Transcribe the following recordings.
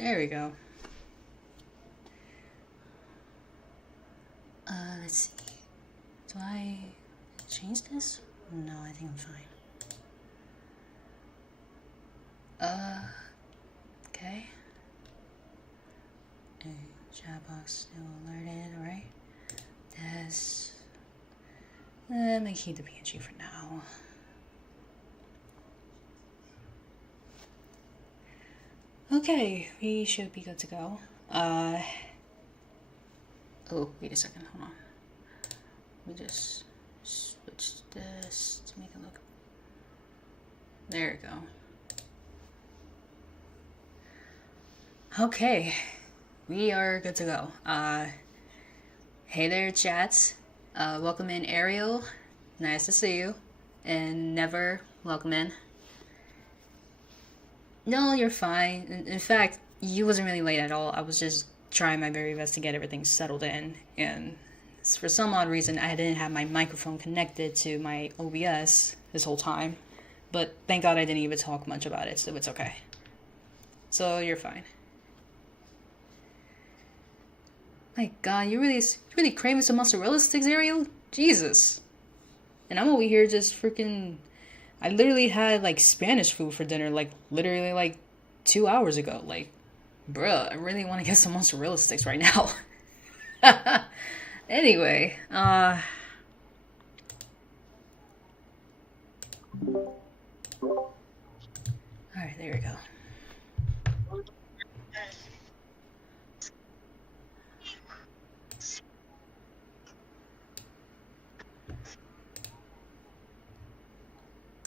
There we go. Let's see. Do I change this? No, I think I'm fine. Okay. Chat box still alerted, alright. This. Let me keep the PNG for now. Okay, we should be good to go. Oh, wait a second, hold on. Let me just switch this to make it look. There we go. Okay, we are good to go. Hey there, chats. Welcome in, Ariel. Nice to see you. And Never, welcome in. No, you're fine. In fact, you wasn't really late at all. I was just trying my very best to get everything settled in. And for some odd reason, I didn't have my microphone connected to my OBS this whole time. But thank God I didn't even talk much about it, so it's okay. So you're fine. My God, you really craving some mozzarella sticks, Ariel? Jesus. And I'm over here just freaking. I literally had like Spanish food for dinner, like literally like 2 hours ago. Like, bruh, I really want to get some mozzarella sticks right now. Anyway, alright, there we go.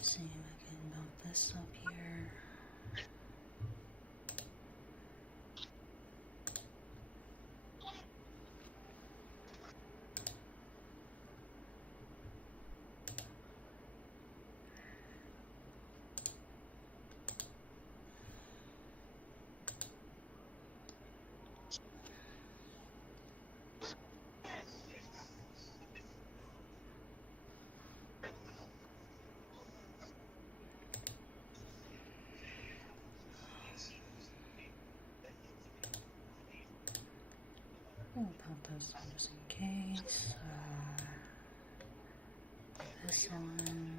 See if I can bump this up here. I'll pop this on just in case. This one.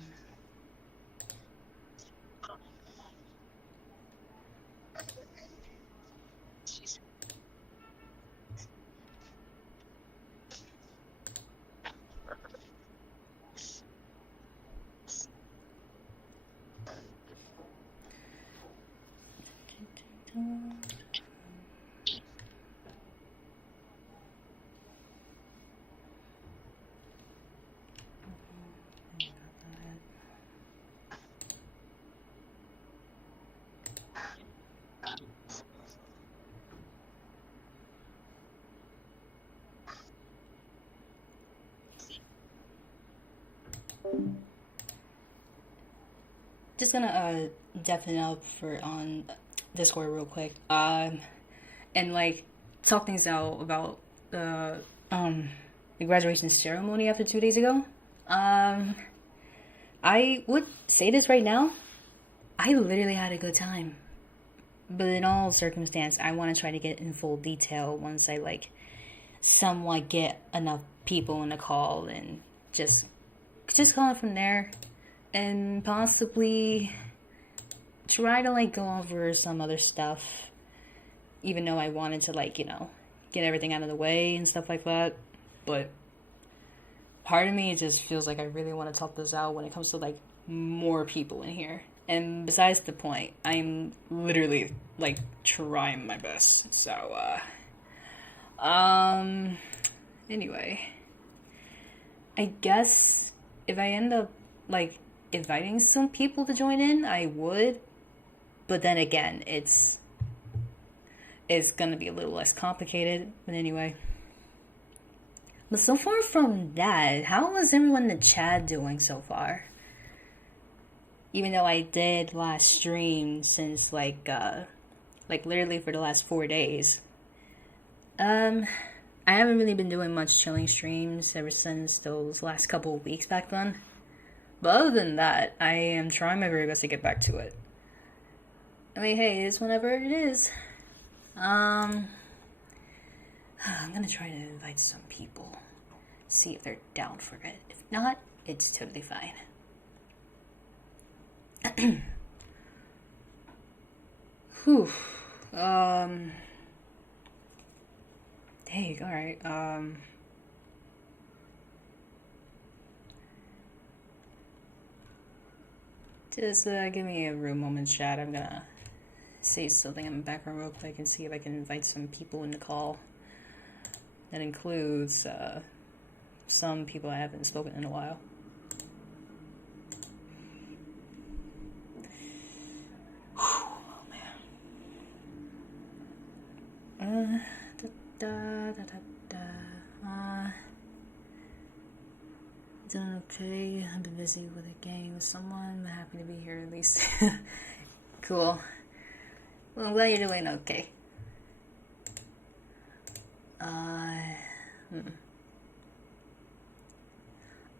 Just gonna deafen up for on Discord real quick. And like talk things out about the graduation ceremony after 2 days ago. I would say this right now. I literally had a good time. But in all circumstance, I want to try to get in full detail once I like somewhat get enough people in the call and just call it from there and possibly try to like go over some other stuff, even though I wanted to like, get everything out of the way and stuff like that. But part of me just feels like I really want to talk this out when it comes to like more people in here. And besides the point, I'm literally like trying my best. So anyway, I guess if I end up like inviting some people to join in, I would. But then again, it's gonna be a little less complicated. But anyway. But so far from that, how is everyone in the chat doing so far? Even though I did last stream since like literally for the last 4 days. I haven't really been doing much chilling streams ever since those last couple of weeks back then. But other than that, I am trying my very best to get back to it. I mean, hey, it's whenever it is. Um, I'm gonna try to invite some people, see if they're down for it. If not, it's totally fine. Whew. Dang, alright. Just give me a real moment, chat. I'm gonna say something in the background real quick and see if I can invite some people in the call. That includes some people I haven't spoken in a while. Oh man. Doing okay. I've been busy with a game with someone. I'm happy to be here at least. Cool. Well, I'm glad you're doing okay.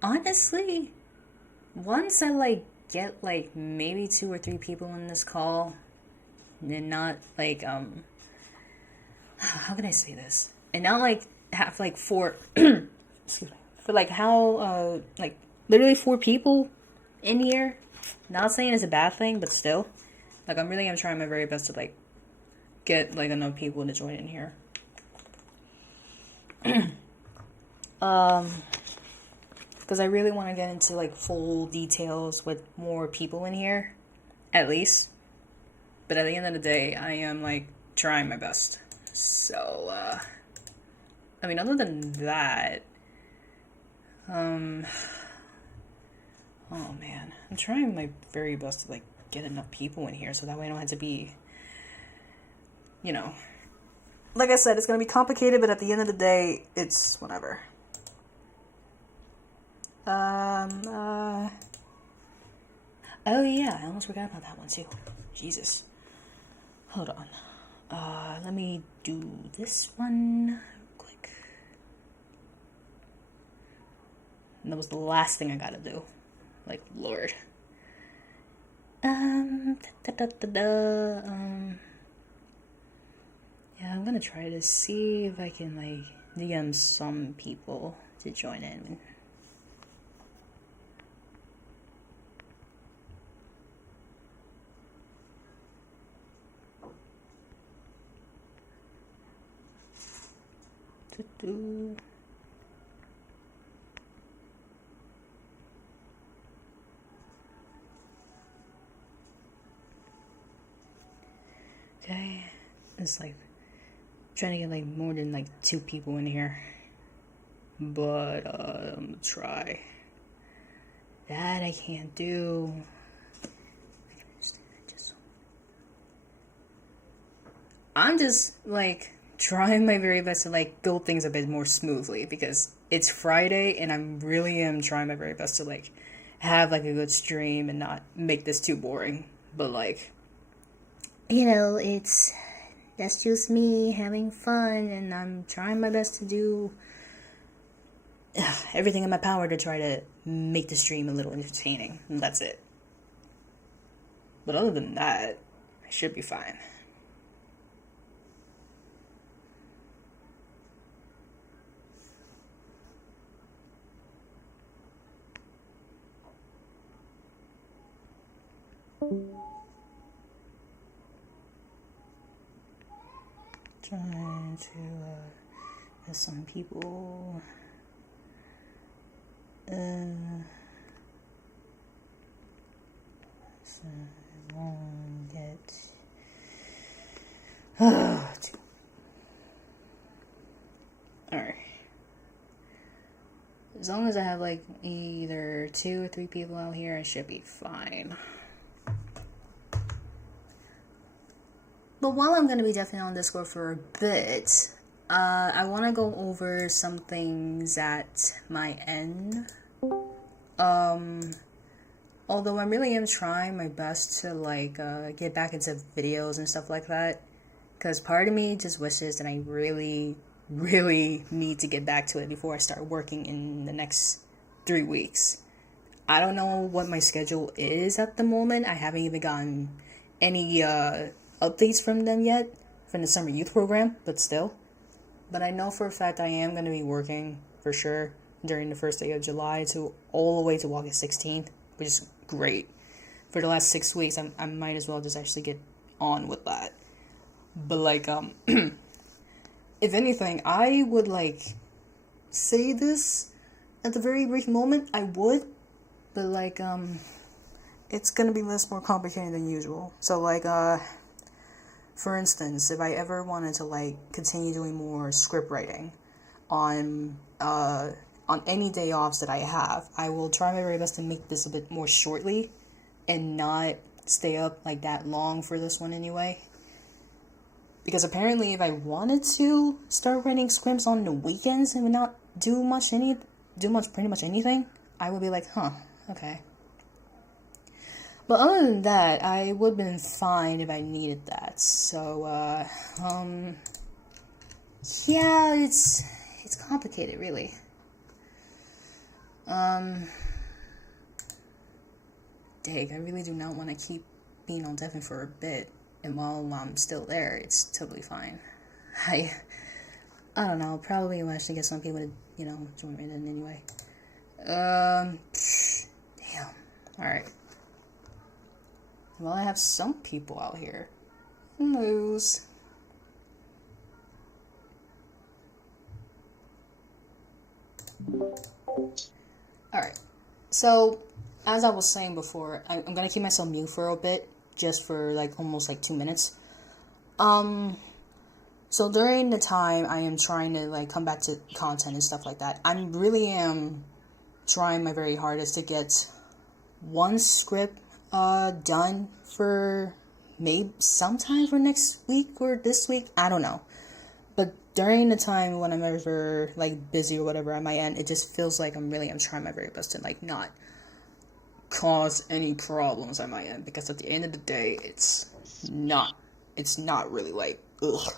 Honestly, once I get maybe 2 or 3 people in this call, and not how can I say this? And not have 4 excuse me, for how literally 4 people in here. Not saying it's a bad thing, but still, I'm trying my very best to get enough people to join in here. Because I really want to get into full details with more people in here, at least. But at the end of the day, I am trying my best. So, I mean, other than that, oh man, I'm trying my very best to get enough people in here so that way I don't have to be, like I said, it's gonna be complicated, but at the end of the day, it's whatever. Oh yeah, I almost forgot about that one too. Jesus. Hold on. Let me do this one real quick. And that was the last thing I gotta do. Lord. Yeah, I'm gonna try to see if I can DM some people to join in. Okay, it's trying to get more than 2 people in here, but I'm gonna try. That I can't do. I'm just trying my very best to go things a bit more smoothly because it's Friday and I really am trying my very best to have a good stream and not make this too boring. But that's just me having fun, and I'm trying my best to do everything in my power to try to make the stream a little entertaining, and that's it. But other than that, I should be fine. Trying to have some people so I won't get alright. As long as I have either 2 or 3 people out here, I should be fine. But while I'm going to be definitely on Discord for a bit, I want to go over some things at my end. Although I really am trying my best to get back into videos and stuff like that, because part of me just wishes that I really need to get back to it before I start working in the next 3 weeks. I don't know what my schedule is at the moment. I haven't even gotten any updates from them yet from the summer youth program, but still. But I know for a fact I am going to be working for sure during the first day of July to all the way to August 16th, which is great. For the last 6 weeks, I might as well just actually get on with that. But like, if anything, I would like say this at the very brief moment. I would, but like, it's gonna be less more complicated than usual. So like, for instance, if I ever wanted to like continue doing more script writing on any day offs that I have, I will try my very best to make this a bit more shortly and not stay up like that long for this one anyway. Because apparently if I wanted to start writing scripts on the weekends and would not do pretty much anything, I would be like, huh, okay. But other than that, I would have been fine if I needed that. So, yeah, it's complicated, really. Dang, I really do not want to keep being on Devon for a bit. And while I'm still there, it's totally fine. I don't know, probably will actually get some people to, join me in anyway. Damn. Alright. Well, I have some people out here. Who knows? Alright. So, as I was saying before, I'm gonna keep myself mute for a bit. Just for like almost like 2 minutes. So during the time I am trying to like come back to content and stuff like that, I really am trying my very hardest to get one script done for maybe sometime for next week or this week. I don't know. But during the time when I'm ever like busy or whatever on my end, it just feels like I'm trying my very best to like not cause any problems on my end, because at the end of the day it's not really like ugh.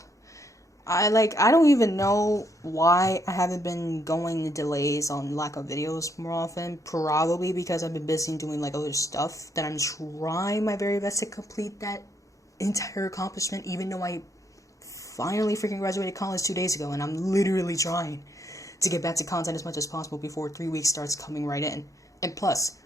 I don't even know why I haven't been going to delays on lack of videos more often. Probably because I've been busy doing like other stuff that I'm trying my very best to complete that entire accomplishment, even though I finally freaking graduated college 2 days ago, and I'm literally trying to get back to content as much as possible before 3 weeks starts coming right in. And plus,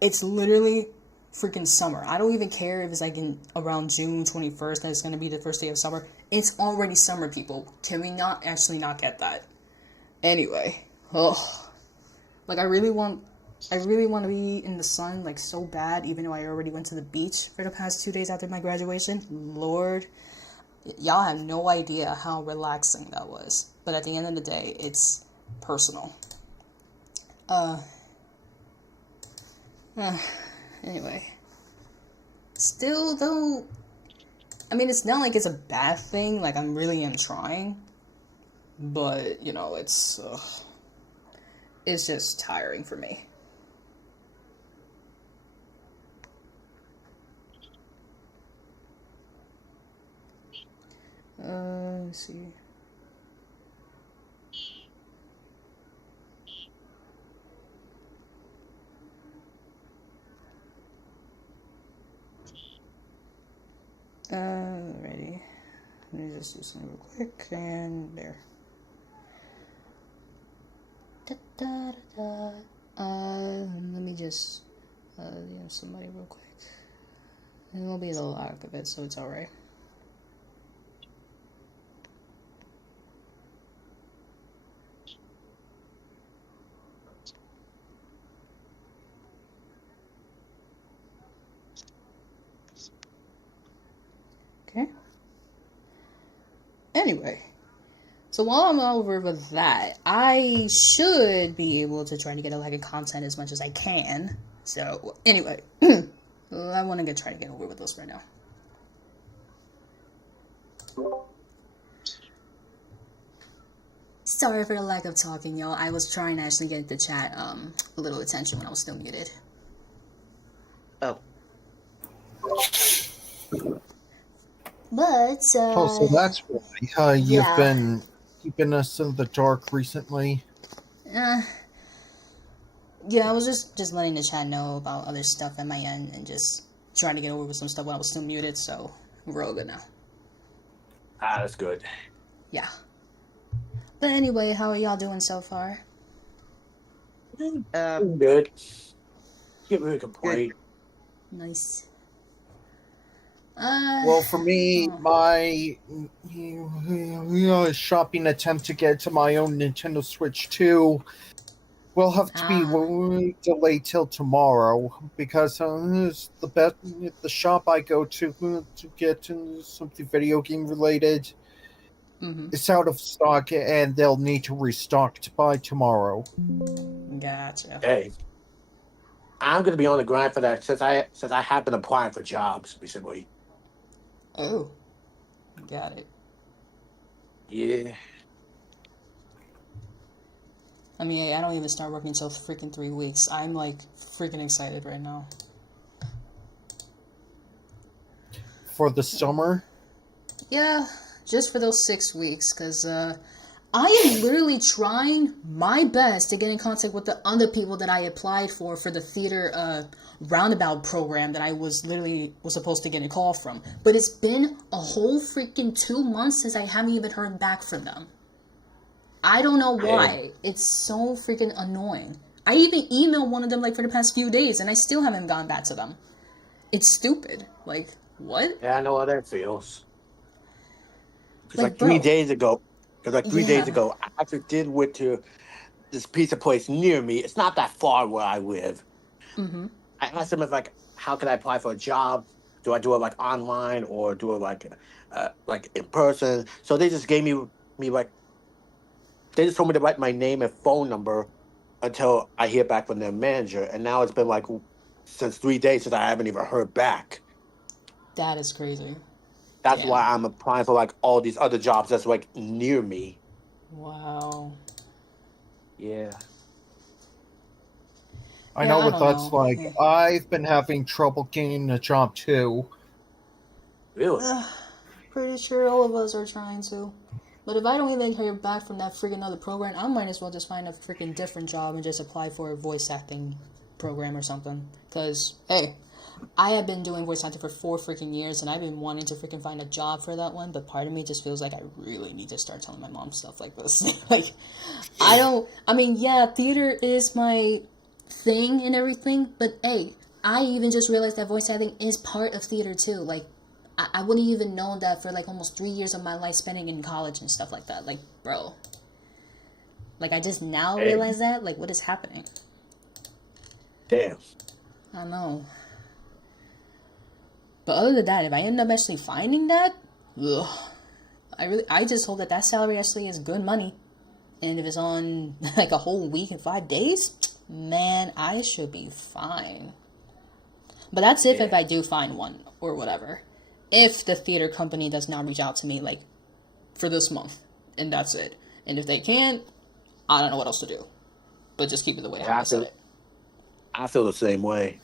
it's literally freaking summer. I don't even care if it's like in around June 21st that it's going to be the first day of summer. It's already summer, people. Can we not get that? Anyway. Ugh. Like, I really want to be in the sun, like, so bad, even though I already went to the beach for the past 2 days after my graduation. Lord. Y'all have no idea how relaxing that was. But at the end of the day, it's personal. Anyway. Still, though, I mean, it's not like it's a bad thing. Like, I really am trying. But, it's just tiring for me. Let's see. Ready. Let me just do something real quick, and there. Let me just, somebody real quick. It will be a little out of it, so it's alright. Okay. Anyway, so while I'm over with that, I should be able to try to get a lot of content as much as I can. So anyway, I want to try to get over with this right now. Sorry for the lack of talking, y'all. I was trying to actually get the chat a little attention when I was still muted. Oh. But, so that's why you've been keeping us in the dark recently. Yeah, I was just letting the chat know about other stuff at my end and just trying to get over with some stuff when I was still muted, so we're all good now. Ah, that's good. Yeah. But anyway, how are y'all doing so far? Good. Can't really Good. complain. Nice. Well, for me, Oh. my shopping attempt to get to my own Nintendo Switch 2 will have to be Ah. delayed till tomorrow because the shop I go to get something video game related. Mm-hmm. It's out of stock and they'll need to restock by tomorrow. Gotcha. Hey, I'm gonna be on the grind for that since I have been applying for jobs recently. Oh. Got it. Yeah. I mean, I don't even start working until freaking 3 weeks. I'm like freaking excited right now. For the summer, Yeah, just for those 6 weeks, because I am literally trying my best to get in contact with the other people that I applied for the theater roundabout program that I was supposed to get a call from. But it's been a whole freaking 2 months since I haven't even heard back from them. I don't know Damn. why. It's so freaking annoying. I even emailed one of them like for the past few days and I still haven't gone back to them. It's stupid. Like, what? Yeah, I know how that feels. Because Like, like three bro. days ago, because like 3 days Yeah. ago, I actually did went to this pizza place near me. It's not that far where I live. Mm-hmm. I asked them if like, how can I apply for a job? Do I do it like online or do it like in person? So they just gave me like they just told me to write my name and phone number until I hear back from their manager. And now it's been like since 3 days since I haven't even heard back. That is crazy. That's Damn. why I'm applying for like all these other jobs that's like near me. Wow. Yeah. I Yeah, know I what don't that's know. like. Yeah. I've been having trouble getting a job too. Really? Pretty sure all of us are trying to. But if I don't even hear back from that freaking other program, I might as well just find a freaking different job and just apply for a voice acting program or something. Because, hey, I have been doing voice acting for 4 freaking years and I've been wanting to freaking find a job for that one, but part of me just feels like I really need to start telling my mom stuff like this. Like, I mean, yeah, theater is my thing and everything, but hey, I even just realized that voice acting is part of theater too. Like, I wouldn't even know that for like almost 3 years of my life spending in college and stuff like that. Like, bro. Like, I just now Hey, realize that. Like, what is happening? damn. I know. But other than that, if I end up actually finding that, ugh, I just hope that that salary actually is good money. And if it's on like a whole week and 5 days, man, I should be fine. But that's if Yeah. I do find one or whatever. If the theater company does not reach out to me like for this month, and that's it. And if they can't, I don't know what else to do. But just keep it the way how Yeah, I said it. I feel the same way.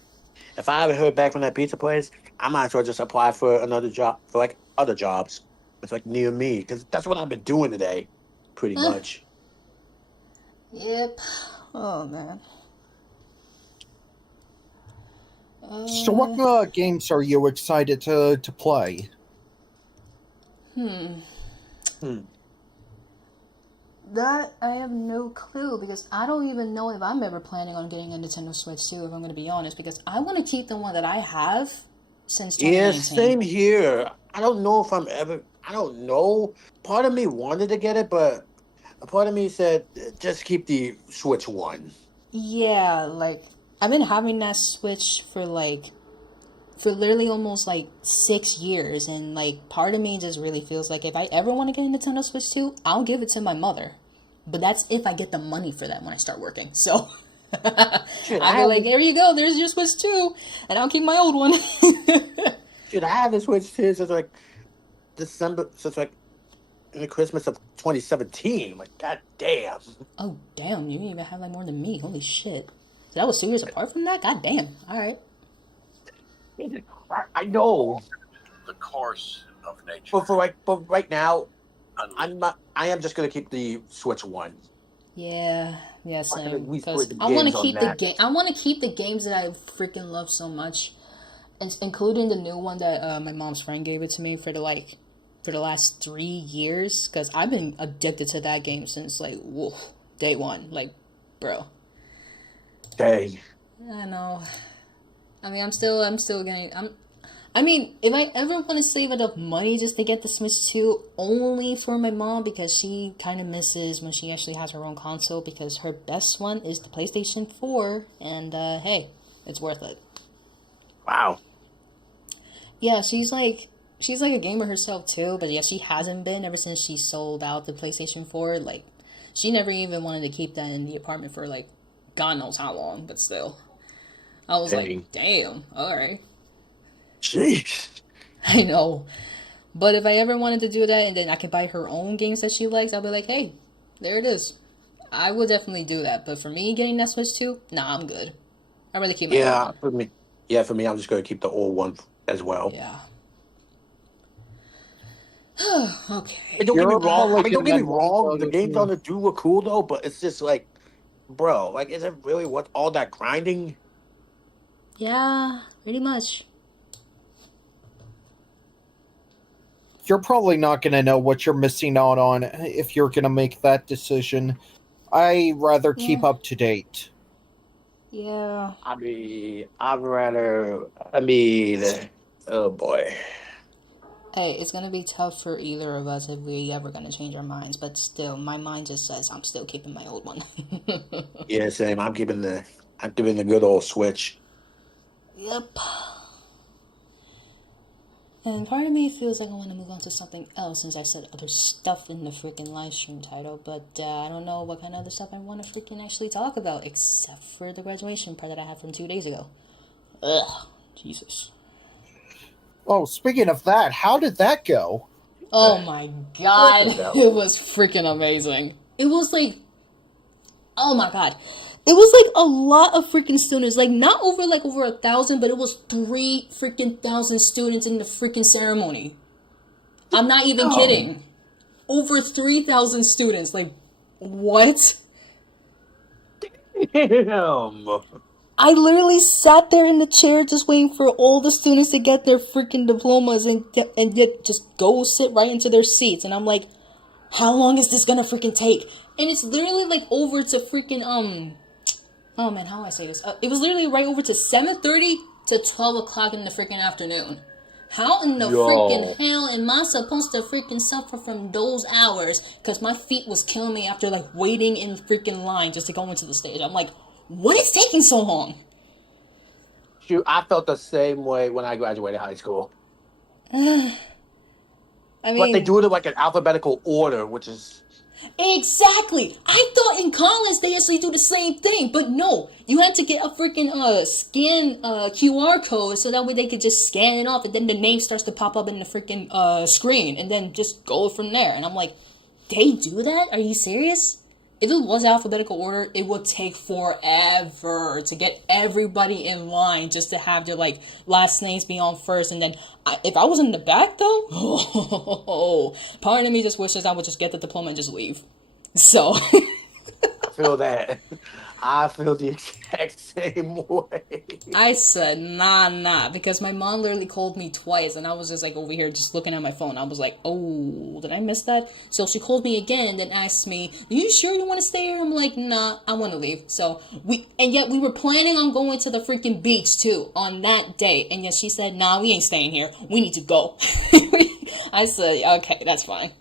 If I haven't heard back from that pizza place, I might as well just apply for another job for like other jobs. It's like near me because that's what I've been doing today, pretty Eh, much. yep. Oh man. So, what Uh, games are you excited to play? hmm. Hmm. That I have no clue because I don't even know if I'm ever planning on getting a Nintendo Switch 2 if I'm going to be honest because I want to keep the one that I have since Yeah, 2019. same here. I don't know if I'm ever. I don't know. Part of me wanted to get it, but a part of me said just keep the Switch One. Yeah, like I've been having that Switch for literally almost like 6 years and like part of me just really feels like if I ever want to get a Nintendo Switch 2, I'll give it to my mother. But that's if I get the money for that when I start working. So Should I I'll be have? like, there you go, there's your Switch 2, and I'll keep my old one. Should I have the Switch since like December? Since like in the Christmas of 2017. Like, god damn. Oh damn, you even have like more than me. Holy shit. So that was 2 years apart from that? God damn. Alright. I know, The course of nature. but right now, Unlike I am just gonna keep the Switch One. Yeah, yeah, I can at same. least play Because the I want to games on keep the that. game. I want to keep the games that I freaking love so much, and including the new one that my mom's friend gave it to me for the like for the last 3 years, because I've been addicted to that game since like day one. Like, bro. Dang. I know. I mean, I'm still getting. I mean, if I ever want to save enough money just to get the Switch 2, only for my mom, because she kind of misses when she actually has her own console, because her best one is the PlayStation 4, and hey, it's worth it. Wow. Yeah, she's like a gamer herself too, but yeah, she hasn't been ever since she sold out the PlayStation 4. Like, she never even wanted to keep that in the apartment for like God knows how long, but still. I was like, damn, alright. Jeez. I know. But if I ever wanted to do that and then I could buy her own games that she likes, I'll be like, hey, there it is. I will definitely do that. But for me, getting that Switch 2, nah, I'm good. I'd rather keep my old one. For me, I'm just going to keep the old one as well. Yeah. Okay. And don't get me wrong. The games on the 2 were cool, though, but it's just like, bro, like, is it really worth all that grinding? Yeah, pretty much. You're probably not going to know what you're missing out on if you're going to make that decision. I rather keep up to date. Yeah. I mean, oh boy. Hey, it's gonna be tough for either of us if we ever gonna change our minds, but still, my mind just says I'm still keeping my old one. Yeah, same. I'm giving the good old Switch. Yep. And part of me feels like I want to move on to something else since I said other stuff in the freaking live stream title, but I don't know what kind of other stuff I want to freaking actually talk about, except for the graduation part that I had from 2 days ago. Ugh, Jesus. Oh, speaking of that, how did that go? Oh my god, it was freaking amazing. It was like, oh my god. It was like a lot of freaking students, like not over 1,000, but it was 3,000 students in the freaking ceremony. I'm not even kidding. Over 3,000 students, like, what? Damn. I literally sat there in the chair just waiting for all the students to get their freaking diplomas and just go sit right into their seats. And I'm like, how long is this gonna freaking take? And it's literally like over to freaking, oh man, how do I say this? It was literally right over to 7:30 to 12 o'clock in the freaking afternoon. How in the freaking hell am I supposed to freaking suffer from those hours? Because my feet was killing me after like waiting in freaking line just to go into the stage. I'm like, what is taking so long? Shoot, I felt the same way when I graduated high school. I mean, but they do it in like an alphabetical order, which is... Exactly! I thought in college they actually do the same thing, but no. You had to get a freaking scan QR code so that way they could just scan it off and then the name starts to pop up in the freaking screen and then just go from there. And I'm like, they do that? Are you serious? If it was alphabetical order, it would take forever to get everybody in line just to have their like last names be on first. And then if I was in the back though, part of me just wishes I would just get the diploma and just leave. So I feel that. I feel the exact same way. I said, nah, because my mom literally called me twice, and I was just like over here just looking at my phone. I was like, oh, did I miss that? So she called me again and then asked me, are you sure you want to stay here? I'm like, nah, I want to leave. So yet we were planning on going to the freaking beach too on that day. And yet she said, nah, we ain't staying here. We need to go. I said, okay, that's fine.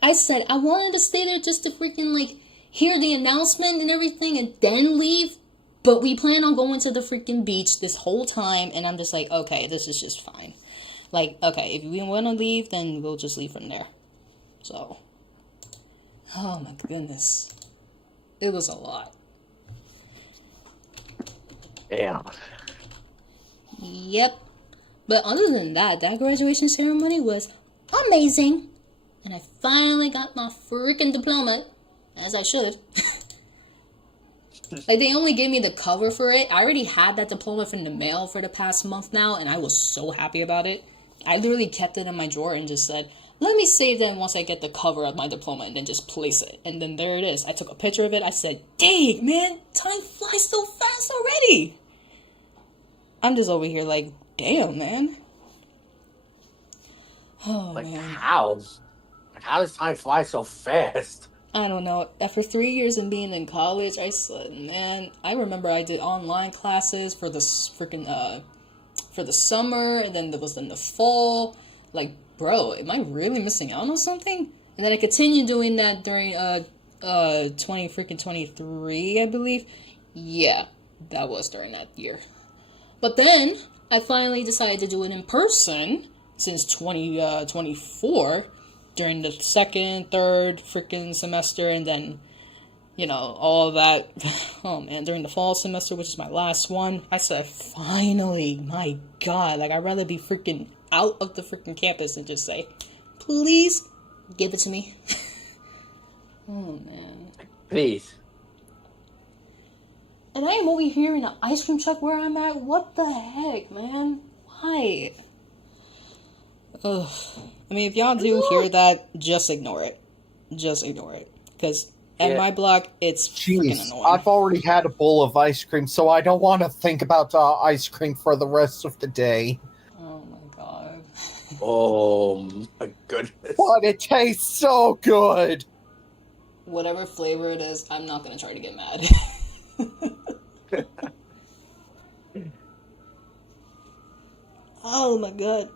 I said, I wanted to stay there just to freaking like hear the announcement and everything and then leave, but we plan on going to the freaking beach this whole time, and I'm just like, okay, this is just fine. Like, okay, if we want to leave, then we'll just leave from there. So, oh my goodness. It was a lot. Damn. Yep. But other than that graduation ceremony was amazing. And I finally got my freaking diploma. As I should. Like, they only gave me the cover for it. I already had that diploma from the mail for the past month now, and I was so happy about it. I literally kept it in my drawer and just said, let me save that once I get the cover of my diploma, and then just place it. And then there it is. I took a picture of it. I said, dang, man, time flies so fast already. I'm just over here like, damn, man. Oh Like man. how? Like how does time fly so fast? I don't know. After 3 years of being in college, I said, man, I remember I did online classes for this freaking for the summer, and then there was in the fall. Like, bro, am I really missing out on something? And then I continued doing that during 23, I believe. Yeah, that was during that year. But then I finally decided to do it in person since 2024 during the second, third freaking semester, and then all of that. Oh man, during the fall semester, which is my last one, I said, finally, my God, like I'd rather be freaking out of the freaking campus and just say, please give it to me. Oh man. Please. And I am over here in an ice cream truck where I'm at. What the heck, man? Why? Ugh. I mean, if y'all do hear that, just ignore it. Just ignore it. Because at my block, it's freaking Jeez, annoying. I've already had a bowl of ice cream, so I don't want to think about ice cream for the rest of the day. Oh my God. Oh my goodness. But it tastes so good. Whatever flavor it is, I'm not going to try to get mad. Oh my God.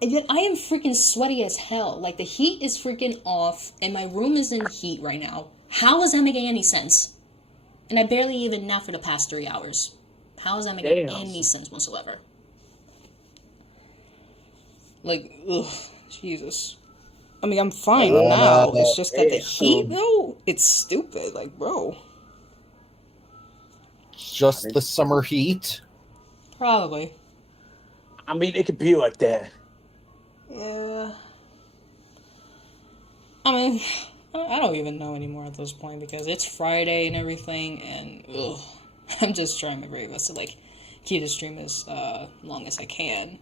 And yet I am freaking sweaty as hell. Like the heat is freaking off and my room is in heat right now. How is that making any sense? And I barely even napped for the past 3 hours. How is that making any sense whatsoever? Like, ugh, Jesus. I mean, I'm fine now. It's just that the heat, though, it's stupid. Like, bro. Just the summer heat? Probably. I mean, it could be like that. Yeah. I mean, I don't even know anymore at this point because it's Friday and everything, and ugh, I'm just trying my very best to like keep the stream as long as I can.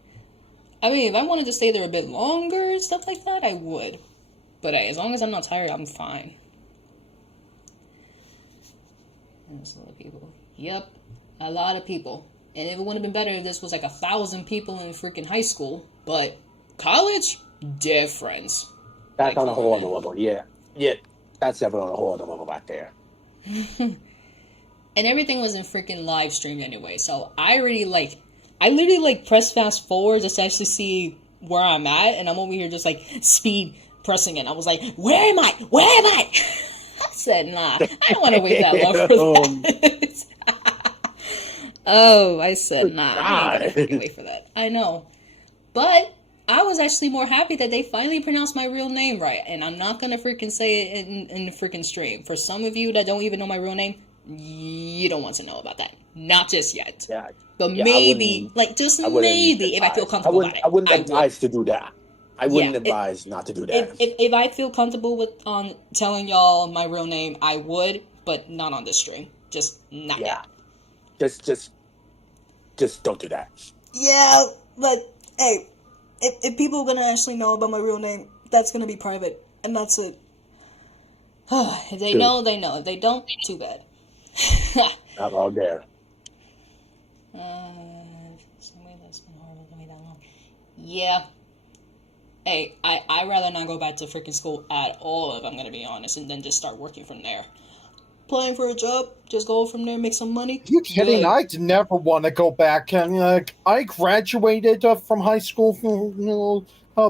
I mean, if I wanted to stay there a bit longer and stuff like that, I would. But as long as I'm not tired, I'm fine. And there's a lot of people. Yep, a lot of people. And it would have been better if this was like 1,000 people in freaking high school, but college, different. That's on a whole other level, yeah. Yeah, that's definitely on a whole other level back there. And everything was in freaking live streamed anyway, so I literally press fast forward just to actually see where I'm at, and I'm over here just like speed pressing it. I was like, where am I? Where am I? I said, nah, I don't want to wait that long for that. Oh, I said, nah, I ain't gonna freaking wait for that. I know. But I was actually more happy that they finally pronounced my real name right. And I'm not gonna freaking say it in the freaking stream. For some of you that don't even know my real name, you don't want to know about that. Not just yet. Yeah. But maybe, maybe, if I feel comfortable about it. I wouldn't advise to do that. I wouldn't advise not to do that. If I feel comfortable with telling y'all my real name, I would, but not on this stream. Just not yet. Just don't do that. Yeah, but hey, if people are gonna actually know about my real name, that's gonna be private, and that's it. If they know, they know. If they don't, too bad. Not all there. Yeah. Hey, I'd rather not go back to freaking school at all, if I'm gonna be honest, and then just start working from there. Applying for a job, just go from there, make some money. You kidding? Good. I'd never want to go back. And I graduated from high school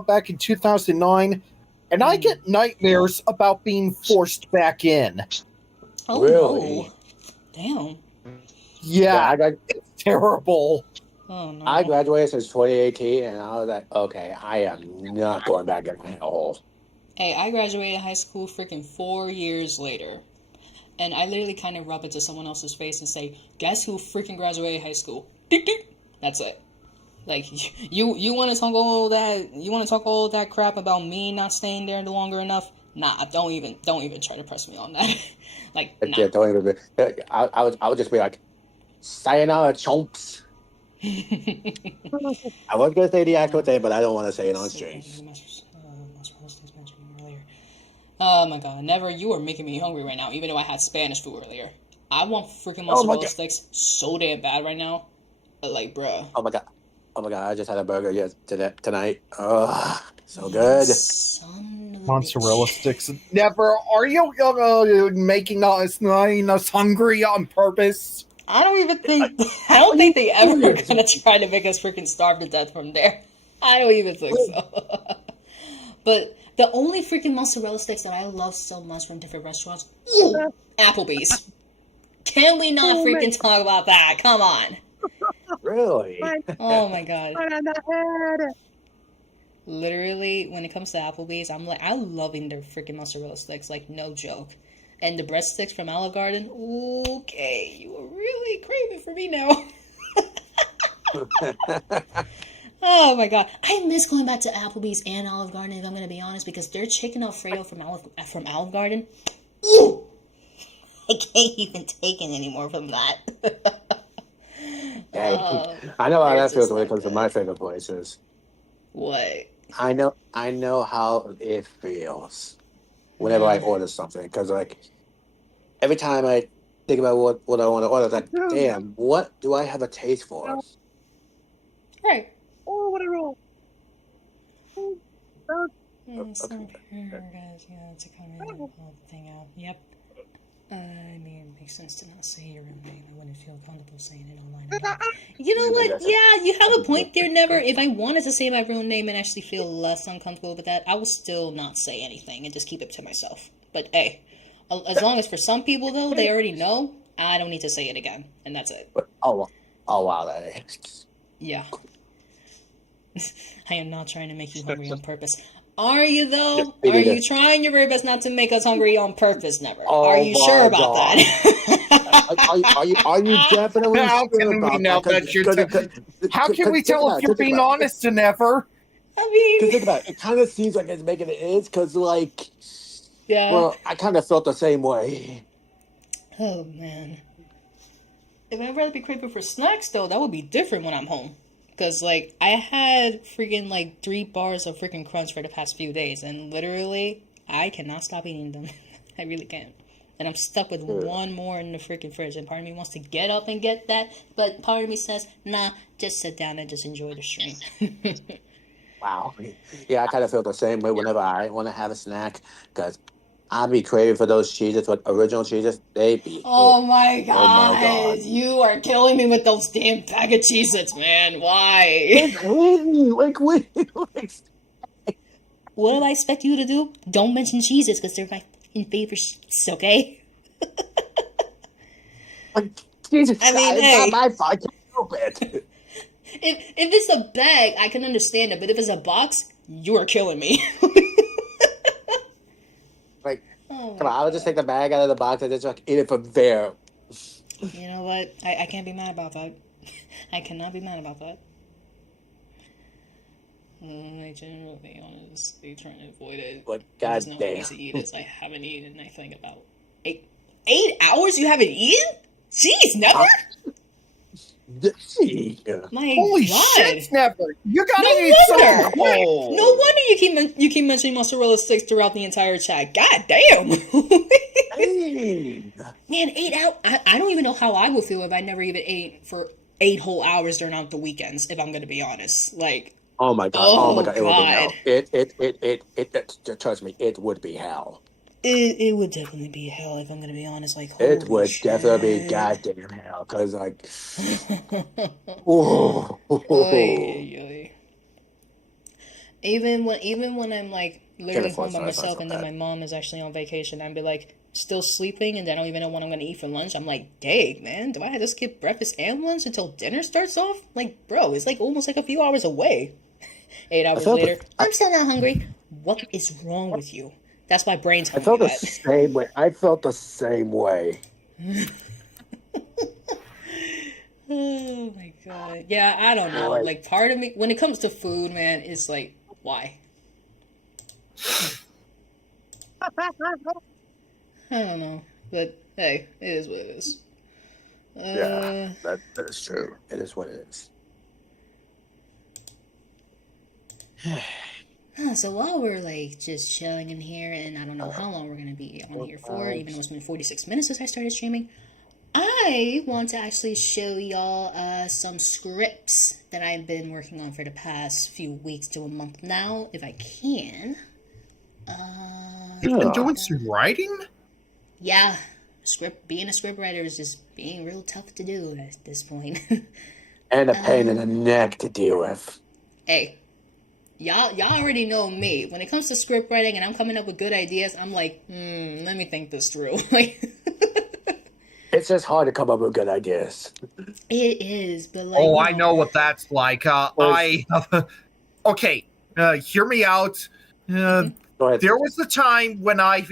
back in 2009, and I get nightmares about being forced back in. Oh, Really? no. Damn. Yeah, it's terrible. Oh, no. I graduated since 2018, and I was like, okay, I am not going back at all. Hey, I graduated high school freaking 4 years later. And I literally kind of rub it to someone else's face and say, guess who freaking graduated high school? Ding, ding. That's it. Like, you want to talk all that, all that crap about me not staying there longer enough? Nah, don't even try to press me on that. Like, nah. Yeah, don't even. I would just be like, sayonara, chomps. I was gonna say the actual thing, but I don't want to say it on stream. Oh my god, never. You are making me hungry right now, even though I had Spanish food earlier. I want freaking mozzarella sticks so damn bad right now. Like, bruh. Oh my god, I just had a burger tonight. Ugh. So good. Son of a Mozzarella bitch. sticks. Never. Are you making us hungry on purpose? I don't think they ever gonna try to make us freaking starve to death from there. I don't even think so. But the only freaking mozzarella sticks that I love so much from different restaurants, ooh, Applebee's. Can we not freaking talk about that? Come on. Really? Oh my god. Literally, when it comes to Applebee's, I'm loving their freaking mozzarella sticks, like no joke. And the breadsticks from Olive Garden, okay, you are really craving for me now. Oh my god, I miss going back to Applebee's and Olive Garden. If I'm gonna be honest, because their chicken Alfredo from Olive Garden, ooh, I can't even take it anymore from that. Dang. I know how that it's feels just when it not comes to my good. favorite places. What? I know how it feels whenever I order something because like every time I think about what I want to order, it's like, damn, what do I have a taste for? Right. Okay. Some guys, yeah, to come in and pull the thing out. Yep. I mean, it makes sense to not say your real name. I wouldn't feel comfortable saying it online again. You know what? Yeah, you have a point there, Never. If I wanted to say my real name and actually feel less uncomfortable with that, I would still not say anything and just keep it to myself. But hey, as long as for some people, though, they already know, I don't need to say it again. And that's it. Oh wow, that is. Yeah. I am not trying to make you hungry on purpose. Are you though? Are you trying your very best not to make us hungry on purpose, Never? Are Oh you sure my about god. that? Are you definitely How sure can we about know that? that you're? How can we Think tell about if it. you're Just think being about it. honest and ever? I Because mean, think about it. It kind of seems like it's making it is because like, yeah. well, I kind of felt the same way. Oh man. If I'd rather be craving for snacks, though, that would be different when I'm home. Because, like, I had freaking, like, 3 bars of freaking crunch for the past few days, and literally, I cannot stop eating them. I really can't. And I'm stuck with Yeah. one more in the freaking fridge, and part of me wants to get up and get that, but part of me says, nah, just sit down and just enjoy the stream. Wow. Yeah, I kind of feel the same way whenever I want to have a snack because I be craving for those cheeses, but original cheeses, they be Oh hit. my Oh my god, god. you are killing me with those damn bag of Cheez-Its, man. Why? Like, What do I expect you to do? Don't mention Cheez-Its because they're my fucking favorite shits, okay? like Jesus I mean, Christ, it's not hey, my fault. I can't help it. if it's a bag, I can understand it, but if it's a box, you are killing me. Like, Oh come my on, I would just god. take the bag out of the box and just like eat it from there. You know what? I can't be mad about that. I cannot be mad about that. I generally, honestly, trying to avoid it. Like, There's no way goddamn. to eat as I haven't eaten, I think, about 8 hours you haven't eaten? Jeez, never? Yeah. My Holy god. shit, Never! You No gotta eat something wonder. quick. No wonder you keep mentioning mozzarella sticks throughout the entire chat. God damn. Dang. Man, 8 hours. I don't even know how I would feel if I never even ate for 8 whole hours during the weekends. If I'm gonna be honest, like, Oh my god. Oh my oh god. It would be god, hell. Trust me, it would be hell. it would definitely be hell if I'm gonna be honest. Like, It holy would definitely be shit. goddamn hell. Cause like, Oy, oh, oy, oy. Even when I'm like can't literally home afford by fries myself like and then that. my mom is actually on vacation, I'd be like still sleeping and I don't even know what I'm gonna eat for lunch. I'm like, dang man, do I have to skip breakfast and lunch until dinner starts off? Like, bro, it's like almost like a few hours away. Eight I hours felt the later, I'm still not hungry. What is wrong with you? That's my brain I telling me felt the that. same way. I felt the same way. Oh my god. Yeah, I don't know. Like, Like part of me when it comes to food, man, it's like, why? I don't know. But hey, it is what it is. yeah, that is true. It is what it is. So while we're like just chilling in here, and I don't know how long we're gonna be on here for, even though it's been 46 minutes since I started streaming, I want to actually show y'all some scripts that I've been working on for the past few weeks to a month now, if I can. You've been doing some writing? Yeah, being a script writer is just being real tough to do at this point. And a pain in the neck to deal with. Hey, y'all already know me. When it comes to script writing and I'm coming up with good ideas, I'm like, let me think this through. Like, it's just hard to come up with good ideas. It is, but like. Oh, I know what that's like. Okay, hear me out. Go ahead. There was a time when I,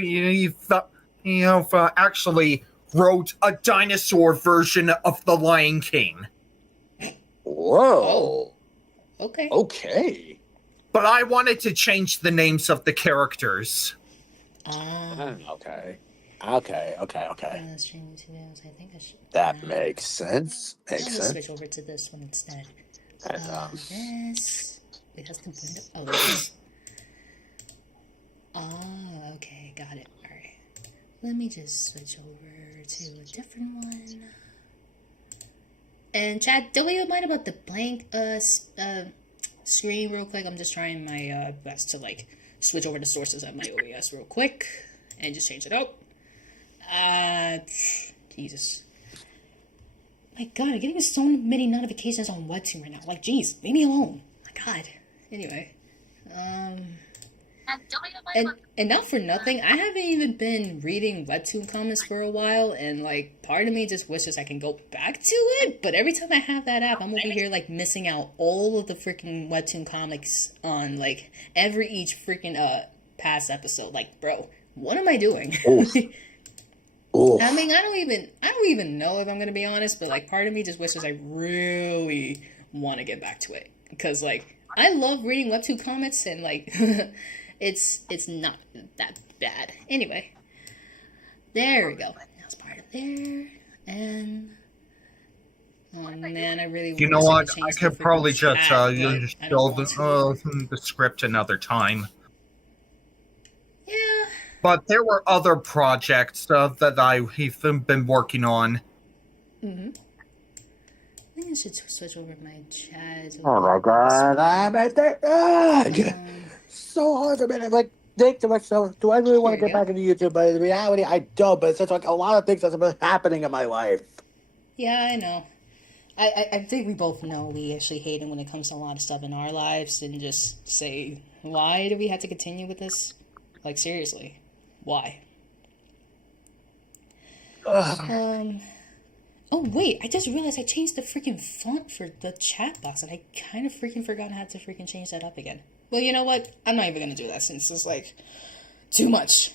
actually wrote a dinosaur version of The Lion King. Whoa. Okay. Okay. But I wanted to change the names of the characters. Okay. Streaming videos. I think I should. That makes sense. I'll just switch over to this one instead. This. It has to blend up. Oh, this. Oh, okay, got it. All right. Let me just switch over to a different one. And chat, don't you mind about the blank screen real quick? I'm just trying my best to like switch over the sources of my OBS real quick and just change it up. Jesus. My God, I'm getting so many notifications on Webtoon right now. Like, geez, leave me alone. My God. Anyway, and not for nothing, I haven't even been reading Webtoon comics for a while, and like part of me just wishes I can go back to it, but every time I have that app, I'm over here like missing out all of the freaking Webtoon comics on like each freaking past episode. Like, bro, what am I doing? Oof. I mean, I don't even know if I'm gonna be honest, but like part of me just wishes I really want to get back to it, because like I love reading Webtoon comics and like it's not that bad. Anyway, there we go. Now it's part of there, and oh man, I really. You know what? I could probably just show the script another time. Yeah. But there were other projects that I've been working on. I think I should switch over my chat. Oh my God, I'm at the so hard for me to like think to myself, do I really want to get back into YouTube? But in reality, I don't. But it's just like a lot of things that have been happening in my life. Yeah, I know. I think we both know we actually hate it when it comes to a lot of stuff in our lives, and just say, why do we have to continue with this? Like, seriously, why? Oh wait, I just realized I changed the freaking font for the chat box, and I kind of freaking forgot how to freaking change that up again. Well, you know what? I'm not even gonna do that since it's like too much.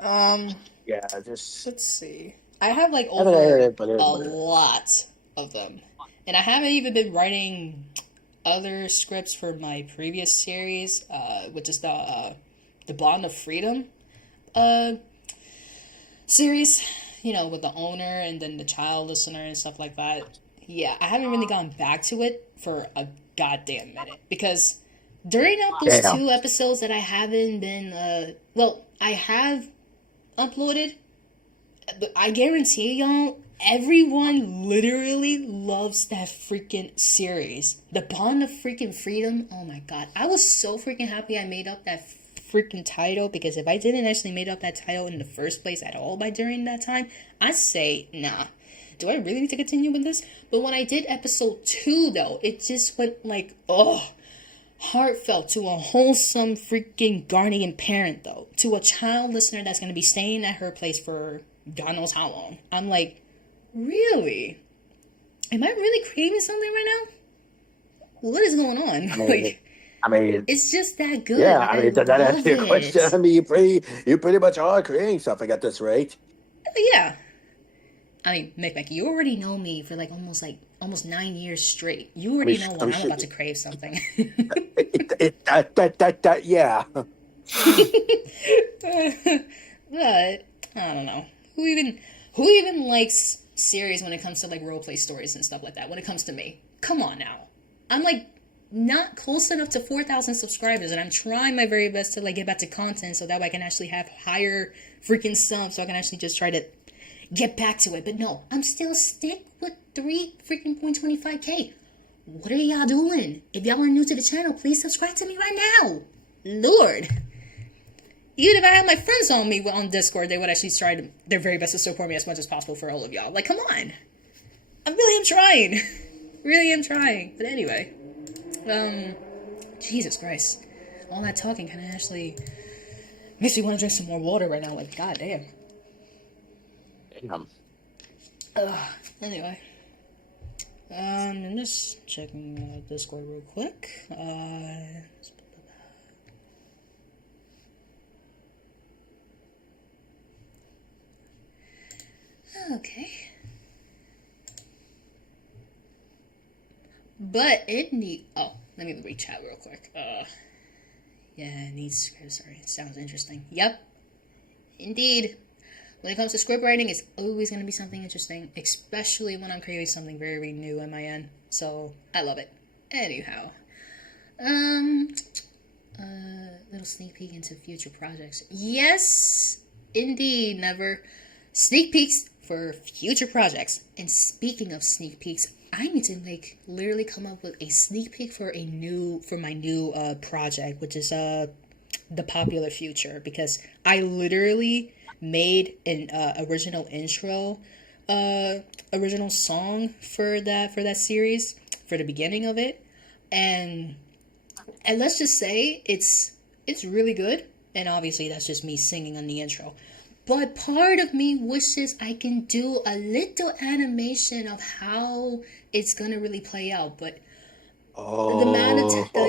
Yeah, just let's see. I have like over a lot of them, and I haven't even been writing other scripts for my previous series, which is the Bond of Freedom series. You know, with the owner and then the child listener and stuff like that. Yeah, I haven't really gone back to it for a goddamn minute, because during those 2 episodes that I haven't been, I have uploaded, but I guarantee y'all, everyone literally loves that freaking series. The Bond of freaking Freedom. Oh my God. I was so freaking happy I made up that freaking title, because if I didn't actually made up that title in the first place at all during that time, I'd say, nah, do I really need to continue with this? But when I did episode 2 though, it just went like, heartfelt to a wholesome freaking guardian parent though, to a child listener that's going to be staying at her place for God knows how long. I'm like, really? Am I really craving something right now? What is going on? I mean, it's just that good. Yeah, I mean, that answers your question. I mean, you pretty much are creating something at this rate. Yeah. I mean, Mick, you already know me for almost 9 years straight. You already know when I'm about to crave something. Yeah. But I don't know. Who even likes series when it comes to like role play stories and stuff like that? When it comes to me, come on now. I'm like not close enough to 4,000 subscribers, and I'm trying my very best to like get back to content so that way I can actually have higher freaking subs, so I can actually just try to get back to it. But no, I'm still stick with 3.25K. What are y'all doing? If y'all are new to the channel, please subscribe to me right now. Lord. Even if I had my friends on me on Discord, they would actually try their very best to support me as much as possible for all of y'all. Like, come on. I really am trying. Really am trying. But anyway. Jesus Christ. All that talking kind of actually makes me want to drink some more water right now. Like, goddamn. Damn. Anyway. I'm just checking Discord real quick. Okay. But it need. Oh, let me read chat real quick. Yeah, it needs script. Sorry, it sounds interesting. Yep. Indeed. When it comes to script writing, it's always going to be something interesting, especially when I'm creating something very new on my end. So, I love it. Anyhow. Little sneak peek into future projects. Yes, indeed, Never. Sneak peeks for future projects. And speaking of sneak peeks, I need to literally come up with a sneak peek for my new project, which is The Popular Future, because I literally made an original intro, original song for that series, for the beginning of it, and let's just say it's really good, and obviously that's just me singing on the intro. But part of me wishes I can do a little animation of how it's gonna really play out, but the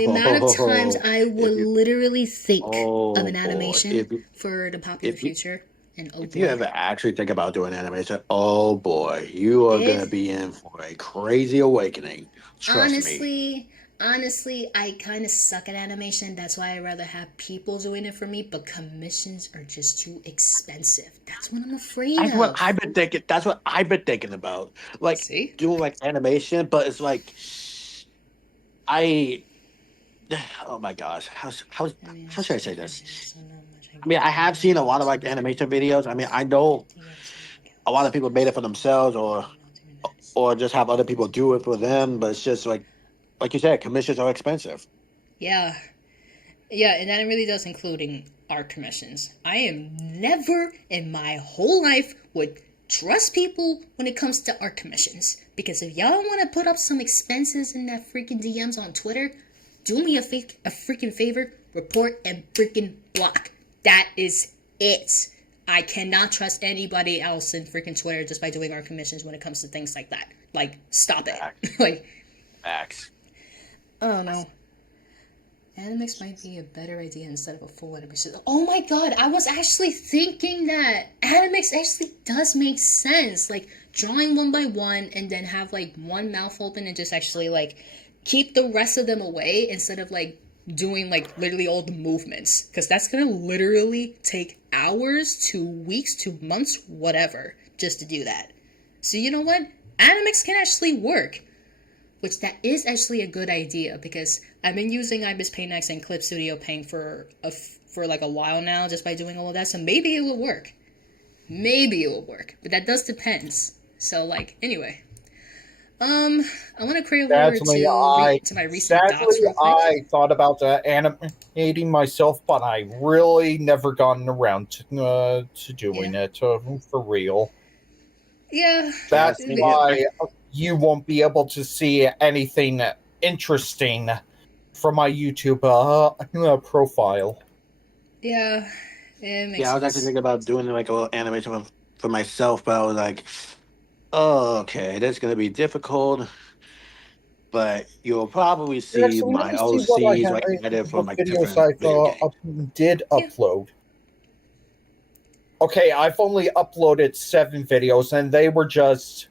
amount of times I would literally think of an animation for The Popular Future, and if you ever actually think about doing animation, oh boy, you are gonna be in for a crazy awakening. Trust me. Honestly, I kind of suck at animation. That's why I'd rather have people doing it for me. But commissions are just too expensive. That's what I'm afraid of. That's what I've been thinking about. Like, doing like animation, but it's like oh my gosh, how should I say this? I mean, I have seen a lot of like animation videos. I mean, I know a lot of people made it for themselves or just have other people do it for them, but it's just like you said, commissions are expensive. Yeah, and that really does including art commissions. I am never in my whole life would trust people when it comes to art commissions, because if y'all want to put up some expenses in that freaking DMs on Twitter, do me a freaking favor, report and freaking block. That is it. I cannot trust anybody else in freaking Twitter just by doing art commissions when it comes to things like that. Like, stop it. Like, Max. I don't know. Animix might be a better idea instead of a full animation. Oh my god, I was actually thinking that Animix actually does make sense. Like, drawing one by one and then have like one mouth open and just actually like keep the rest of them away instead of like doing like literally all the movements. Because that's gonna literally take hours to weeks to months, whatever, just to do that. So you know what? Animix can actually work. Which that is actually a good idea, because I've been using IBIS Paint X and Clip Studio Paint for like a while now, just by doing all of that. So maybe it will work. Maybe it will work, but that does depends. So like, anyway, I want to create over to my recent docs real quick. I thought about animating myself, but I really never gotten around to doing it for real. Yeah, that's why you won't be able to see anything interesting from my YouTube profile. Yeah, it makes sense. I was actually thinking about doing like a little animation for myself, but I was like, oh, okay, that's gonna be difficult. But you'll probably see my OCs like edit from like videos different did upload. Okay, I've only uploaded 7 videos, and they were just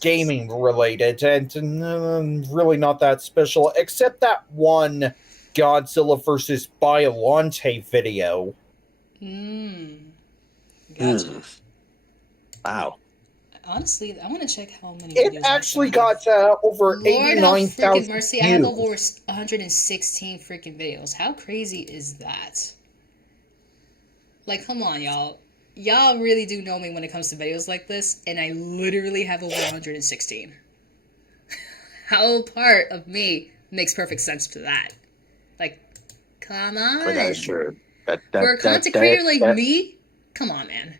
gaming related and really not that special, except that one Godzilla vs. Biollante video. Gotcha. Wow. Honestly, I want to check how many it videos actually got over 89,000 views. Mercy, I have over 116 freaking videos. How crazy is that? Like, come on, y'all. y'all really do know me when it comes to videos like this, and I literally have over 116. How part of me makes perfect sense to that? Like, come on. But that is true. For a content creator like me, come on, man.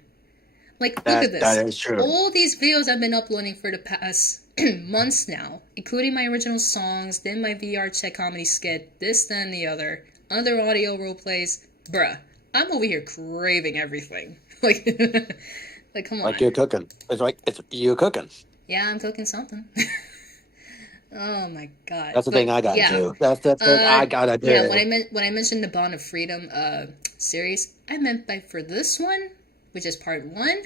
Like, look at this. That is true. All these videos I've been uploading for the past months now, including my original songs, then my VR check comedy skit, this, then the other audio role plays. Bruh, I'm over here craving everything. Like, come on. Like you're cooking. It's like you're cooking. Yeah, I'm cooking something. Oh my god. That's the thing I gotta do. That's the thing I gotta do. Yeah, when I mentioned the Bond of Freedom series, I meant for this one, which is part 1,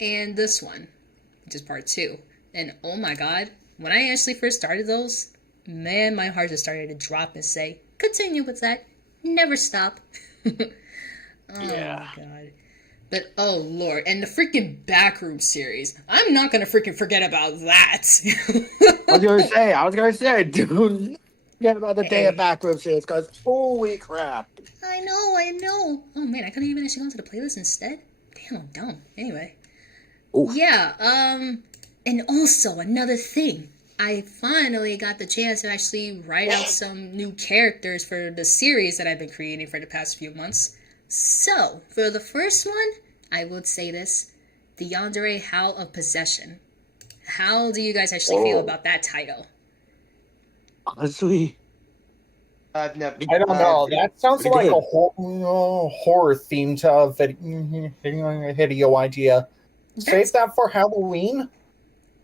and this one, which is part 2. And oh my god, when I actually first started those, man, my heart just started to drop and say, continue with that. Never stop. Yeah. My god. But oh lord, and the freaking Backroom series. I'm not gonna freaking forget about that. I was gonna say, dude, forget about the day of Backroom series, because holy crap. I know. Oh man, I couldn't even actually go into the playlist instead. Damn, I'm dumb. Anyway. Ooh. Yeah, and also another thing. I finally got the chance to actually write out some new characters for the series that I've been creating for the past few months. So, for the first one, I would say this, the Yandere Howl of Possession. How do you guys actually feel about that title? Honestly, I've never. I don't know. That sounds like a horror themed video idea. Save that for Halloween.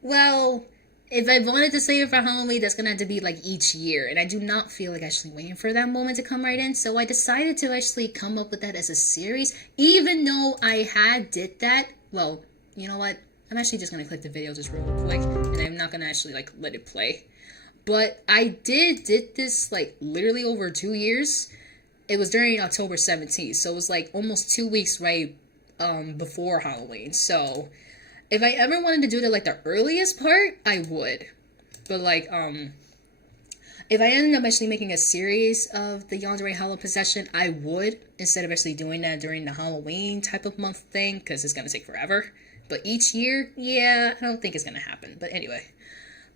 Well, if I wanted to save it for Halloween, that's gonna have to be like each year, and I do not feel like actually waiting for that moment to come right in. So I decided to actually come up with that as a series, even though I did that. Well, you know what? I'm actually just gonna click the video just real quick, and I'm not gonna actually like let it play. But I did this like literally over 2 years. It was during October 17th, so it was like almost 2 weeks right before Halloween. So if I ever wanted to do like the earliest part, I would. But like if I ended up actually making a series of the Yandere Howl of Possession, I would, instead of actually doing that during the Halloween type of month thing, because it's gonna take forever. But each year, yeah, I don't think it's gonna happen. But anyway.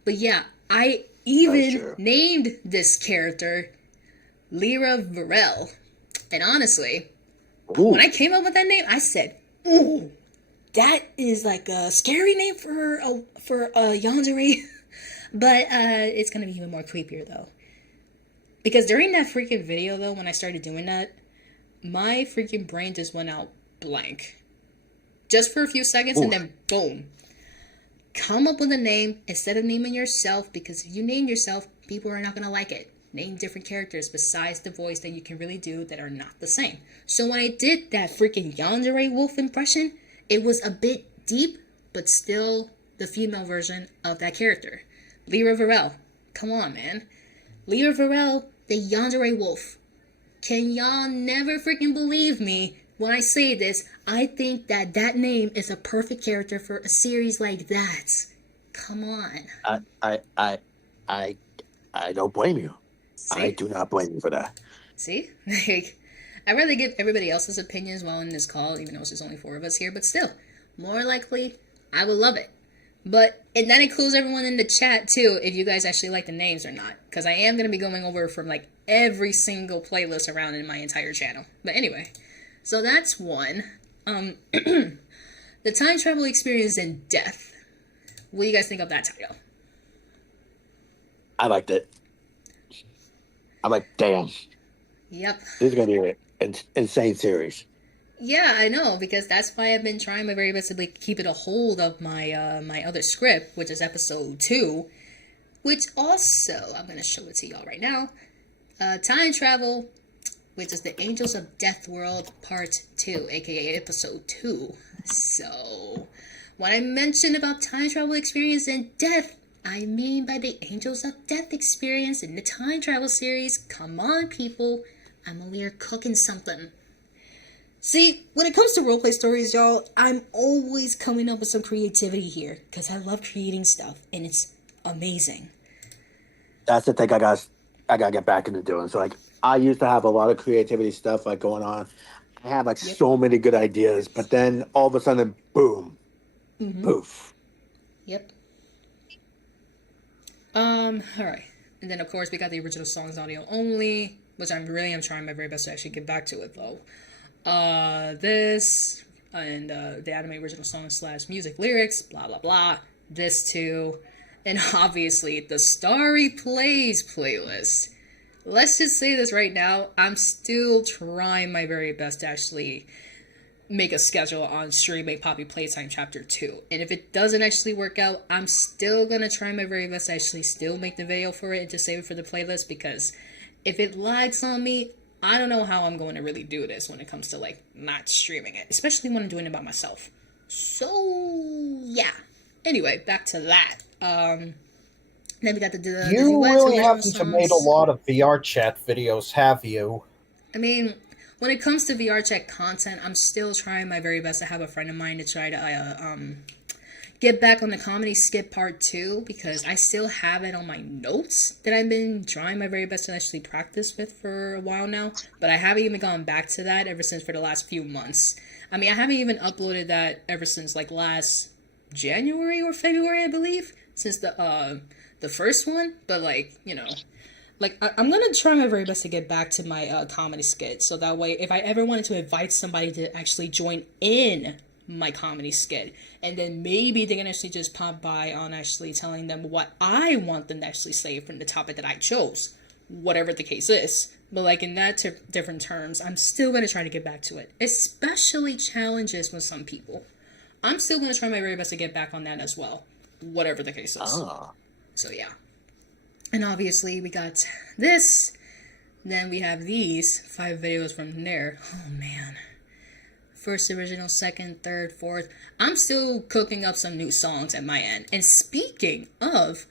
But yeah, I even named this character Lyra Varel. And honestly, when I came up with that name, I said, ooh, that is like a scary name for a yandere. But it's going to be even more creepier, though. Because during that freaking video, though, when I started doing that, my freaking brain just went out blank. Just for a few seconds, and then boom. Come up with a name instead of naming yourself, because if you name yourself, people are not going to like it. Name different characters besides the voice that you can really do that are not the same. So when I did that freaking yandere wolf impression, it was a bit deep, but still the female version of that character. Lyra Varel. Come on, man. Lyra Varel, the yandere wolf. Can y'all never freaking believe me when I say this? I think that name is a perfect character for a series like that. Come on. I don't blame you. See? I do not blame you for that. See? I'd rather give everybody else's opinions while in this call, even though it's just only 4 of us here, but still, more likely, I would love it. And that includes everyone in the chat, too, if you guys actually like the names or not. Because I am going to be going over from, like, every single playlist around in my entire channel. But anyway, so that's one. The time travel experience in death. What do you guys think of that title? I liked it. I'm like, damn. Yep. This is going to be an insane series. Yeah, I know, because that's why I've been trying my very best to keep it a hold of my my other script, which is episode 2, which also, I'm going to show it to y'all right now, time travel, which is the Angels of Death World Part 2, aka episode 2. So, when I mention about time travel experience and death, I mean by the Angels of Death experience in the time travel series. Come on, people, I'm over here cooking something. See, when it comes to roleplay stories, y'all, I'm always coming up with some creativity here, because I love creating stuff, and it's amazing. That's the thing I gotta get back into doing. So, like, I used to have a lot of creativity stuff, like, going on. I have like Yep. so many good ideas, but then all of a sudden, boom, Mm-hmm. poof. Yep. All right. And then of course we got the original songs audio only, which I'm trying my very best to actually get back to it though. This and the anime original song / music lyrics, blah blah blah. This too, and obviously the Starry Plays playlist. Let's just say this right now. I'm still trying my very best to actually make a schedule on streaming Poppy Playtime Chapter 2. And if it doesn't actually work out, I'm still gonna try my very best to actually still make the video for it and just save it for the playlist, because if it lags on me, I don't know how I'm going to really do this when it comes to like not streaming it, especially when I'm doing it by myself. So yeah. Anyway, back to that. Then we got the You really haven't made a lot of VR chat videos, have you? I mean, when it comes to VR chat content, I'm still trying my very best. I have a friend of mine to try to get back on the comedy skit part 2, because I still have it on my notes that I've been trying my very best to actually practice with for a while now, but I haven't even gone back to that ever since for the last few months. I mean, I haven't even uploaded that ever since like last January or February, I believe, since the first one, but like, you know, like I'm gonna try my very best to get back to my comedy skit, so that way if I ever wanted to invite somebody to actually join in my comedy skit, and then maybe they can actually just pop by on actually telling them what I want them to actually say from the topic that I chose, whatever the case is. But like in that different terms, I'm still gonna try to get back to it, especially challenges with some people. I'm still gonna try my very best to get back on that as well, whatever the case is. So yeah. And obviously we got this. Then we have these 5 videos from there. Oh man. First original, second, third, fourth. I'm still cooking up some new songs at my end. And speaking of,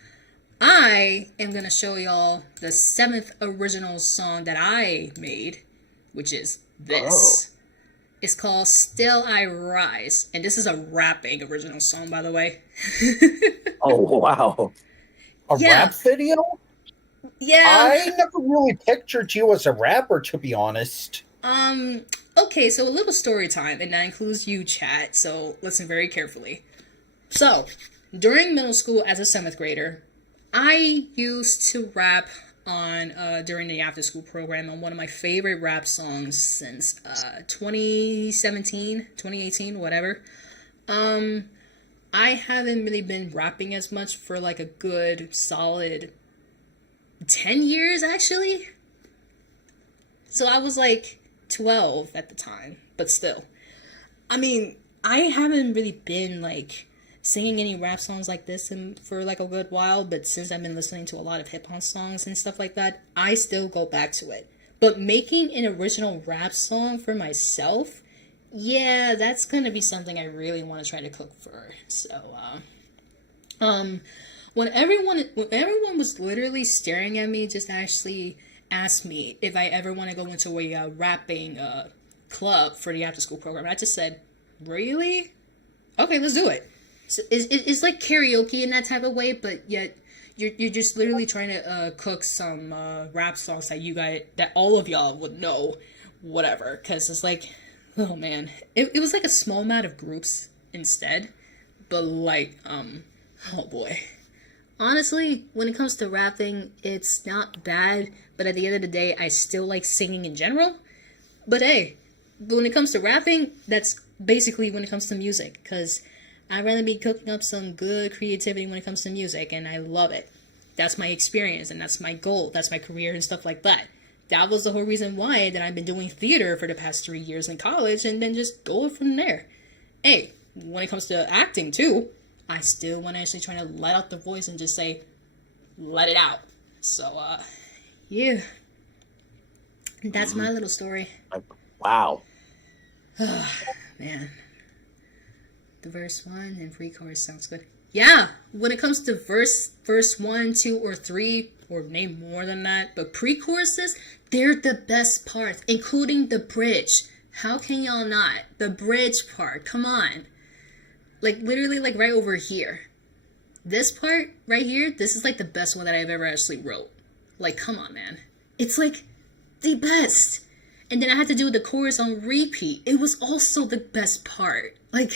I am going to show y'all the 7th original song that I made, which is this. It's called Still I Rise. And this is a rapping original song, by the way. Oh, wow. A rap video? Yeah. I never really pictured you as a rapper, to be honest. Okay, so a little story time, and that includes you, chat, so listen very carefully. So, during middle school as a 7th grader, I used to rap on, during the after school program on one of my favorite rap songs since, 2017, 2018, whatever. I haven't really been rapping as much for like a good solid 10 years actually. So I was like 12 at the time, but still. I mean, I haven't really been like singing any rap songs like this for like a good while, but since I've been listening to a lot of hip hop songs and stuff like that, I still go back to it. But making an original rap song for myself, yeah, that's gonna be something I really want to try to cook for. So, when everyone was literally staring at me, just actually asked me if I ever want to go into a rapping club for the after school program, I just said, really? Okay, let's do it. So it's like karaoke in that type of way, but yet you're just literally trying to cook some rap songs that all of y'all would know, whatever. Because it's like, oh man, it was like a small amount of groups instead, but like, oh boy. Honestly, when it comes to rapping, it's not bad, but at the end of the day, I still like singing in general. But hey, when it comes to rapping, that's basically when it comes to music, because I'd rather be cooking up some good creativity when it comes to music, and I love it. That's my experience, and that's my goal, that's my career, and stuff like that. That was the whole reason why that I've been doing theater for the past 3 years in college, and then just go from there. Hey, when it comes to acting too, I still want to actually try to let out the voice and just say, let it out. So, yeah. That's my little story. Wow. Man. The verse 1 and pre-chorus sounds good. Yeah, when it comes to verse 1, 2, or 3, or name more than that, but pre-choruses, they're the best parts, including the bridge. How can y'all not? The bridge part, come on. Like, literally, like, right over here. This part, right here, this is, like, the best one that I've ever actually wrote. Like, come on, man. It's, like, the best. and then I had to do the chorus on repeat. It was also the best part. Like,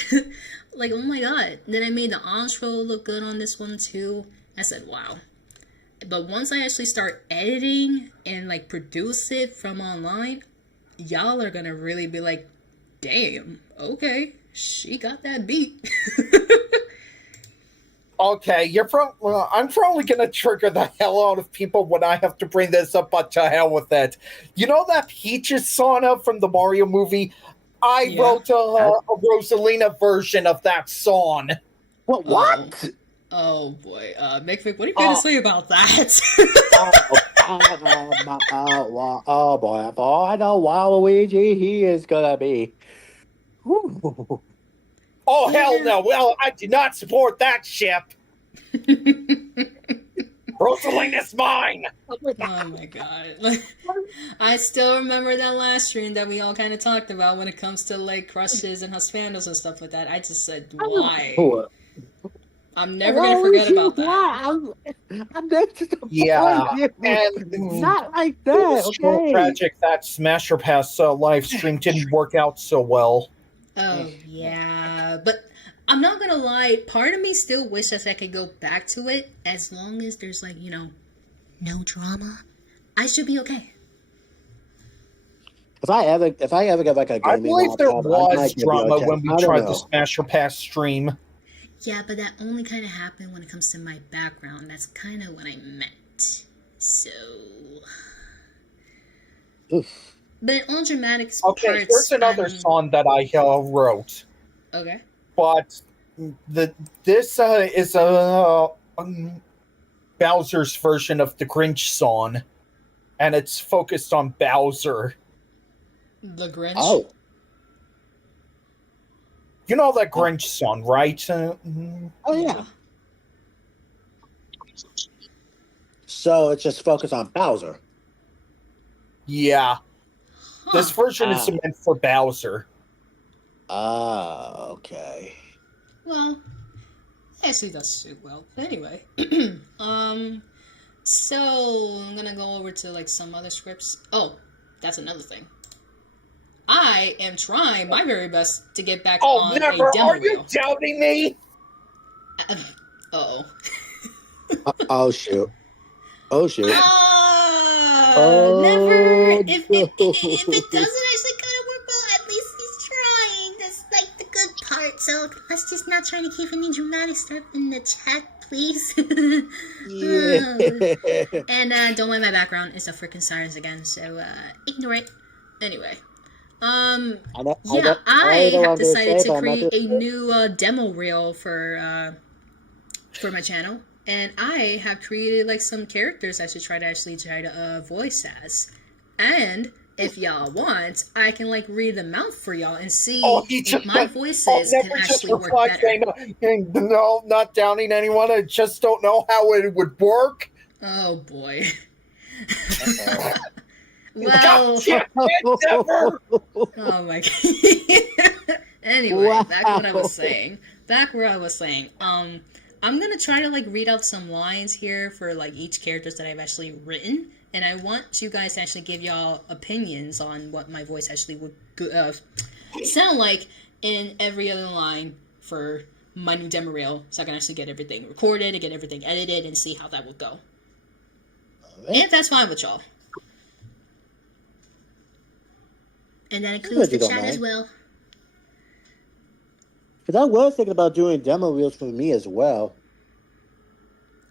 like oh my god. Then I made the intro look good on this one too. I said, wow. But once I actually start editing and like produce it from online, y'all are gonna really be like, damn, okay, she got that beat. Okay, I'm probably gonna trigger the hell out of people when I have to bring this up, but to hell with it. You know that Peaches song from the Mario movie? I wrote a Rosalina version of that song. What? Oh boy, McVick, what are you going to say about that? Oh boy, I know Waluigi, he is gonna be. Whew. Oh hell no! Well, I do not support that ship. Rosalina's mine. Oh my god. I still remember that last stream that we all kind of talked about when it comes to like crushes and husbandos and stuff like that. I just said, why? I'm never gonna forget about that. I'm never Yeah, and not like that. It's so tragic that Smasher Pass live stream didn't work out so well. Oh yeah, but I'm not gonna lie. Part of me still wishes I could go back to it, as long as there's like no drama. I should be okay. If I ever get like a gaming I believe there was drama when we tried the know. Smasher Pass stream. Yeah, but that only kind of happened when it comes to my background. That's kind of what I meant. So, Oof. but in all dramatic Okay, parts, here's another song that I wrote. Okay. But this is a Bowser's version of the Grinch song, and it's focused on Bowser. The Grinch. Oh. You know that Grinch song, right? Oh yeah. So it's just focused on Bowser. Yeah. This version is Ah. meant for Bowser. Ah, okay. Well, actually does suit well. Anyway, so I'm gonna go over to like some other scripts. Oh, that's another thing. I am trying my very best to get back on a demo Are you reel. doubting me? Uh-oh. Oh shoot. Oh shoot. Never. Oh, If it doesn't actually kind of work well, at least he's trying. That's like the good part. So let's just not try to keep any dramatic stuff in the chat, please. Yeah. And don't mind my background. It's a freaking sirens again, so ignore it. Anyway. I have decided to create a new demo reel for my channel, and I have created like some characters I should try to voice as, and if y'all want, I can like read them out for y'all and see if my voices can actually work better. No, not downing anyone. I just don't know how it would work. Oh boy. Well, oh my god. Anyway, Wow. back where I was saying. I'm gonna try to like read out some lines here for like each characters that I've actually written, and I want you guys to actually give y'all opinions on what my voice actually would sound like in every other line for my new demo reel, so I can actually get everything recorded and get everything edited and see how that would go. If that's fine with y'all. And that includes the chat as well. Because I was thinking about doing demo reels for me as well.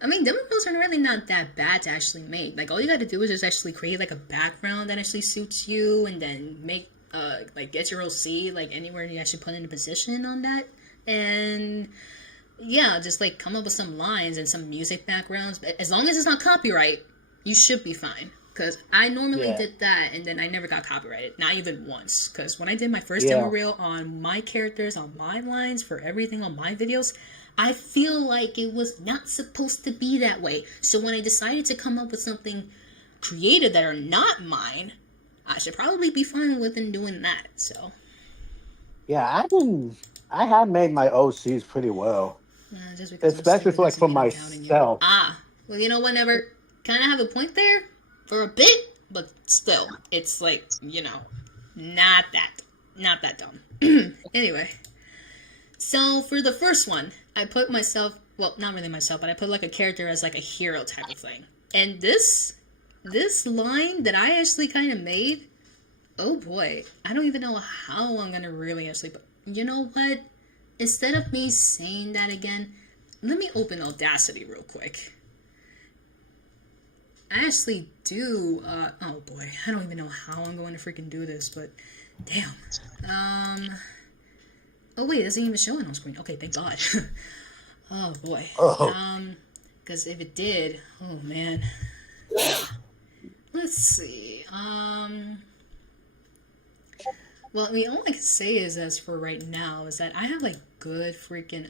I mean, demo reels are really not that bad to actually make. Like, all you gotta do is just actually create, like, a background that actually suits you, and then make, like, get your OC, like, anywhere you actually put in a position on that. And, yeah, just, like, come up with some lines and some music backgrounds. But as long as it's not copyright, you should be fine. Because I normally did that, and then I never got copyrighted. Not even once. Because when I did my first demo reel on my characters, on my lines, for everything on my videos, I feel like it was not supposed to be that way. So when I decided to come up with something creative that are not mine, I should probably be fine with doing that. So yeah, I have made my OCs pretty well, just because especially for myself. Well, you know, whenever kind of have a point there for a bit, but still, it's like, not that dumb. Anyway, so for the first one, I put myself, well, not really myself, but I put like a character as like a hero type of thing. And this line that I actually kind of made, oh boy, I don't even know how I'm gonna really actually, but you know what? Instead of me saying that again, let me open Audacity real quick. I actually do, oh boy, I don't even know how I'm going to freaking do this, but damn. Oh wait, it isn't even showing on screen. Okay, thank God. Oh boy. Because if it did, oh man. Let's see. Well, I mean, all I can say is, as for right now, is that I have like good freaking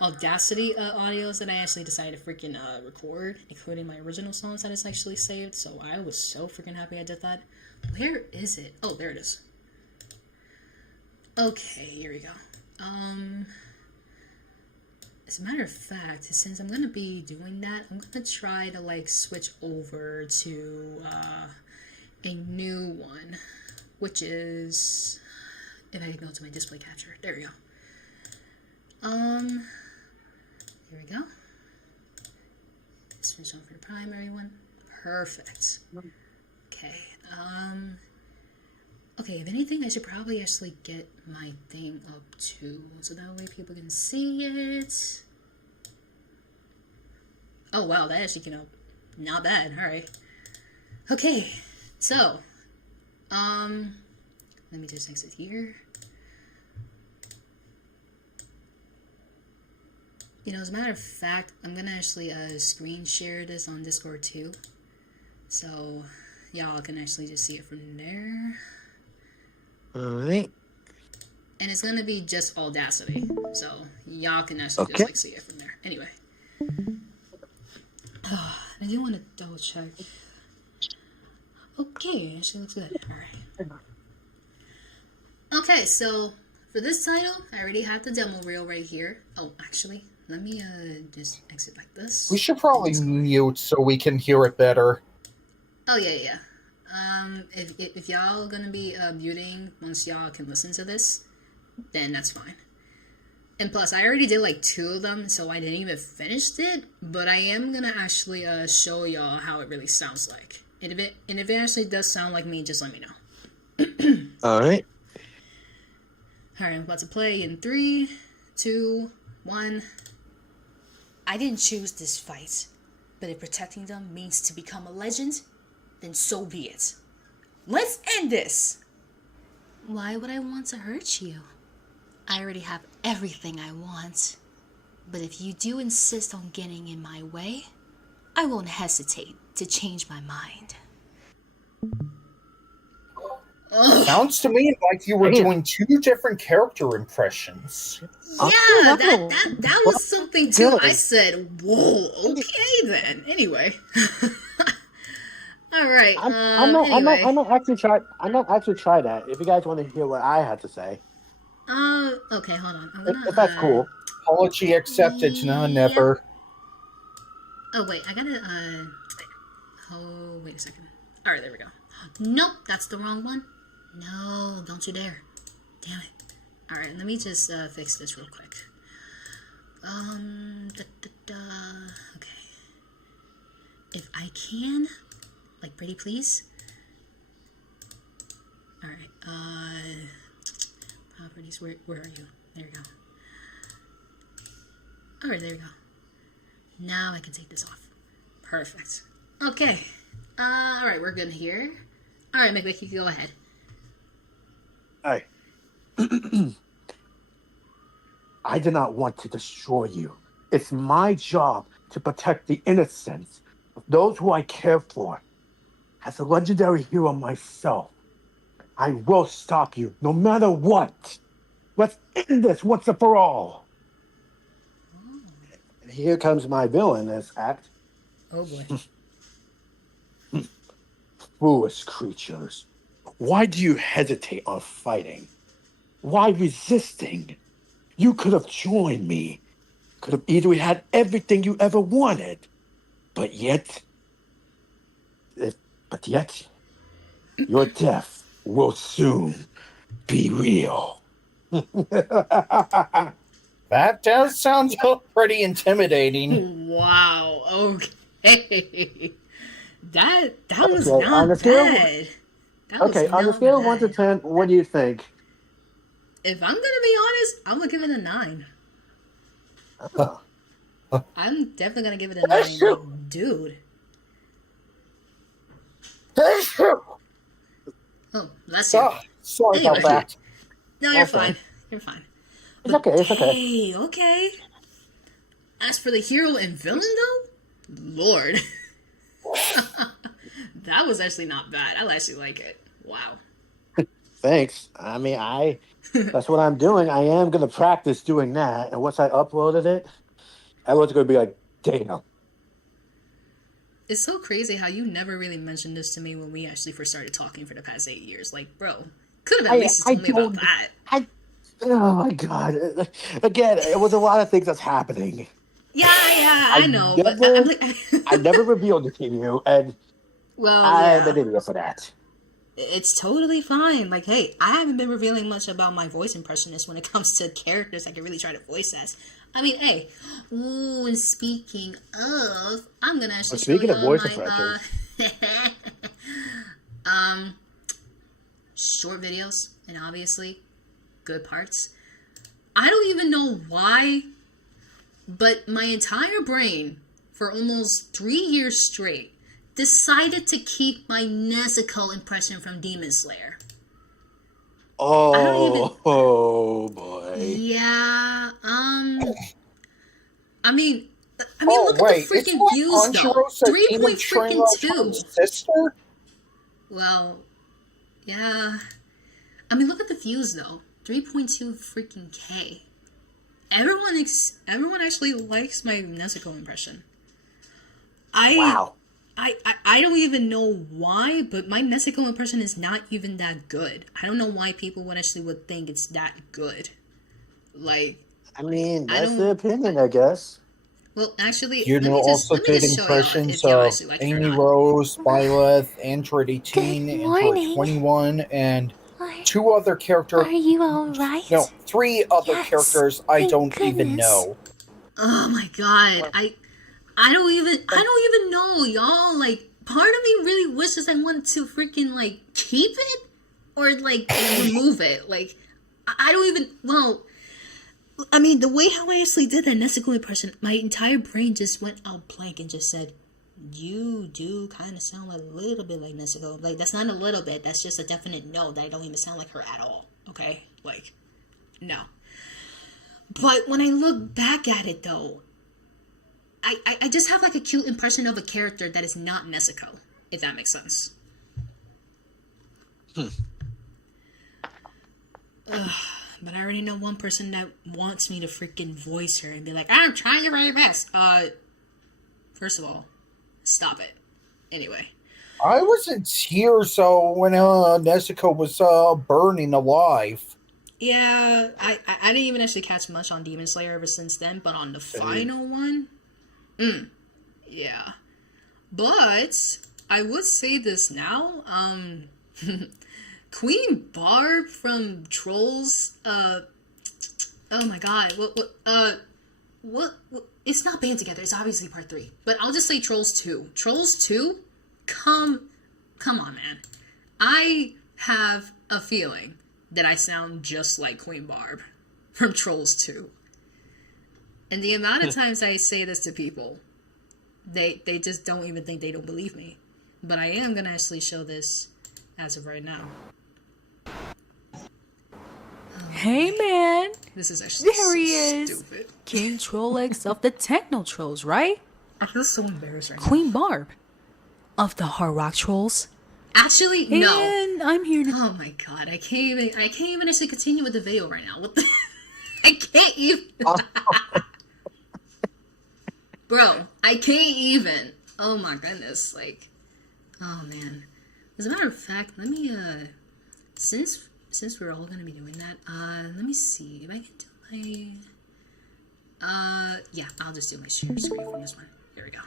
Audacity audios that I actually decided to freaking record, including my original songs that is actually saved. So I was so freaking happy I did that. Where is it? Oh, there it is. Okay, here we go. As a matter of fact, since I'm gonna be doing that, I'm gonna try to like switch over to a new one, which is, if I can go to my display capture, there we go. Here we go. Switch on for the primary one. Perfect. Okay. Okay, if anything, I should probably actually get my thing up too, so that way people can see it. Oh wow, that actually came out not bad. Alright. Okay, so, let me just exit here. As a matter of fact, I'm gonna actually screen share this on Discord too, so y'all can actually just see it from there. Alright. And it's gonna be just Audacity, so y'all can actually just like see it from there. Anyway, I do want to double check. Okay, it actually looks good. All right. Okay, so for this title, I already have the demo reel right here. Oh, actually, let me just exit like this. We should probably mute so we can hear it better. Oh yeah. If y'all gonna be muting once y'all can listen to this, then that's fine. And plus, I already did like 2 of them, so I didn't even finish it. But I am gonna actually show y'all how it really sounds like. And if it actually does sound like me, just let me know. All right. All right, I'm about to play in 3, 2, 1. I didn't choose this fight, but if protecting them means to become a legend, then so be it. Let's end this! Why would I want to hurt you? I already have everything I want. But if you do insist on getting in my way, I won't hesitate to change my mind. Sounds to me like you were doing 2 different character impressions. Yeah, that was something too. I said, whoa, okay then. Anyway. All right. I'm not actually try that. If you guys want to hear what I had to say. Okay, hold on. If that's cool. Apology accepted. No, never. Oh wait, I gotta oh wait a second. All right, there we go. Nope, that's the wrong one. No, don't you dare. Damn it. All right, let me just fix this real quick. Okay. If I can, like, pretty please. All right. Properties. Where are you? There you go. All right, there we go. Now I can take this off. Perfect. Okay. All right, we're good here. All right, Mick, you can go ahead. Hey. I did not want to destroy you. It's my job to protect the innocence of those who I care for. As a legendary hero myself, I will stop you no matter what. Let's end this once and for all. Oh. Here comes my villain in this act. Oh boy. Foolish creatures. Why do you hesitate on fighting? Why resisting? You could have joined me. Could have easily had everything you ever wanted. But yet, But yet, your death will soon be real. That does sound pretty intimidating. Wow. Okay. That was Okay, on the not scale. bad. That was Okay, on the not scale of 1 to bad. 10, what do you think? If I'm gonna be honest, I'm gonna give it a 9. Oh, I'm definitely gonna give it a 9. Like, dude. Oh, bless you. Oh, sorry Anyway. about that. No, you're okay. fine. You're fine. It's But okay. It's okay. hey, okay. As for the hero and villain, though, Lord, that was actually not bad. I actually like it. Wow. Thanks. I mean, that's what I'm doing. I am gonna practice doing that, and once I uploaded it, everyone's gonna be like, "Damn." It's so crazy how you never really mentioned this to me when we actually first started talking for the past 8 years. Like, bro, could have at least told me about that. Oh my god! Again, it was a lot of things that's happening. Yeah, I know, but I'm like, I never revealed it to you, and well, I'm yeah, an idiot for that. it's totally fine. Like, hey, I haven't been revealing much about my voice impressionist when it comes to characters I can really try to voice as. I mean, hey, ooh, and speaking of, I'm gonna actually Speaking show of you voice my impressions, short videos, and obviously good parts. I don't even know why, but my entire brain for almost 3 years straight decided to keep my Nezuko impression from Demon Slayer. oh boy! Yeah, I mean, Oh, look wait, at the it's freaking not views though. Angelo's a 3 demon point freaking trainer 2. sister? Well, yeah. I mean, look at the views though. 3.2 freaking K. Everyone actually likes my Nezuko impression. Wow. I don't even know why, but my Nezuko impression is not even that good. I don't know why people would think it's that good. Like, I mean, I that's don't. the opinion, I guess. Well, actually, You let know, me also just did show y'all impressions if y'all of actually like it or Amy not. Rose, Byleth, Android 18, Good Android morning. 21, and Are, two other characters. are you alright? No, three other Yes, characters I thank don't even goodness. know. Oh my god, I don't even know, y'all. Like, part of me really wishes I wanted to freaking like keep it or like remove it. Like, I don't even. Well, I mean, the way how I actually did that Nezuko impression, my entire brain just went out blank and just said, "You do kind of sound a little bit like Nezuko." Like, that's not a little bit. That's just a definite no. That I don't even sound like her at all. Okay, like, no. But when I look back at it, though, I just have like a cute impression of a character that is not Nezuko, if that makes sense. But I already know one person that wants me to freaking voice her and be like, I'm trying your very best. First of all, stop it. Anyway. I wasn't here, so when Nezuko was burning alive. Yeah, I didn't even actually catch much on Demon Slayer ever since then, but on the final one, yeah. But I would say this now, Queen Barb from Trolls, oh my god, what, it's not Band Together, it's obviously part 3, but I'll just say Trolls 2. Trolls 2, come on, man. I have a feeling that I sound just like Queen Barb from Trolls 2. And the amount of times I say this to people, they just don't even think they don't believe me. But I am going to actually show this as of right now. Hey man, This is actually there he is. stupid. King Troll X of the Techno Trolls, right? I feel so embarrassed right now. Queen Barb of the Hard Rock Trolls. Actually, no. And I'm here to... Oh my god, I can't even actually continue with the video right now. What the? I can't even. Bro, I can't even. Oh my goodness, like, oh man. As a matter of fact, let me since we're all gonna be doing that, let me see if I can do my yeah, I'll just do my share screen from this one. Here we go.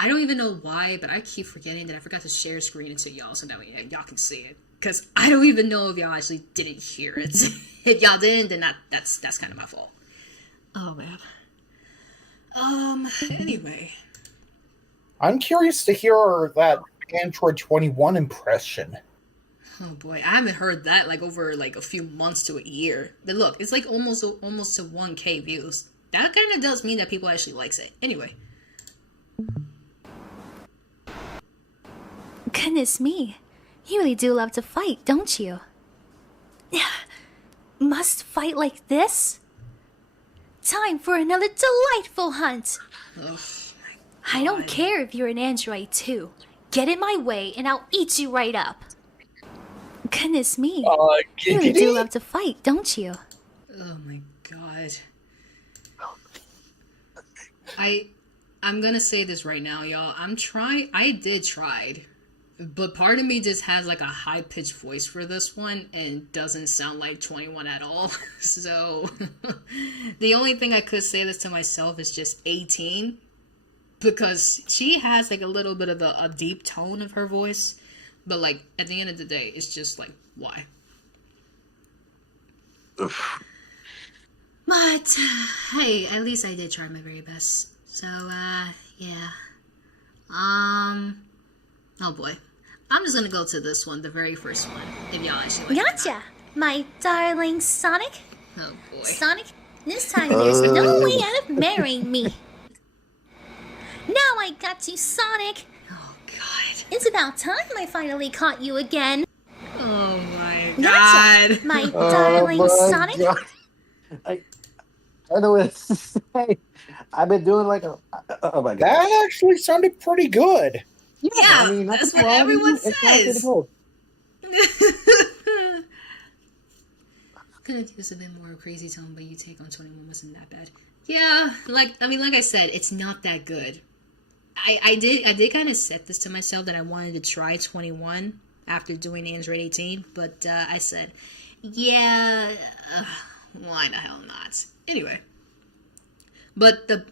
I don't even know why, but I keep forgetting that I forgot to share screen it to y'all so that way y'all can see it. Because I don't even know if y'all actually didn't hear it. If y'all didn't, then that's kind of my fault. Oh, man. Anyway. I'm curious to hear that Android 21 impression. Oh boy, I haven't heard that like over like a few months to a year. But look, it's like almost to 1K views. That kind of does mean that people actually likes it. Anyway. Goodness me. You really do love to fight, don't you? Must fight like this? Time for another delightful hunt. Ugh, I don't care if you're an android too. Get in my way and I'll eat you right up. Goodness me. You really do love to fight, don't you? oh my god. I'm gonna say this right now, y'all. I did tried. But part of me just has like a high-pitched voice for this one and doesn't sound like 21 at all. So the only thing I could say this to myself is just 18. Because she has like a little bit of a deep tone of her voice. But like at the end of the day, it's just like, why? But hey, at least I did try my very best. So yeah. Oh boy. I'm just gonna go to this one, the very first one, if y'all actually like Gotcha, my darling Sonic. Oh boy. Sonic, this time there's no way out of marrying me. Now I got you, Sonic. Oh god. It's about time I finally caught you again. Oh my Gotcha, god. my darling Sonic. God. I don't know what to say. I've been doing like a. Oh my god. That actually sounded pretty good. Yeah, I mean, that's nothing what wrong. everyone It's not says. good. Could have used a bit more crazy tone, but you take on 21 wasn't that bad. Yeah, like I said, it's not that good. I did kind of set this to myself that I wanted to try 21 after doing Android 18, but I said, yeah, why the hell not? Anyway, but the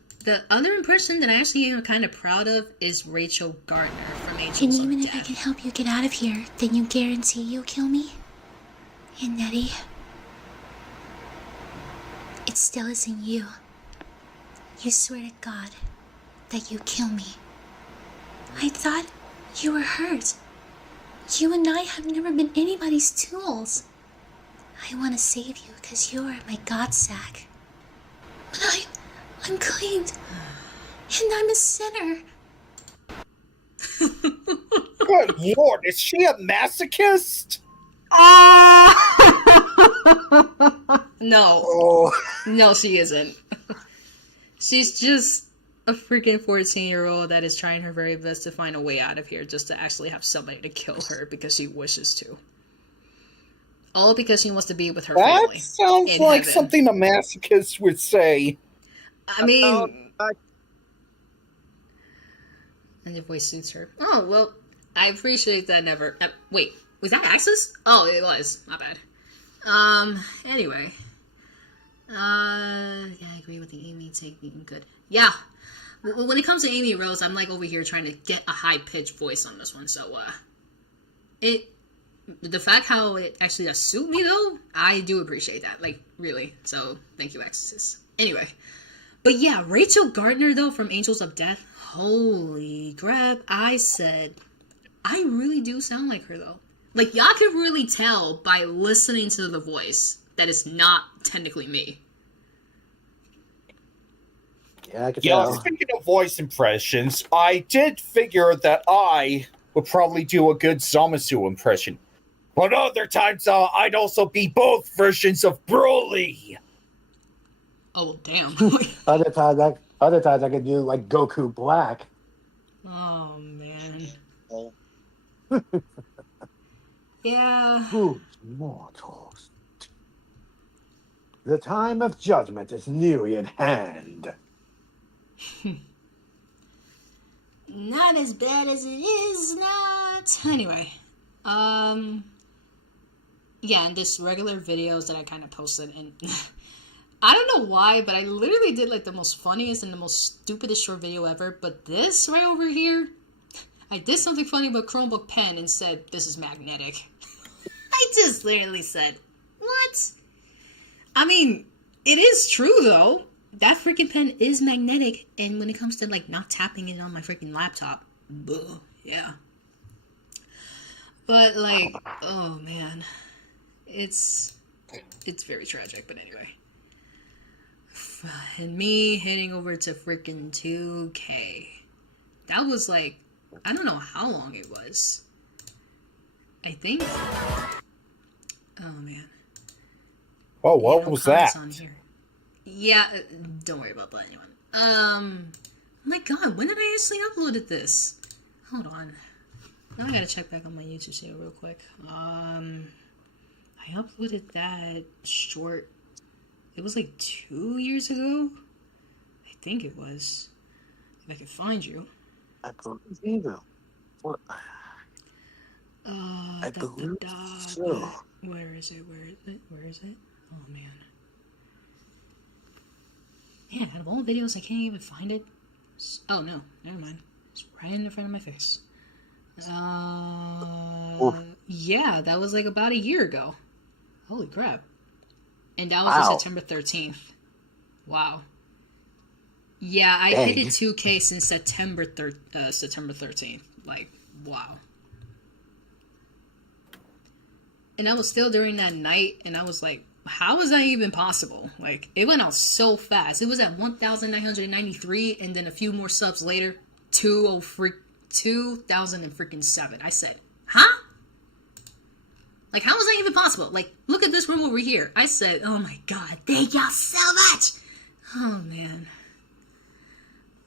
other impression that I actually am kind of proud of is Rachel Gardner from And Angels even of if I Death. can help you get out of here, then you guarantee you'll kill me? And Nettie? It still isn't you. You swear to God that you kill me. I thought you were hurt. You and I have never been anybody's tools. I want to save you because you're my God sack. But I'm cleaned. And I'm a sinner. Good lord, is she a masochist? No. Oh, No, she isn't. She's just a freaking 14-year-old that is trying her very best to find a way out of here just to actually have somebody to kill her because she wishes to. All because she wants to be with her That family. sounds in like heaven. something a masochist would say. I mean... And your voice suits her. Oh, well, I appreciate that never... wait, was that Axis? Oh, it was. My bad. Anyway. Yeah, I agree with the Amy take being good. Yeah. When it comes to Amy Rose, I'm like over here trying to get a high-pitched voice on this one, so, the fact how it actually does suit me, though, I do appreciate that. Like, really. So, thank you, Axis. Anyway. But yeah, Rachel Gardner, though, from Angels of Death, holy crap, I said, I really do sound like her, though. Like, y'all can really tell by listening to the voice that it's not technically me. yeah, I can Yeah, tell. speaking of voice impressions, I did figure that I would probably do a good Zamasu impression. But other times, I'd also be both versions of Broly. Oh, damn. Other times I could do like Goku Black. Oh, man. Oh, Yeah. Who's mortals? The time of judgment is nearly at hand. Not as bad as it is not. Anyway. Yeah, and this regular videos that I kind of posted, and I don't know why, but I literally did like the most funniest and the most stupidest short video ever. But this right over here, I did something funny with Chromebook pen and said, this is magnetic. I just literally said, what? I mean, it is true though. That freaking pen is magnetic. And when it comes to like not tapping it on my freaking laptop, yeah. But like, oh man, it's very tragic. But anyway. And me heading over to freaking 2K. That was like, I don't know how long it was. I think. Oh man. Oh, what was that? On here. Yeah, don't worry about that anyone. Oh my god, when did I actually uploaded this? Hold on. Now I gotta check back on my YouTube channel real quick. I uploaded that short. It was like 2 years ago. I think it was. If I could find you. I believe you. What? I believe so. Where is it? Where is it? Where is it? Oh man. Man, out of all videos, I can't even find it. Oh no, never mind. It's right in the front of my face. Yeah, that was like about a year ago. Holy crap. And that was on September 13th. Wow. Yeah, I hit it 2K since September 13th. Like, wow. And that was still during that night, and I was like, how is that even possible? Like, it went out so fast. It was at 1,993, and then a few more subs later, 2,007. I said, huh? Like, how is that even possible? Like, look at this room over here. I said, oh my god, thank y'all so much. Oh, man.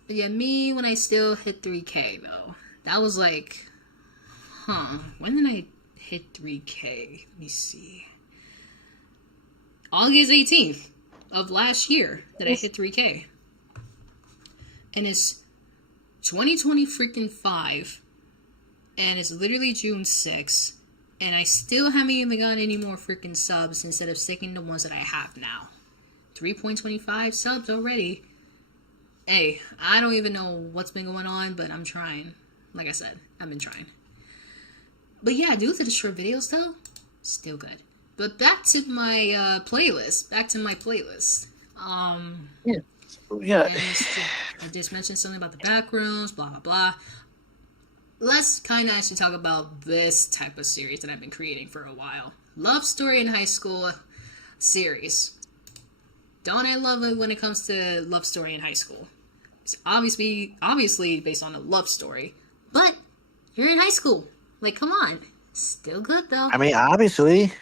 But yeah, me, when I still hit 3K, though. That was like, when did I hit 3K? Let me see. August 18th of last year that I hit 3K. And it's 2020 freaking 5. And it's literally June 6th. And I still haven't even gotten any more freaking subs instead of sticking to the ones that I have now. 3.25 subs already. Hey, I don't even know what's been going on, but I'm trying. Like I said, I've been trying. But yeah, due to the short videos though, still good. But back to my playlist. Yeah. I just mentioned something about the back rooms, blah, blah, blah. Let's kind of actually talk about this type of series that I've been creating for a while. Love Story in High School series. Don't I love it when it comes to Love Story in High School? It's obviously based on a love story. But you're in high school. Like, come on. Still good, though. I mean, obviously.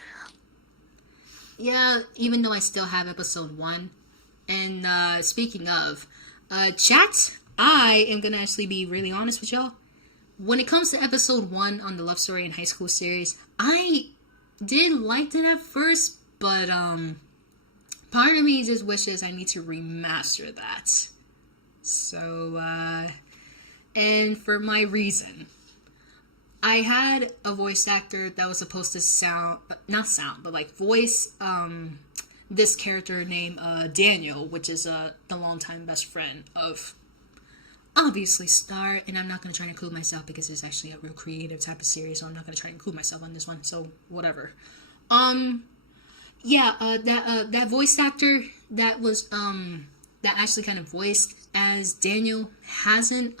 Yeah, even though I still have episode 1. And speaking of, chat, I am going to actually be really honest with y'all. When it comes to episode 1 on the Love Story in High School series, I did like it at first, but part of me just wishes I need to remaster that. So, and for my reason, I had a voice actor that was supposed to voice this character named Daniel, which is the longtime best friend of obviously Star, and I'm not going to try to include myself because it's actually a real creative type of series, so I'm not going to try to include myself on this one, so whatever. That voice actor that was that actually kind of voiced as Daniel hasn't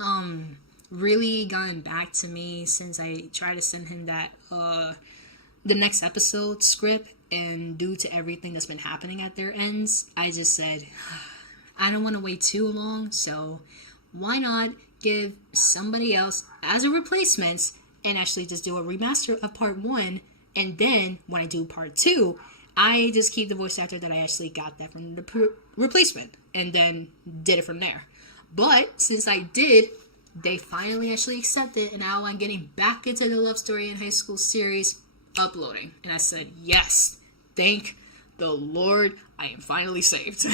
really gotten back to me since I tried to send him that the next episode script, and due to everything that's been happening at their ends, I just said I don't want to wait too long, so why not give somebody else as a replacement and actually just do a remaster of part 1, and then when I do part 2, I just keep the voice actor that I actually got that from the replacement and then did it from there. But since I did, they finally actually accepted, and now I'm getting back into the Love Story in High School series uploading, and I said yes, thank the Lord, I am finally saved.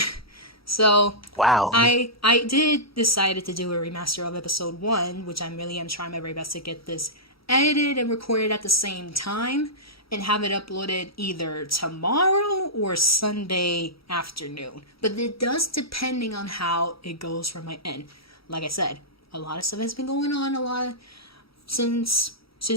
So, wow. I did decided to do a remaster of episode 1, which I really am trying my very best to get this edited and recorded at the same time. and have it uploaded either tomorrow or Sunday afternoon. But it does depending on how it goes from my end. Like I said, a lot of stuff has been going on since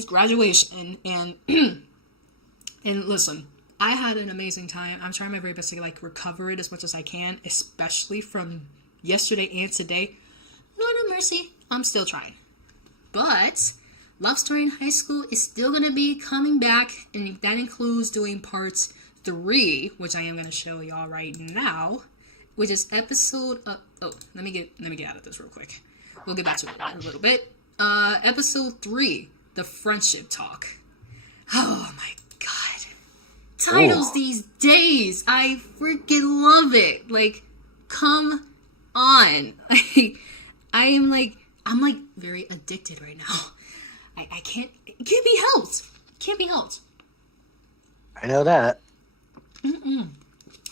graduation, and and listen, I had an amazing time. I'm trying my very best to like recover it as much as I can, especially from yesterday and today. Lord of mercy, I'm still trying. But Love Story in High School is still going to be coming back, and that includes doing parts 3, which I am going to show y'all right now, which is episode let me get out of this real quick. We'll get back to it in a little bit. Episode 3, the friendship talk. Oh my god. Titles these days. I freaking love it. Like, come on. I'm very addicted right now. I can't, it can't be helped. Can't be helped. I know that.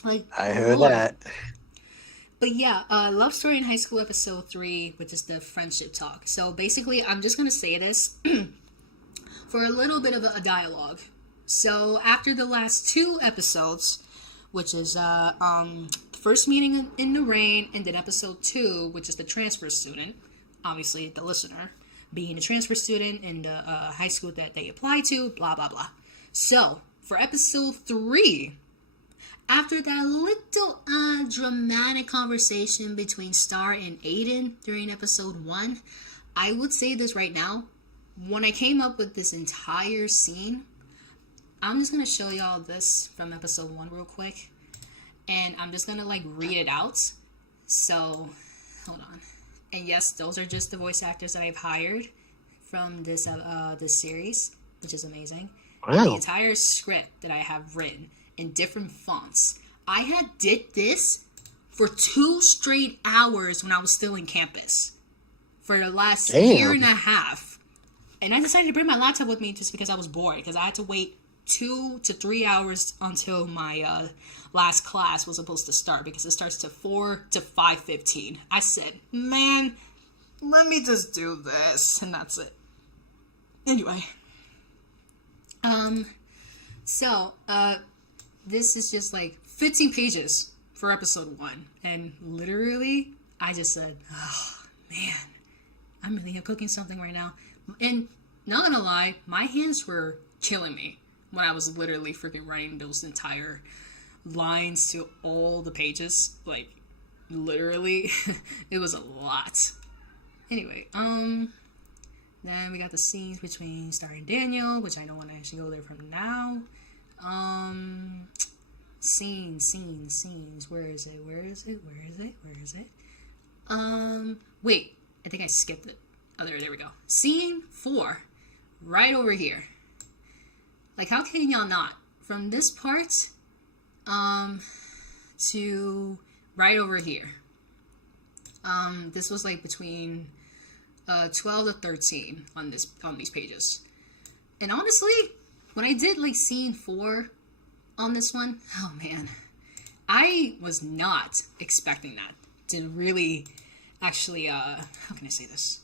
Like, I heard that. But yeah, Love Story in High School episode 3, which is the friendship talk. So basically, I'm just going to say this for a little bit of a dialogue. So after the last 2 episodes, which is first meeting in the rain, and then episode 2, which is the transfer student, obviously the listener, being a transfer student in the high school that they apply to, blah, blah, blah. So for episode 3, after that little dramatic conversation between Star and Aiden during episode 1, I would say this right now. When I came up with this entire scene, I'm just going to show y'all this from episode 1 real quick. And I'm just going to like read it out. So, hold on. And yes, those are just the voice actors that I've hired from this series, which is amazing. Wow. The entire script that I have written in different fonts. I did this for 2 straight hours when I was still in campus. For the last year and a half. And I decided to bring my laptop with me just because I was bored. Because I had to wait 2 to 3 hours until my last class was supposed to start. Because it starts to 4 to 5:15. I said, man, let me just do this. And that's it. Anyway. So, this is just like 15 pages for episode 1. And literally, I just said, oh, man, I'm really cooking something right now. And not gonna lie, my hands were killing me when I was literally freaking writing those entire lines to all the pages. Like, literally, it was a lot. Anyway, then we got the scenes between Star and Daniel, which I don't want to actually go there from now. Scenes. Where is it? Wait, I think I skipped it. Oh, there we go. Scene 4, right over here. Like, how can y'all not? From this part, to right over here. This was like between 12 to 13 on these pages. And honestly, when I did like scene 4 on this one, oh man, I was not expecting that to really actually, how can I say this?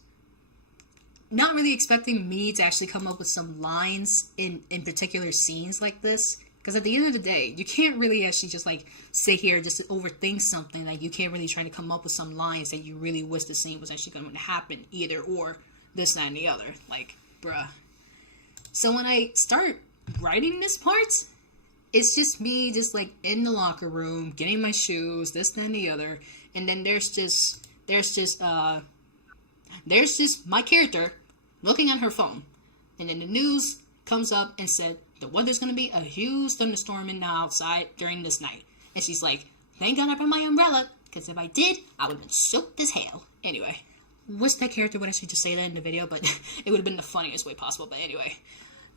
Not really expecting me to actually come up with some lines in particular scenes like this. Because at the end of the day, you can't really actually just like sit here just to overthink something. Like, you can't really try to come up with some lines that you really wish the scene was actually going to happen, either or, this, that, and the other. Like, bruh. So when I start writing this part, it's just me just like in the locker room, getting my shoes, this, that, and the other. And then there's just my character looking at her phone. And then the news comes up and said, the weather's going to be a huge thunderstorm in the outside during this night. And she's like, thank God I brought my umbrella, because if I did, I would have been soaked as hell. Anyway, wish that character would actually just say that in the video, but it would have been the funniest way possible. But anyway,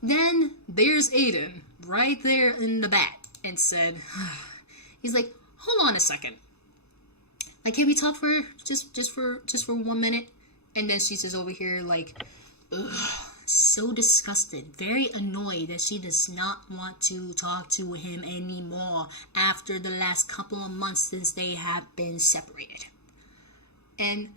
then there's Aiden right there in the back and said, he's like, hold on a second. Like, can we talk for just for 1 minute? And then she's just over here like, ugh. So disgusted, very annoyed that she does not want to talk to him anymore after the last couple of months since they have been separated. And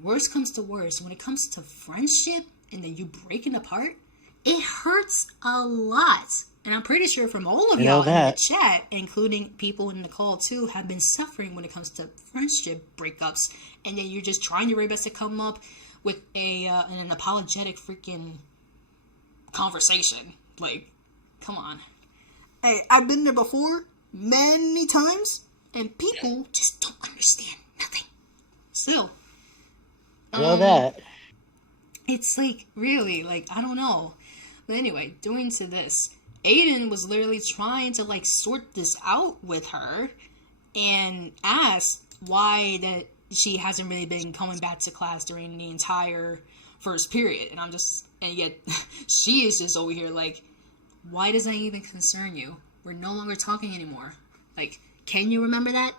worst comes to worst, when it comes to friendship and then you breaking apart, it hurts a lot. And I'm pretty sure from all of I know y'all in the that. chat, including people in the call too, have been suffering when it comes to friendship breakups. And then you're just trying your very best to come up with an apologetic freaking conversation. Like, come on. Hey, I've been there before many times, and people just don't understand nothing. Still. I know that. It's like, really, like, I don't know. But anyway, doing to this, Aiden was literally trying to, like, sort this out with her and asked why that she hasn't really been coming back to class during the entire first period. And yet, she is just over here like, why does that even concern you? We're no longer talking anymore. Like, can you remember that?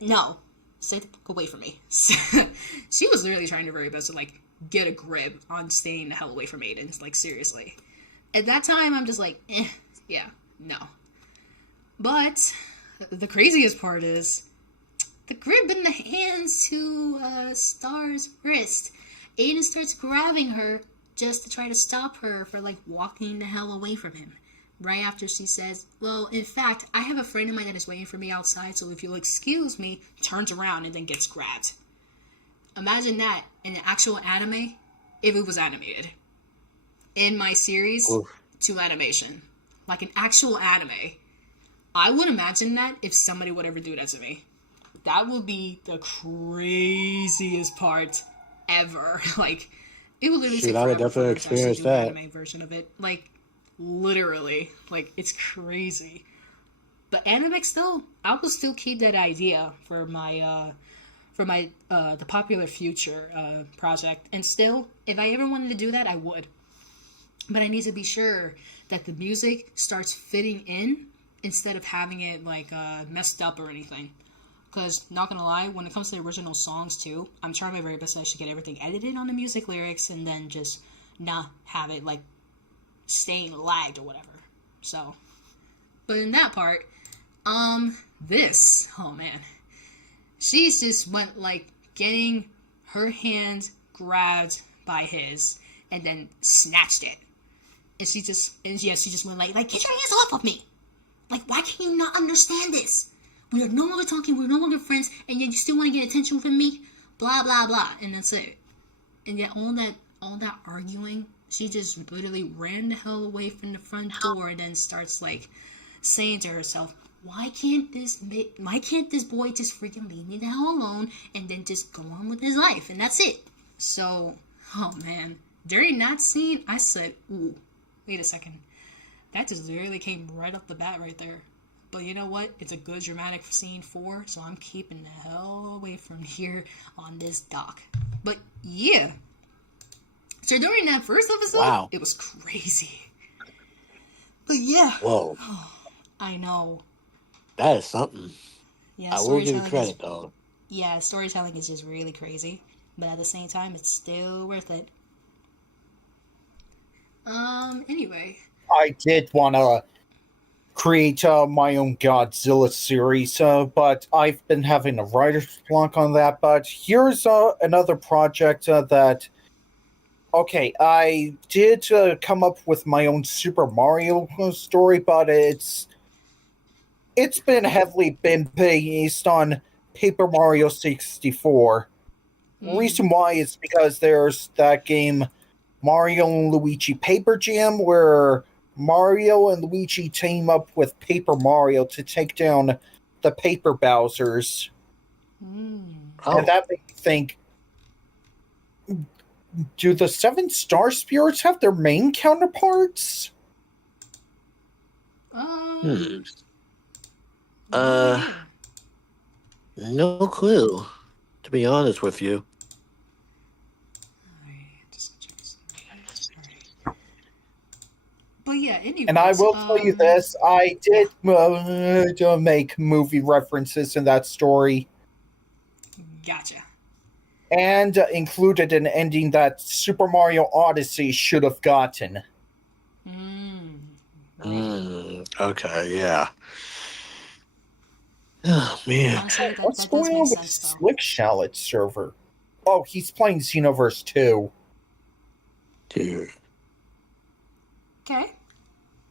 No. Stay away from me. She was literally trying her very best to, like, get a grip on staying the hell away from Aiden. Like, seriously. At that time, I'm just like, yeah, no. But the craziest part is the grip in the hands to Star's wrist. Aiden starts grabbing her just to try to stop her for, like, walking the hell away from him. Right after she says, well, in fact, I have a friend of mine that is waiting for me outside, so if you'll excuse me, turns around and then gets grabbed. Imagine that in an actual anime, if it was animated. In my series, to animation. Like an actual anime. I would imagine that if somebody would ever do that to me. That would be the craziest part ever. Like, it would literally take I would forever for definitely them to actually experience do that. an anime version of it. Like, literally. Like, it's crazy. But Animex still, I will still keep that idea for my the Popular Future project. And still, if I ever wanted to do that, I would. But I need to be sure that the music starts fitting in instead of having it, like, messed up or anything. Because, not gonna lie, when it comes to the original songs, too, I'm trying my very best to get everything edited on the music lyrics and then just not have it, like, staying lagged or whatever. So, but in that part, this, oh man, she's just went, like, getting her hand grabbed by his and then snatched it. And she just went like, get your hands off of me. Like, why can you not understand this? We are no longer talking, we're no longer friends, and yet you still want to get attention from me? Blah, blah, blah. And that's it. And yet all that arguing, she just literally ran the hell away from the front door and then starts, like, saying to herself, why can't this boy just freaking leave me the hell alone and then just go on with his life? And that's it. So, oh man. During that scene, I said, ooh, wait a second. That just literally came right off the bat right there. But you know what? It's a good dramatic scene 4, so I'm keeping the hell away from here on this dock. But yeah. So during that first episode, It was crazy. But yeah. Whoa. I know. That is something. Yeah, I will give you credit, though. Yeah, storytelling is just really crazy. But at the same time, it's still worth it. Anyway. I did want to create my own Godzilla series, but I've been having a writer's block on that. But here's another project that... Okay, I did come up with my own Super Mario story, but it's been based on Paper Mario 64. Reason why is because there's that game Mario and Luigi Paper Jam, where Mario and Luigi team up with Paper Mario to take down the Paper Bowsers. And that made me think, do the 7 Star Spirits have their main counterparts? No clue, to be honest with you. But yeah, anyways, and I will tell you this, I did make movie references in that story. Gotcha. And included an ending that Super Mario Odyssey should have gotten. Okay, yeah. Oh, man. Honestly, What's going on with the Slick Shallot server? Oh, he's playing Xenoverse 2. Dude. Okay.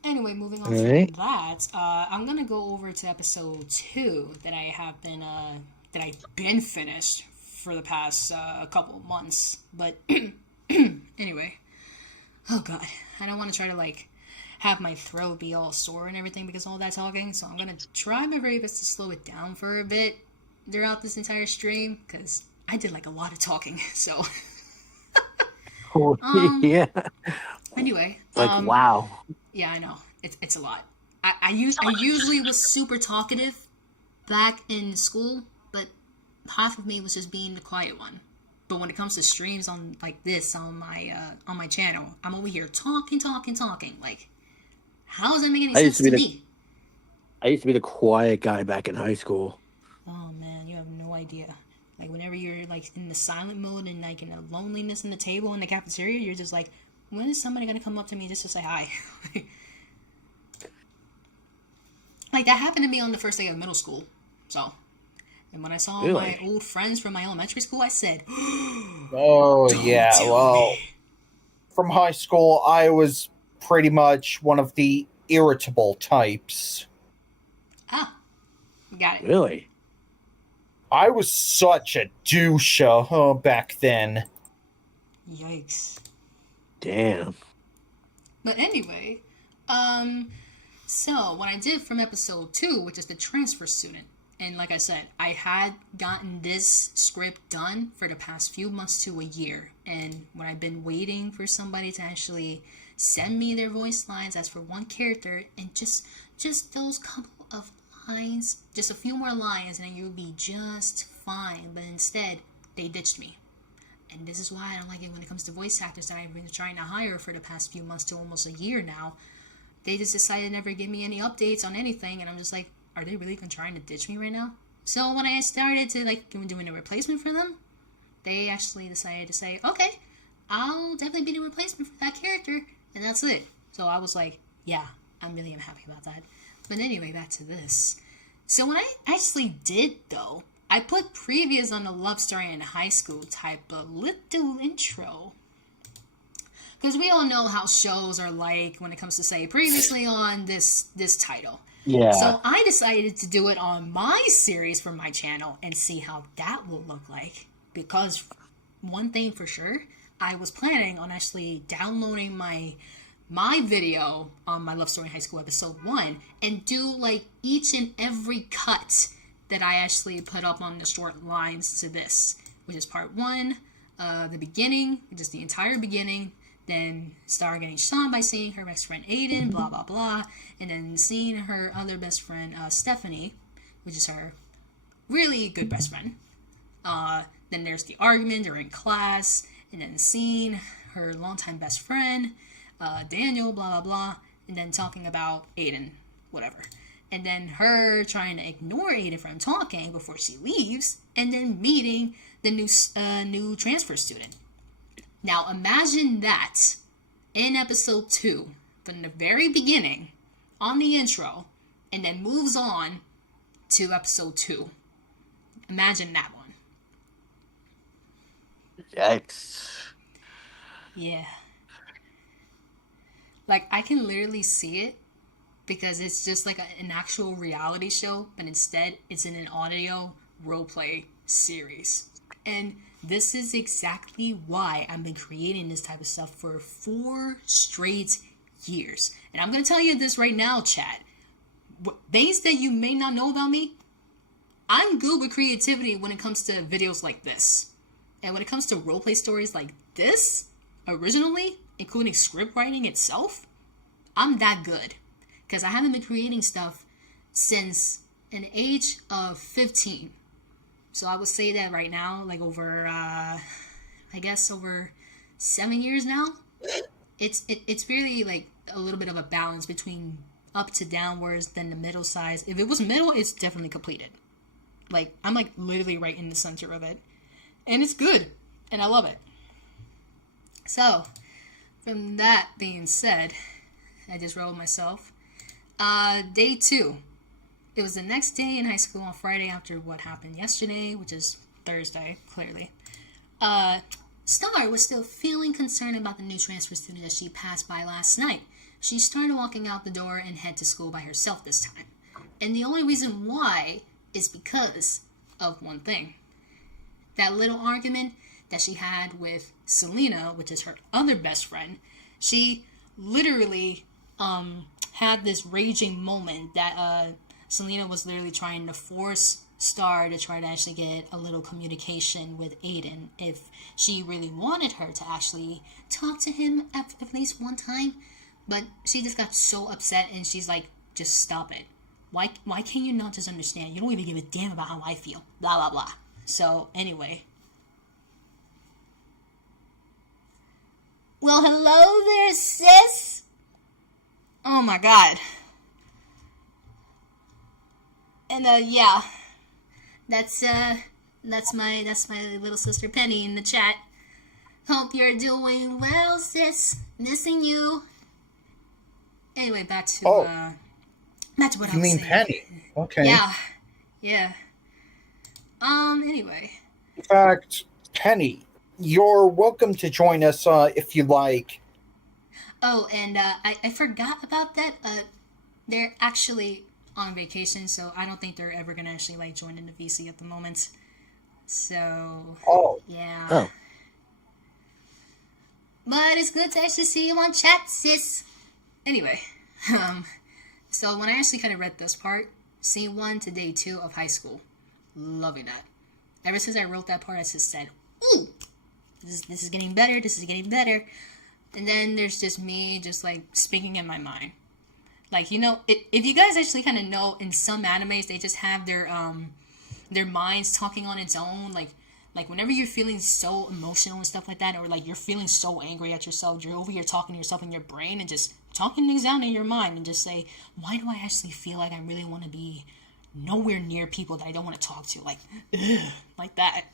Anyway, moving on Alright. from that, I'm gonna go over to episode 2 that I've been finished for the past couple of months. But anyway, oh god, I don't want to try to like have my throat be all sore and everything because of all that talking. So I'm gonna try my very best to slow it down for a bit throughout this entire stream because I did like a lot of talking. So Yeah. anyway, Like, wow. yeah, I know. It's a lot. I usually was super talkative back in school, but half of me was just being the quiet one. But when it comes to streams on like this on my channel, I'm over here talking. Like, how does that make any sense to me? I used to be the quiet guy back in high school. Oh man, you have no idea. Like whenever you're like in the silent mode and like in the loneliness in the table in the cafeteria, you're just like, when is somebody gonna come up to me just to say hi? Like that happened to me on the first day of middle school. So, and when I saw my old friends from my elementary school, I said, Oh, yeah. tell Well, me. from high school, I was pretty much one of the irritable types. Ah, got it. Really? I was such a douche back then. Yikes. Damn. But anyway, so what I did from episode 2, which is the transfer student, and like I said, I had gotten this script done for the past few months to a year, and when I've been waiting for somebody to actually send me their voice lines as for one character, and just those couple of lines, just a few more lines, and then you'll be just fine. But instead, they ditched me. And this is why I don't like it when it comes to voice actors that I've been trying to hire for the past few months to almost a year now. They just decided to never give me any updates on anything, and I'm just like, are they really trying to ditch me right now? So when I started to like doing a replacement for them, they actually decided to say, okay, I'll definitely be the replacement for that character, and that's it. So I was like, yeah, I'm really unhappy about that. But anyway, back to this. So what I actually did though, I put previous on the love story in high school type of little intro. Because we all know how shows are like when it comes to say previously on this title. Yeah. So I decided to do it on my series for my channel and see how that will look like. Because one thing for sure, I was planning on actually downloading my video on my Love Story in High School episode 1 and do like each and every cut that I actually put up on the short lines to this, which is part 1, the beginning, just the entire beginning, then Star getting shot by seeing her best friend Aiden, blah blah blah, and then seeing her other best friend Stephanie, which is her really good best friend. Then there's the argument during class, and then seeing her longtime best friend Daniel, blah blah blah, and then talking about Aiden, whatever. And then her trying to ignore Aiden from talking before she leaves, and then meeting the new transfer student. Now imagine that in episode 2, from the very beginning, on the intro, and then moves on to episode 2. Imagine that one. Yikes. Yeah. Like, I can literally see it because it's just like an actual reality show, but instead it's in an audio roleplay series. And this is exactly why I've been creating this type of stuff for 4 straight years. And I'm going to tell you this right now, chat. Things that you may not know about me, I'm good with creativity when it comes to videos like this. And when it comes to roleplay stories like this, originally, including script writing itself, I'm that good. Because I haven't been creating stuff since an age of 15. So I would say that right now, like over, I guess over 7 years now, it's really like a little bit of a balance between up to downwards, then the middle size. If it was middle, it's definitely completed. Like, I'm like literally right in the center of it. And it's good. And I love it. So, from that being said, I just rolled myself. Day 2. It was the next day in high school on Friday after what happened yesterday, which is Thursday, clearly. Star was still feeling concerned about the new transfer student that she passed by last night. she started walking out the door and head to school by herself this time. And the only reason why is because of one thing. That little argument that she had with Selena, which is her other best friend, she literally had this raging moment that Selena was literally trying to force Star to try to actually get a little communication with Aiden if she really wanted her to actually talk to him at least one time. But she just got so upset and she's like, just stop it. Why can't you not just understand? You don't even give a damn about how I feel. Blah, blah, blah. So, anyway. Well, hello there, sis. Oh my god. And, yeah. That's my little sister Penny in the chat. Hope you're doing well, sis. Missing you. Anyway, back to what I was saying. You mean Penny? Okay. Yeah. Anyway. In fact, Penny, you're welcome to join us if you like. Oh, and I forgot about that. They're actually on vacation, so I don't think they're ever gonna actually like join in the VC at the moment. So. Yeah. Oh. But it's good to actually see you on chat, sis. Anyway, so when I actually kind of read this part, scene 1 to day 2 of high school, loving that. Ever since I wrote that part, I just said, ooh, this is getting better, this is getting better. And then there's just me just like speaking in my mind. Like, you know, if you guys actually kind of know, in some animes, they just have their minds talking on its own, like whenever you're feeling so emotional and stuff like that, or like you're feeling so angry at yourself, you're over here talking to yourself in your brain and just talking things down in your mind and just say, why do I actually feel like I really want to be nowhere near people that I don't want to talk to? Like, ugh, like that.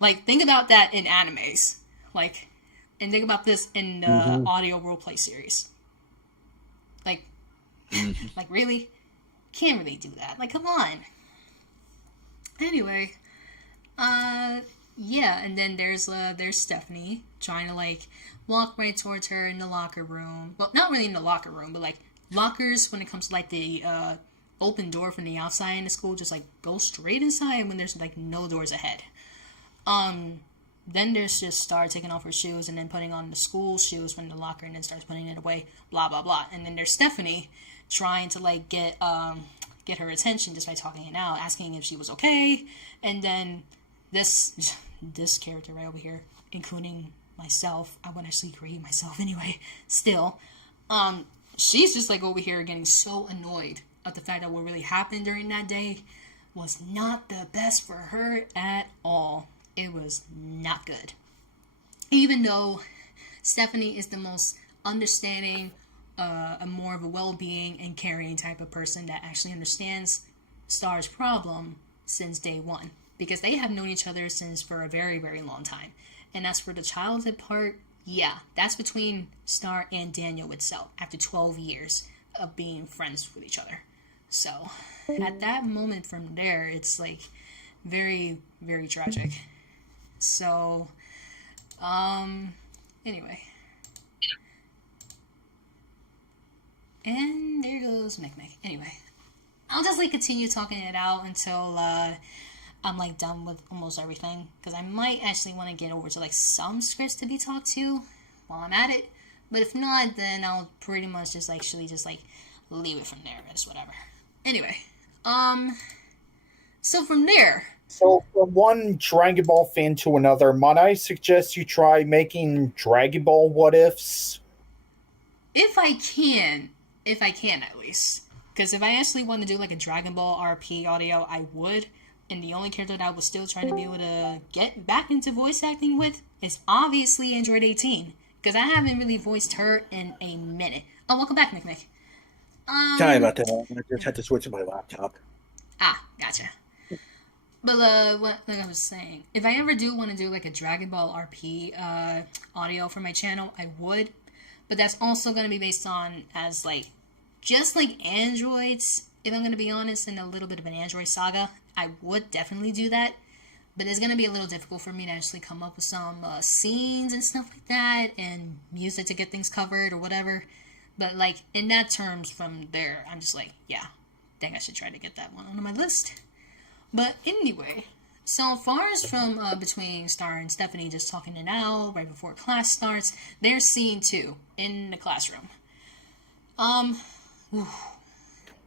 Like, think about that in animes. Like, and think about this in the audio roleplay series. Like, like really? Can't really do that. Like, come on. Anyway, yeah, and then there's Stephanie trying to like walk right towards her in the locker room. Well, not really in the locker room, but like lockers when it comes to like the open door from the outside in the school, just like go straight inside when there's like no doors ahead. Then there's just Star taking off her shoes and then putting on the school shoes from the locker and then starts putting it away, blah blah blah. And then there's Stephanie trying to like get her attention just by talking it out, asking if she was okay. And then this character right over here, including myself, I would actually agree myself anyway, still, she's just like over here getting so annoyed at the fact that what really happened during that day was not the best for her at all. It was not good. Even though Stephanie is the most understanding, a more of a well-being and caring type of person that actually understands Star's problem since day one, because they have known each other since for a very, very long time. And as for the childhood part, yeah, that's between Star and Daniel itself after 12 years of being friends with each other. So at that moment from there, it's like very, very tragic. So, anyway. And there goes Mick. Anyway, I'll just like continue talking it out until I'm like done with almost everything, because I might actually want to get over to like some scripts to be talked to while I'm at it. But if not, then I'll pretty much just like leave it from there. It's whatever. Anyway, so from there. So from one Dragon Ball fan to another, might I suggest you try making Dragon Ball what ifs? If I can at least. Because if I actually want to do like a Dragon Ball RP audio, I would. And the only character that I was still trying to be able to get back into voice acting with is obviously Android 18. Because I haven't really voiced her in a minute. Oh, welcome back, Mick. Sorry about that. I just had to switch to my laptop. Ah, gotcha. But what like I was saying, if I ever do want to do like a Dragon Ball RP audio for my channel, I would. But that's also going to be based on as like just like androids. If I'm going to be honest, in a little bit of an Android saga, I would definitely do that. But it's going to be a little difficult for me to actually come up with some scenes and stuff like that, and music to get things covered or whatever. But like in that terms from there, I'm just like, yeah, I think I should try to get that one on my list. But anyway, so far as from between Star and Stephanie just talking it out right before class starts, there's scene 2 in the classroom.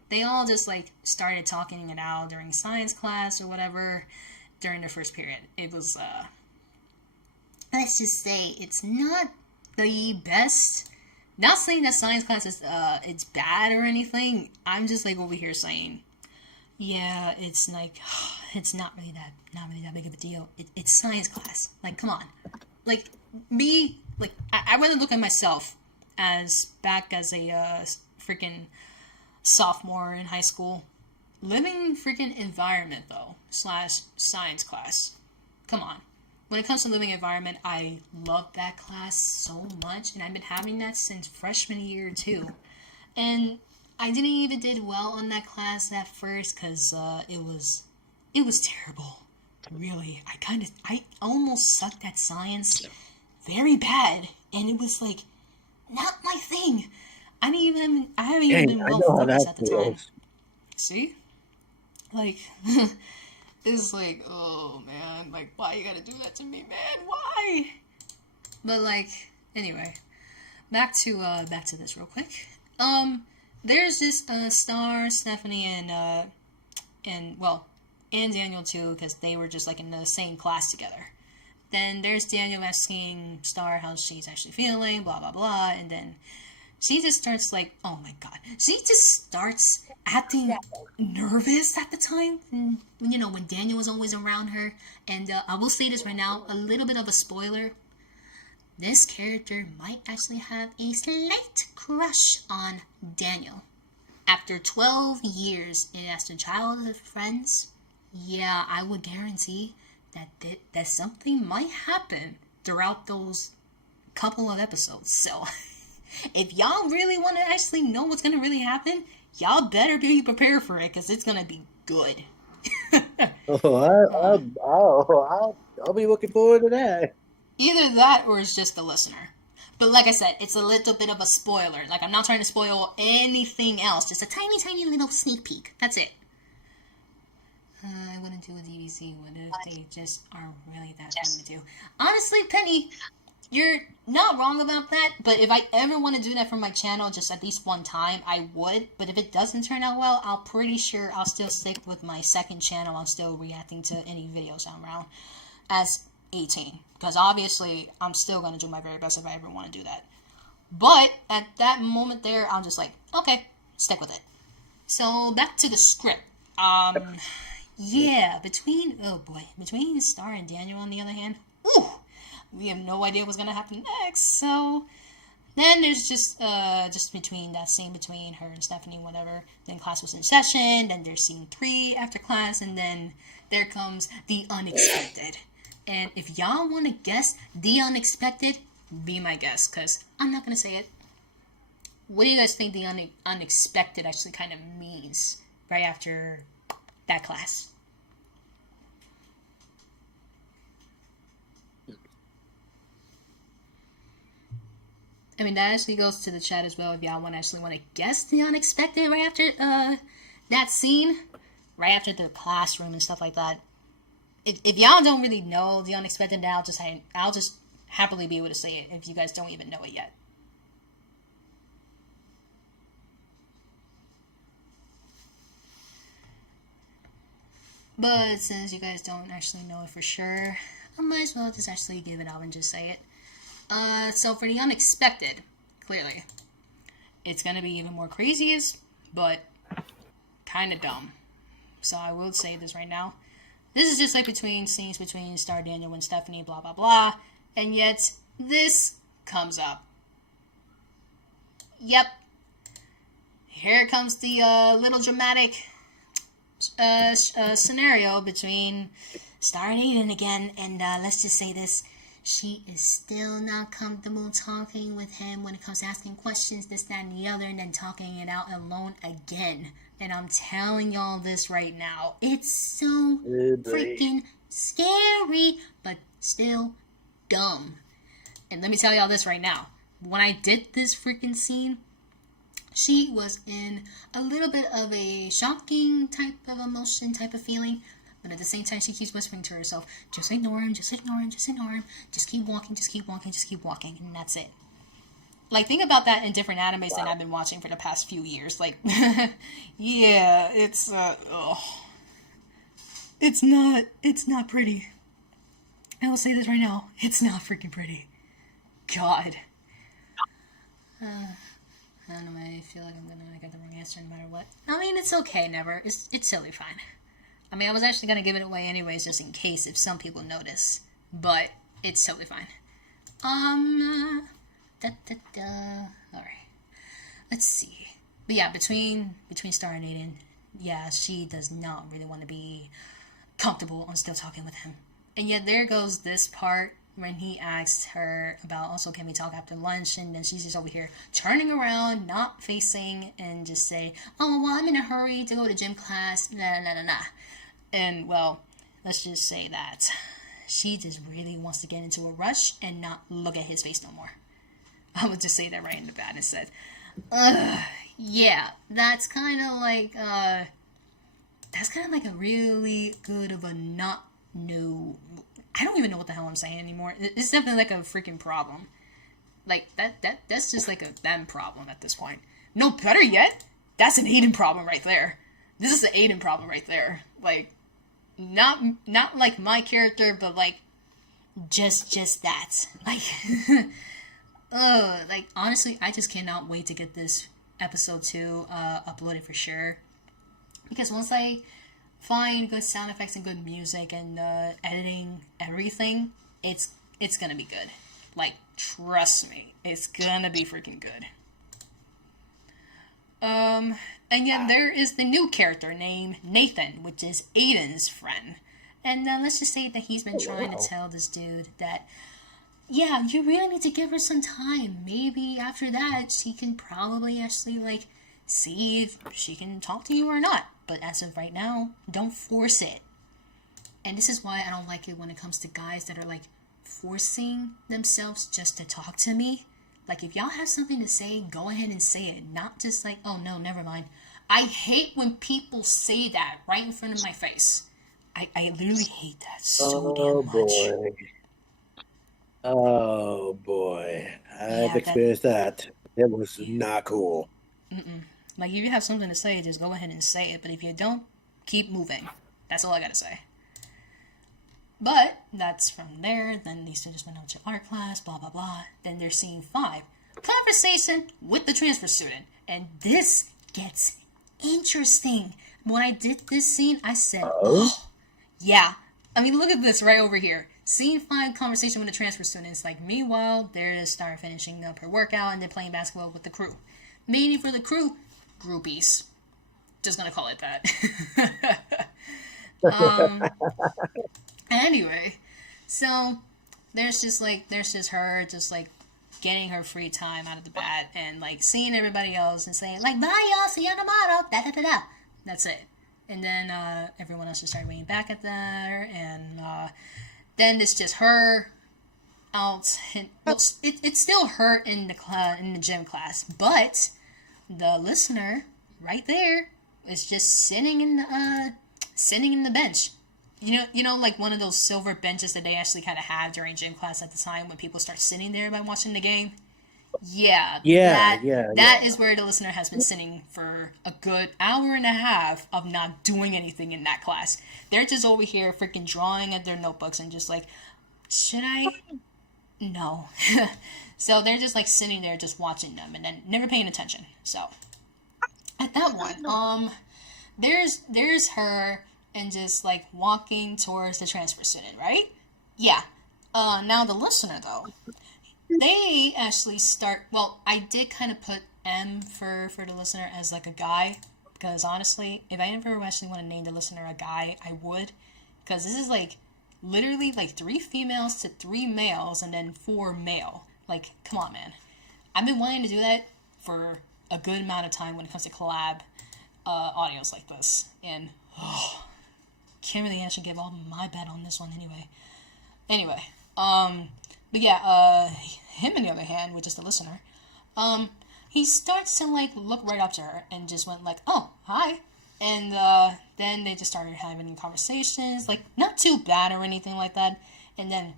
They all just like started talking it out during science class or whatever during the first period. It was let's just say it's not the best. Not saying that science class is it's bad or anything. I'm just like over here saying, yeah, it's like it's not really that big of a deal. It's science class. Like, come on. Like me, like I rather look at myself as back as a freaking sophomore in high school. Living freaking environment though / science class. Come on. When it comes to living environment, I love that class so much, and I've been having that since freshman year too. And I didn't even did well on that class at first because it was terrible. Really, I almost sucked at science very bad, and it was like not my thing. I haven't even been well focused at the time. See, like. It's like, oh man, like why you gotta do that to me, man? Why? But like, anyway, back to this real quick. There's this Star, Stephanie, and Daniel too, because they were just like in the same class together. Then there's Daniel asking Star how she's actually feeling, blah blah blah, and then she just starts like, oh my god, she just starts acting nervous at the time, you know, when Daniel was always around her. And I will say this right now, a little bit of a spoiler. This character might actually have a slight crush on Daniel. After 12 years as a childhood friends, yeah, I would guarantee that something might happen throughout those couple of episodes. So if y'all really want to actually know what's going to really happen, y'all better be prepared for it, because it's going to be good. I'll be looking forward to that. Either that or it's just the listener. But like I said, it's a little bit of a spoiler. Like, I'm not trying to spoil anything else. Just a tiny, tiny little sneak peek. That's it. I wouldn't do a DVC. What if they just are really that fun to do? Honestly, Penny, you're not wrong about that, but if I ever want to do that for my channel just at least one time, I would. But if it doesn't turn out well, I'm pretty sure I'll still stick with my second channel. I'm still reacting to any videos I'm around as 18. Because obviously, I'm still going to do my very best if I ever want to do that. But at that moment there, I'm just like, okay, stick with it. So back to the script. Yeah, between Star and Daniel on the other hand, we have no idea what's gonna happen next. So then there's just between that scene between her and Stephanie, whatever. Then class was in session. Then there's scene 3 after class, and then there comes the unexpected. And if y'all want to guess the unexpected, be my guest, because I'm not gonna say it. What do you guys think the unexpected actually kind of means right after that class? I mean, that actually goes to the chat as well if y'all want to guess the unexpected right after that scene, right after the classroom and stuff like that. If y'all don't really know the unexpected, then I'll just happily be able to say it if you guys don't even know it yet. But since you guys don't actually know it for sure, I might as well just actually give it out and just say it. So for the unexpected, clearly, it's gonna be even more craziest, but kind of dumb. So I will say this right now. This is just like scenes between Star, Daniel, and Stephanie, blah, blah, blah. And yet, this comes up. Yep. Here comes the little dramatic scenario between Star and Aiden again. And let's just say this. She is still not comfortable talking with him when it comes to asking questions, this, that, and the other, and then talking it out alone again. And I'm telling y'all this right now. It's so freaking scary, but still dumb. And let me tell y'all this right now. When I did this freaking scene, She was in a little bit of a shocking type of emotion, type of feeling. But at the same time, she keeps whispering to herself, just ignore him, just ignore him, just ignore him. Just keep walking, just keep walking, just keep walking. And that's it. Like, think about that in different animes that I've been watching for the past few years. Like, yeah, it's not pretty. I'll say this right now. It's not freaking pretty. God. I don't know, I feel like I'm gonna get the wrong answer no matter what. I mean, it's okay, never. It's totally fine. I mean, I was actually gonna give it away anyways, just in case if some people notice. But it's totally fine. Alright. Let's see. But yeah, between Star and Aiden, yeah, she does not really want to be comfortable on still talking with him. And yet there goes this part when he asks her about, also, can we talk after lunch? And then she's just over here turning around, not facing, and just say, oh, well, I'm in a hurry to go to gym class, nah. And, well, let's just say that she just really wants to get into a rush and not look at his face no more. I would just say that right in the bat and said, yeah, that's kind of like a really good of a not new, I don't even know what the hell I'm saying anymore. It's definitely like a freaking problem. Like, that's just like a them problem at this point. No, better yet, that's an Aiden problem right there. This is an Aiden problem right there. Like, not like my character, but like, just that. Like, like, honestly, I just cannot wait to get this episode 2 uploaded for sure. Because once I find good sound effects and good music and editing everything, it's gonna be good. Like, trust me, it's gonna be freaking good. And yet there is the new character named Nathan, which is Aiden's friend. And let's just say that he's been trying to tell this dude that, yeah, you really need to give her some time. Maybe after that, she can probably actually, like, see if she can talk to you or not. But as of right now, don't force it. And this is why I don't like it when it comes to guys that are, like, forcing themselves just to talk to me. Like, if y'all have something to say, go ahead and say it. Not just like, oh, no, never mind. I hate when people say that right in front of my face. I literally hate that so damn much. Oh, boy. I've experienced that. It was not cool. Like, if you have something to say, just go ahead and say it. But if you don't, keep moving. That's all I gotta say. But that's from there. Then these students went out to art class, blah, blah, blah. Then they're scene 5. Conversation with the transfer student. And this gets interesting. When I did this scene, I said, oh, yeah. I mean, look at this right over here. Scene 5, conversation with the transfer students. Like, meanwhile, they're Star finishing up her workout and then playing basketball with the crew. Meaning for the crew, groupies. Just gonna call it that. Anyway, so there's just her just like getting her free time out of the bat and like seeing everybody else and saying like, bye y'all, see you tomorrow, da. That's it. And then everyone else just started waiting back at her, and then it's just her out. Well, it's still her in the gym class, but the listener right there is just sitting in the bench. You know, like one of those silver benches that they actually kind of have during gym class at the time when people start sitting there by watching the game. That is where the listener has been sitting for a good hour and a half of not doing anything in that class. They're just over here freaking drawing at their notebooks and just like, should I? No. So they're just like sitting there just watching them and then never paying attention. So at that one, there's her and just like walking towards the transfer student, right? Yeah. Now the listener though, they actually start. Well, I did kind of put M for the listener as like a guy, because honestly, if I ever actually want to name the listener a guy, I would, because this is like literally like 3 females to 3 males and then 4 male. Like, come on, man. I've been wanting to do that for a good amount of time when it comes to collab audios like this, and can't really actually give all my bet on this one anyway. But yeah, him on the other hand, which is the listener, he starts to like look right up to her and just went like, "Oh, hi," and then they just started having conversations, like not too bad or anything like that, and then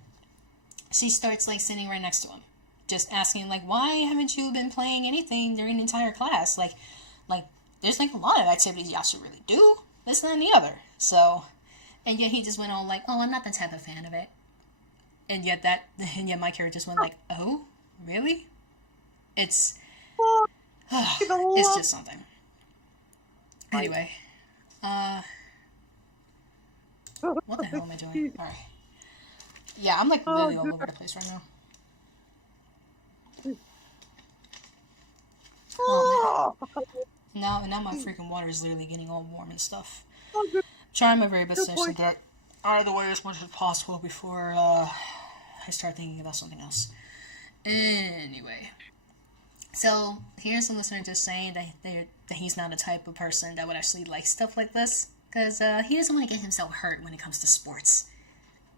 she starts like sitting right next to him, just asking like, "Why haven't you been playing anything during the entire class? Like there's like a lot of activities y'all should really do, this and the other." So, and yet he just went on like, "Oh, I'm not the type of fan of it," and yet my character just went like, "Oh, really?" It's it's just something. Anyway, what the hell am I doing? All right, yeah, I'm like really all over the place right now. Oh man, now my freaking water is literally getting all warm and stuff. Trying my very best to actually get out of the way as much as possible before I start thinking about something else. Anyway. So, here's a listener just saying that he's not a type of person that would actually like stuff like this. Because he doesn't want to get himself hurt when it comes to sports.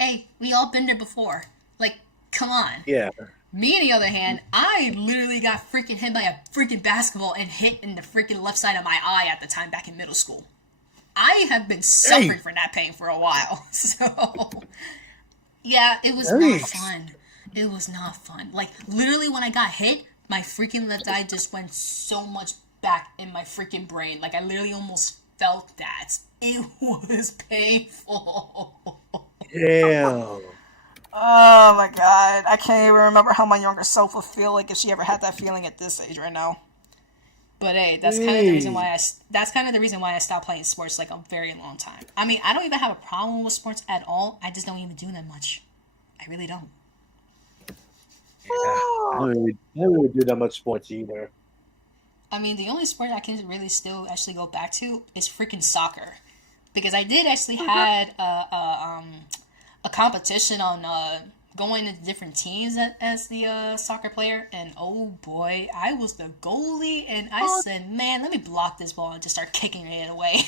Hey, we all been there before. Like, come on. Yeah. Me, on the other hand, I literally got freaking hit by a freaking basketball and hit in the freaking left side of my eye at the time back in middle school. I have been suffering from that pain for a while. So, yeah, it was not fun. It was not fun. Like, literally when I got hit, my freaking left eye just went so much back in my freaking brain. Like, I literally almost felt that. It was painful. Damn. Oh my god. I can't even remember how my younger self would feel like if she ever had that feeling at this age right now. But hey, that's kind of the reason why I stopped playing sports like a very long time. I mean, I don't even have a problem with sports at all. I just don't even do that much. I really don't. Yeah, I don't really do that much sports either. I mean, the only sport I can really still actually go back to is freaking soccer, because I did actually had a competition on going into different teams as the soccer player, and oh boy, I was the goalie, and I said, man, let me block this ball and just start kicking it away.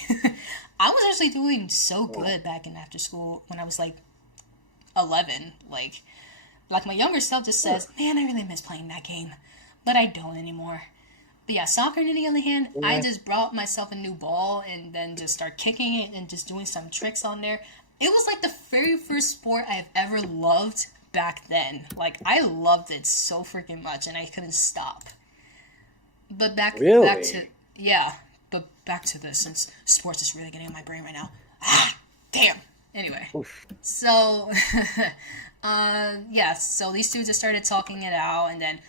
I was actually doing so good back in after school when I was like 11, like my younger self just says, man, I really miss playing that game, but I don't anymore. But yeah, soccer on the other hand, I just brought myself a new ball and then just start kicking it and just doing some tricks on there. It was like the very first sport I've ever loved back then. Like, I loved it so freaking much and I couldn't stop. But back to this, since sports is really getting in my brain right now. Ah, damn. Anyway, so so these two just started talking it out, and then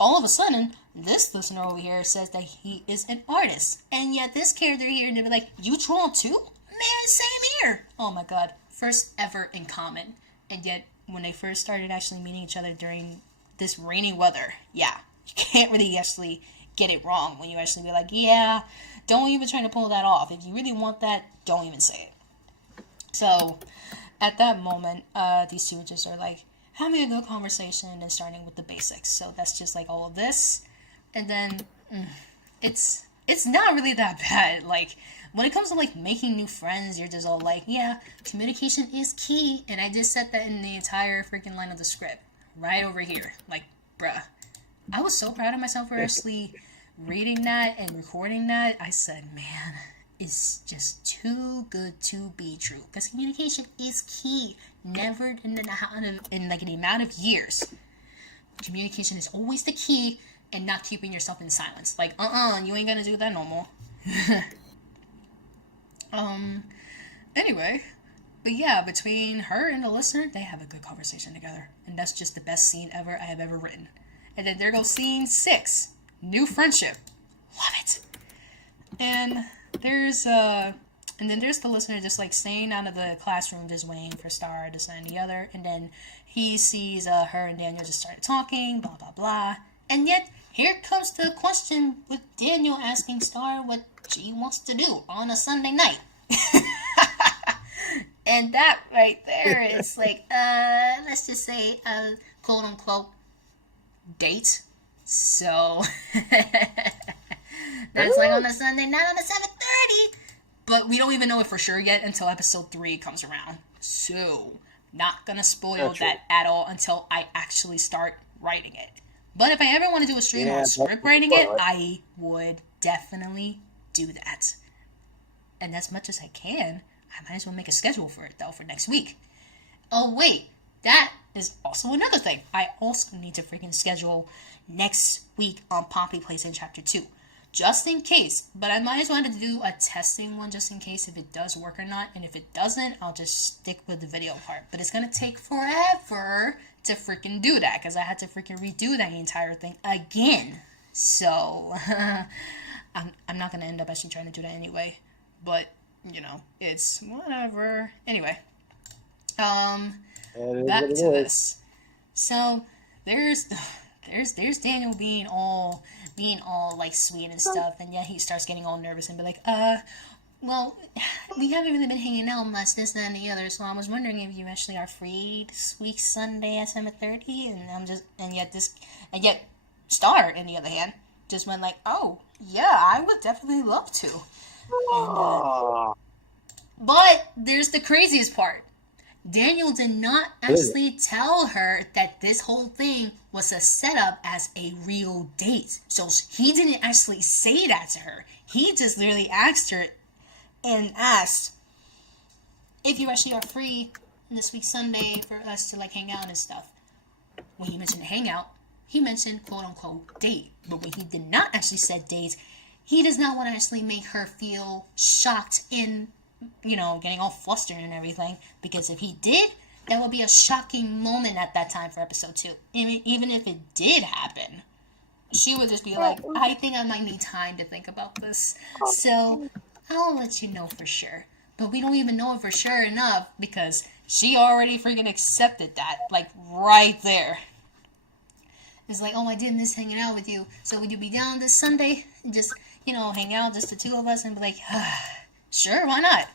all of a sudden, this listener over here says that he is an artist, and yet this character here, and they be like, "You draw too? Man, same here." Oh my god, first ever in common. And yet, when they first started actually meeting each other during this rainy weather, yeah, you can't really actually get it wrong when you actually be like, yeah, don't even try to pull that off. If you really want that, don't even say it. So, at that moment, these two just are like having a good conversation and starting with the basics. So that's just like all of this, and then it's not really that bad. Like, when it comes to like making new friends, you're just all like, yeah, communication is key, and I just said that in the entire freaking line of the script right over here. Like, bruh, I was so proud of myself for actually reading that and recording that. I said, man, it's just too good to be true, because communication is key. Never in the amount of years, communication is always the key, and not keeping yourself in silence. Like, you ain't gonna do that no more. Anyway, but yeah, between her and the listener, they have a good conversation together, and that's just the best scene ever I have ever written. And then there goes scene 6, new friendship. Love it. And there's the listener just like staying out of the classroom, just waiting for Star to send the other, and then he sees her and Daniel just started talking, blah blah blah, and yet here comes the question with Daniel asking Star what she wants to do on a Sunday night. And that right there is like, let's just say a quote unquote date. So that's like on a Sunday night on a 7:30. But we don't even know it for sure yet until episode 3 comes around. So, not gonna spoil that at all until I actually start writing it. But if I ever want to do a stream on script writing it, I would definitely do that. And as much as I can, I might as well make a schedule for it, though, for next week. Oh, wait. That is also another thing. I also need to freaking schedule next week on Poppy Plays in Chapter 2. Just in case. But I might as well do a testing one just in case if it does work or not. And if it doesn't, I'll just stick with the video part. But it's going to take forever to freaking do that. Because I had to freaking redo that entire thing again. So, I'm not going to end up actually trying to do that anyway. But, you know, it's whatever. Anyway. Back to this. So, there's Daniel being all like sweet and stuff, and yet he starts getting all nervous and be like, well, we haven't really been hanging out much, this, that, and the other, so I was wondering if you actually are free this week Sunday at 7:30, and yet Star, on the other hand, just went like, oh, yeah, I would definitely love to. And, but there's the craziest part. Daniel did not actually tell her that this whole thing was a setup as a real date. So he didn't actually say that to her. He just literally asked her and asked if you actually are free this week Sunday for us to like hang out and stuff. When he mentioned hangout, he mentioned quote unquote date. But when he did not actually say date, he does not want to actually make her feel shocked in, you know, getting all flustered and everything, because if he did, that would be a shocking moment at that time for episode 2. Even if it did happen, she would just be like, I think I might need time to think about this, so I'll let you know for sure. But we don't even know it for sure enough, because she already freaking accepted that, like, right there. It's like, oh, I did miss hanging out with you, so would you be down this Sunday and just, you know, hang out, just the two of us, and be like, sure, why not?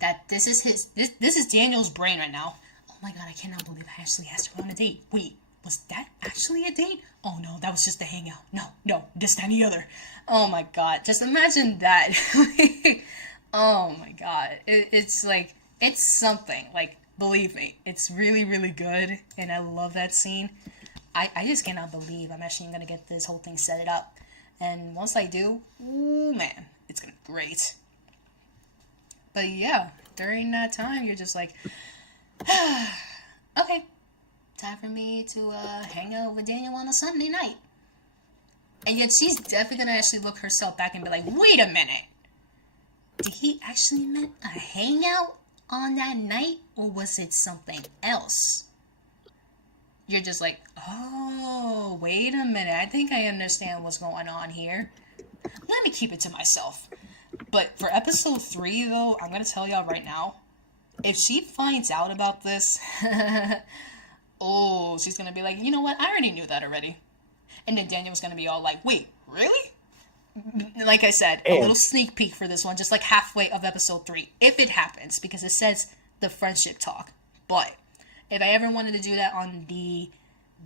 But this is Daniel's brain right now. Oh my god, I cannot believe I actually asked her on a date. Wait, was that actually a date? Oh no, that was just a hangout. No, this, that, and the other. Oh my god, just imagine that. Oh my god, it's like, it's something. Like, believe me, it's really, really good, and I love that scene. I just cannot believe I'm actually gonna get this whole thing set it up. And once I do, ooh man, it's gonna be great. But yeah, during that time, you're just like, okay, time for me to hang out with Daniel on a Sunday night. And yet she's definitely gonna actually look herself back and be like, wait a minute, did he actually meant a hangout on that night, or was it something else? You're just like, oh, wait a minute, I think I understand what's going on here. Let me keep it to myself. But for episode 3, though, I'm going to tell y'all right now, if she finds out about this, oh, she's going to be like, you know what, I already knew that already. And then Daniel's going to be all like, wait, really? Like I said, a little sneak peek for this one, just like halfway of episode 3, if it happens, because it says the friendship talk. But if I ever wanted to do that on the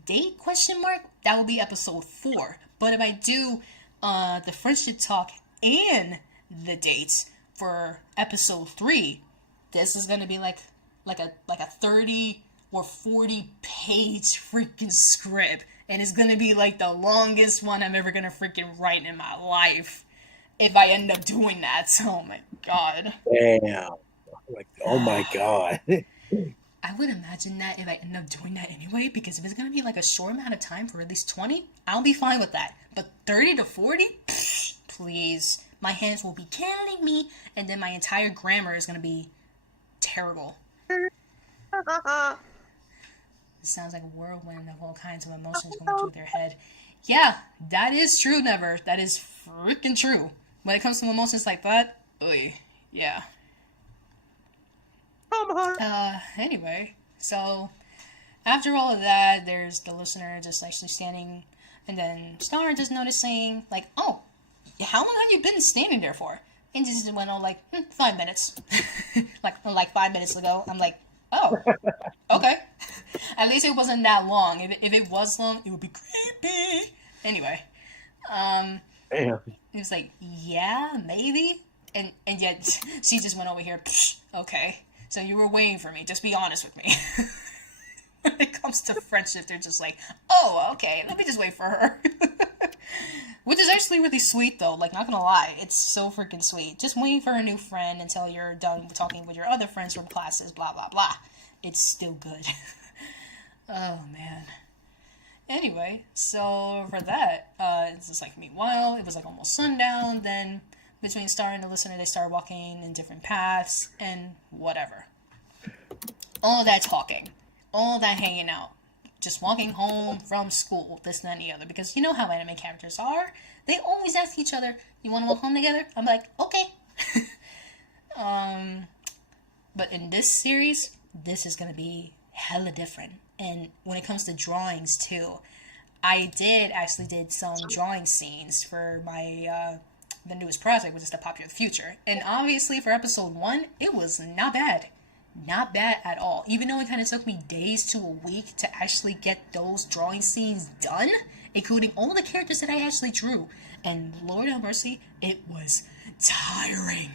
date question mark, that would be episode 4. But if I do the friendship talk and the dates for episode 3, this is gonna be like a 30 or 40 page freaking script, and it's gonna be like the longest one I'm ever gonna freaking write in my life if I end up doing that. Oh my god. Damn. Like, oh my god. I would imagine that if I end up doing that anyway, because if it's going to be like a short amount of time for at least 20, I'll be fine with that. But 30 to 40? Psh, please. My hands will be killing me, and then my entire grammar is going to be terrible. It sounds like a whirlwind of all kinds of emotions going through their head. Yeah, that is true, Never. That is freaking true. When it comes to emotions like that, oy, yeah. Anyway, so after all of that, there's the listener just actually standing, and then Star just noticing, like, oh, how long have you been standing there for? And just went on like 5 minutes, like 5 minutes ago. I'm like, oh, okay. At least it wasn't that long. If it was long, it would be creepy. Anyway, Damn. it was like, yeah, maybe, and yet she just went over here. Okay. So you were waiting for me. Just be honest with me. when it comes to friendship, they're just like, oh, okay, let me just wait for her. Which is actually really sweet, though. Like, not gonna lie, it's so freaking sweet. Just waiting for a new friend until you're done talking with your other friends from classes, blah, blah, blah. It's still good. Oh, man. Anyway, so for that, it's just like, meanwhile, it was like almost sundown. Then between Star and the listener, they start walking in different paths and whatever. All that talking, all that hanging out, just walking home from school, this and the other. Because you know how anime characters are. They always ask each other, you want to walk home together? I'm like, okay. But in this series, this is going to be hella different. And when it comes to drawings, too, I did some drawing scenes for my, the newest project, which is the Popular Future. And obviously for episode 1, it was not bad. Not bad at all. Even though it kind of took me days to a week to actually get those drawing scenes done, including all the characters that I actually drew. And Lord have mercy, it was tiring.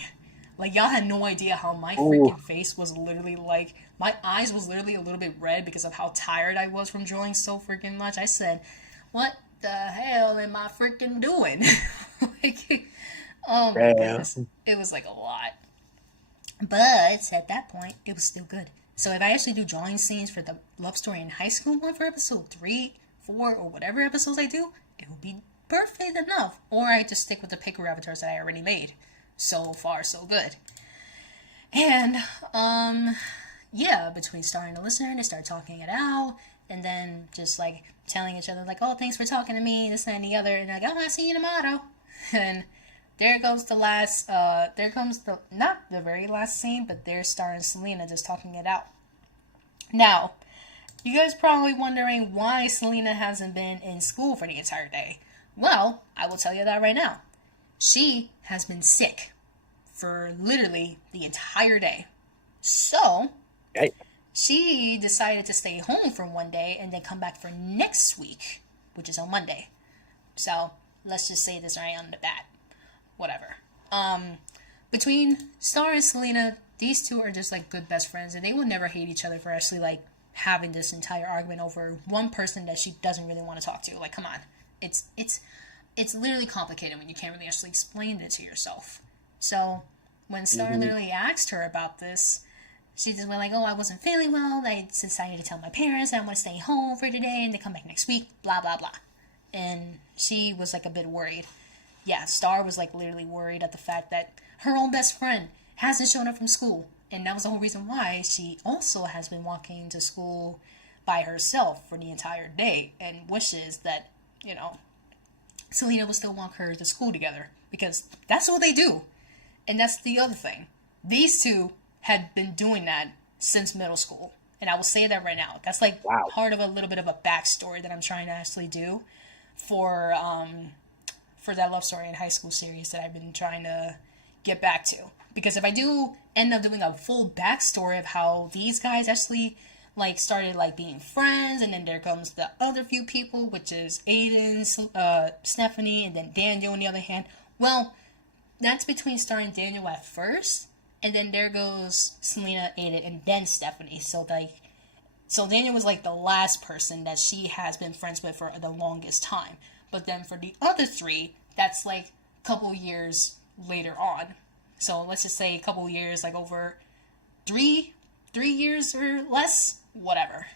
Like, y'all had no idea how my freaking face was literally like, my eyes was literally a little bit red because of how tired I was from drawing so freaking much. I said, what the hell am I freaking doing? Like, oh my goodness. It was like a lot. But at that point, it was still good. So if I actually do drawing scenes for the love story in high school one for episode 3, 4, or whatever episodes I do, it will be perfect enough. Or I just stick with the picker avatars that I already made. So far, so good. And, yeah, between Star and the listener, they start talking it out. And then just, like, telling each other, like, oh, thanks for talking to me, this and the other. And like, oh, I'll see you tomorrow. And there goes the last, not the very last scene, but there's Star and Selena just talking it out. Now, you guys probably wondering why Selena hasn't been in school for the entire day. Well, I will tell you that right now. She has been sick for literally the entire day. So, she decided to stay home for one day and then come back for next week, which is on Monday. So, let's just say this right on the bat. Whatever. Between Star and Selena, these two are just like good best friends, and they will never hate each other for actually like having this entire argument over one person that she doesn't really want to talk to. Like, come on. It's literally complicated when you can't really actually explain it to yourself. So, when Star literally asked her about this, she just went like, oh, I wasn't feeling well, I decided to tell my parents that I want to stay home for today, and they come back next week, blah, blah, blah. And she was like a bit worried. Yeah, Star was like literally worried at the fact that her own best friend hasn't shown up from school. And that was the whole reason why she also has been walking to school by herself for the entire day and wishes that, you know, Selena would still walk her to school together. Because that's what they do. And that's the other thing. These two had been doing that since middle school. And I will say that right now. That's like part of a little bit of a backstory that I'm trying to actually do for that love story in high school series that I've been trying to get back to. Because if I do end up doing a full backstory of how these guys actually like started like being friends, and then there comes the other few people, which is Aiden, Stephanie, and then Daniel on the other hand. Well, that's between Star and Daniel at first, and then there goes Selena, Aiden, and then Stephanie. So Daniel was like the last person that she has been friends with for the longest time. But then for the other three, that's like a couple years later on. So let's just say a couple years, like over 3 years or less, whatever.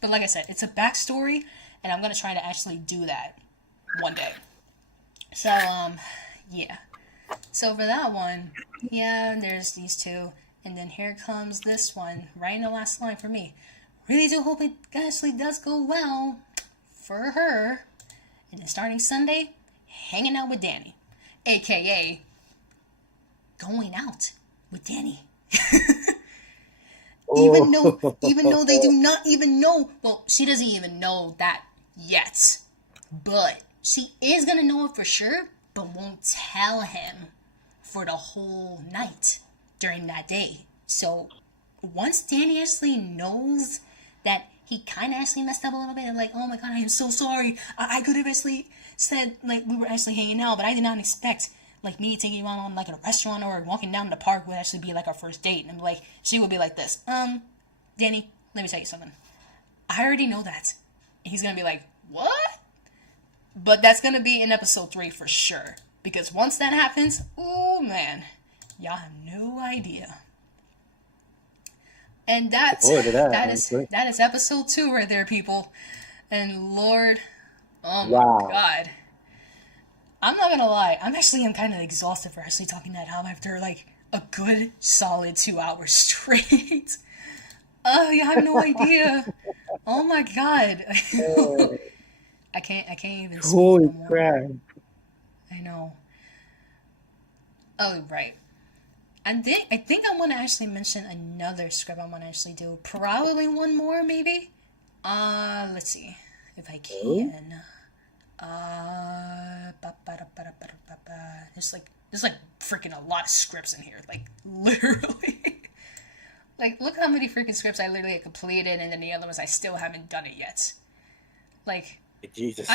But like I said, it's a backstory, and I'm going to try to actually do that one day. So, yeah. So for that one, yeah, there's these two. And then here comes this one, right in the last line for me. Really do hope it actually does go well for her. And then starting Sunday, hanging out with Danny. AKA, going out with Danny. Even though they do not even know, well, she doesn't even know that yet. But she is going to know it for sure, but won't tell him for the whole night during that day. So once Danny actually knows that he kind of actually messed up a little bit, and like, oh my god, I am so sorry. I could have actually said, like, we were actually hanging out, but I did not expect, like, me taking you out on, like, a restaurant or walking down the park would actually be, like, our first date. And, like, she would be like this, Danny, let me tell you something. I already know that. He's gonna be like, what? But that's gonna be in episode 3 for sure. Because once that happens, oh man, y'all have no idea. And that's that is episode 2 right there, people. And Lord, oh my god. I'm not gonna lie, I'm kind of exhausted for actually talking that out after like a good solid 2 hours straight. Oh, you have no idea. Oh my god. I can't even speak Holy no more. crap. I know. Oh, right. I think I want to actually mention another script I want to actually do. Probably one more, maybe. Let's see if I can. There's like freaking a lot of scripts in here. Like literally. Like look how many freaking scripts I literally completed, and then the other ones I still haven't done it yet. Like Jesus.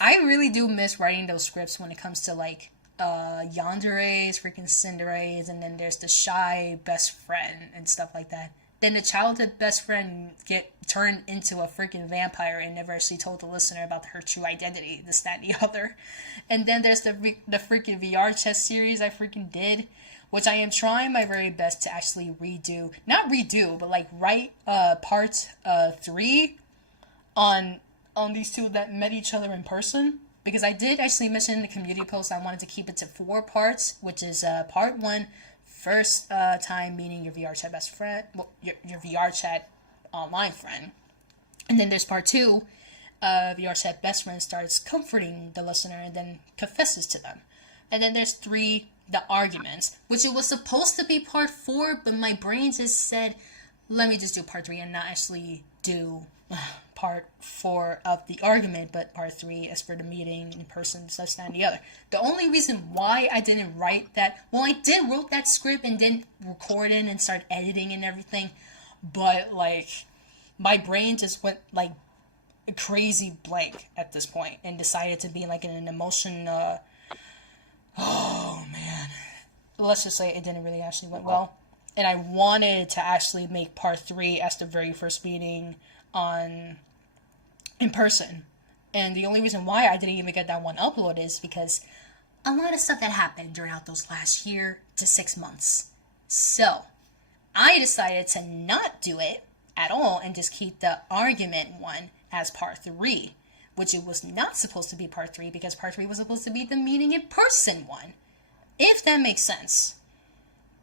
I really do miss writing those scripts when it comes to like yandere's, freaking cindere's, and then there's the shy best friend and stuff like that. Then the childhood best friend get turned into a freaking vampire and never actually told the listener about her true identity, this, that, and the other. And then there's the freaking VR chess series I freaking did, which I am trying my very best to actually redo. Not redo, but like write part 3 on these two that met each other in person. Because I did actually mention in the community post I wanted to keep it to 4 parts, which is part 1, first time meeting your VR chat best friend, well, your VR chat online friend. And then there's part 2, VR chat best friend starts comforting the listener and then confesses to them. And then there's 3, the arguments, which it was supposed to be part 4, but my brain just said, let me just do part 3 and not actually do part 4 of the argument, but part 3 as for the meeting in person, such that and the other. The only reason why I didn't write that, well, I did wrote that script and then record it and start editing and everything, but like my brain just went like a crazy blank at this point and decided to be like in an emotion. Oh man, let's just say it didn't really actually went well, and I wanted to actually make part 3 as the very first meeting in person. And the only reason why I didn't even get that one uploaded is because a lot of stuff that happened throughout those last year to 6 months. So I decided to not do it at all and just keep the argument one as part 3, which it was not supposed to be part 3 because part 3 was supposed to be the meeting in person one, if that makes sense.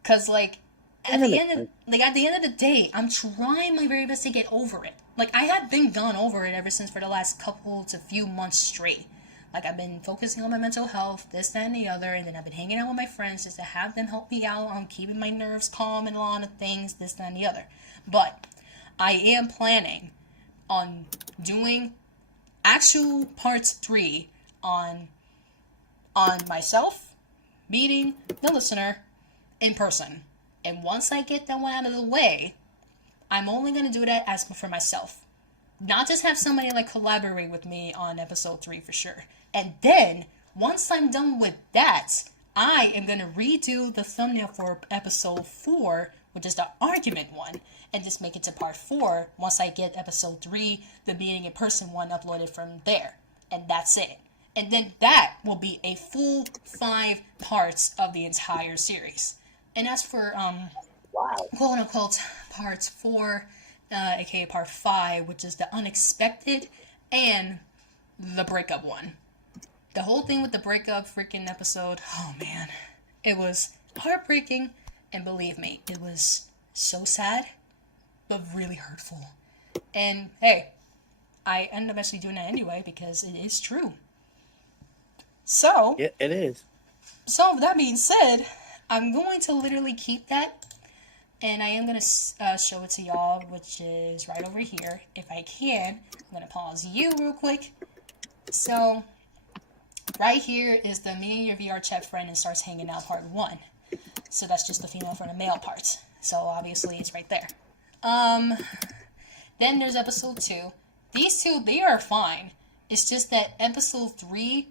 Because like at the end of the day, I'm trying my very best to get over it. Like, I have been gone over it ever since for the last couple to few months straight. Like, I've been focusing on my mental health, this, that, and the other, and then I've been hanging out with my friends just to have them help me out on keeping my nerves calm and a lot of things, this, that, and the other. But I am planning on doing actual parts 3 on myself meeting the listener in person. And once I get that one out of the way, I'm only going to do that as for myself. Not just have somebody like collaborate with me on episode 3 for sure. And then, once I'm done with that, I am going to redo the thumbnail for episode 4, which is the argument one, and just make it to part 4 once I get episode 3, the meeting in person one, uploaded from there. And that's it. And then that will be a full 5 parts of the entire series. And as for, quote unquote, parts 4, aka part 5, which is the unexpected and the breakup one. The whole thing with the breakup freaking episode, oh man, it was heartbreaking, and believe me, it was so sad, but really hurtful. And hey, I ended up actually doing that anyway because it is true. So, Yeah, it is. So, with that being said, I'm going to literally keep that, and I am going to show it to y'all, which is right over here. If I can, I'm going to pause you real quick. So, right here is the meeting your VR chat friend and starts hanging out part 1. So that's just the female for the male parts. So obviously it's right there. Then there's episode 2. These two, they are fine. It's just that episode 3,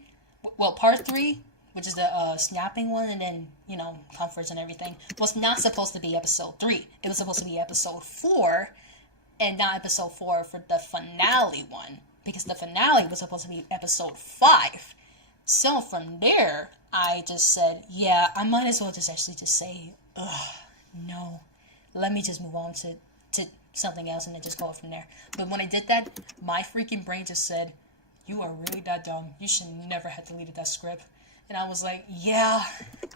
well, part 3, which is the snapping one, and then, you know, comforts and everything, was not supposed to be episode 3. It was supposed to be episode 4, and not episode 4 for the finale one, because the finale was supposed to be episode 5. So from there, I just said, yeah, I might as well just actually just say, ugh, no, let me just move on to something else and then just go from there. But when I did that, my freaking brain just said, you are really that dumb. You should never have deleted that script. And I was like, yeah,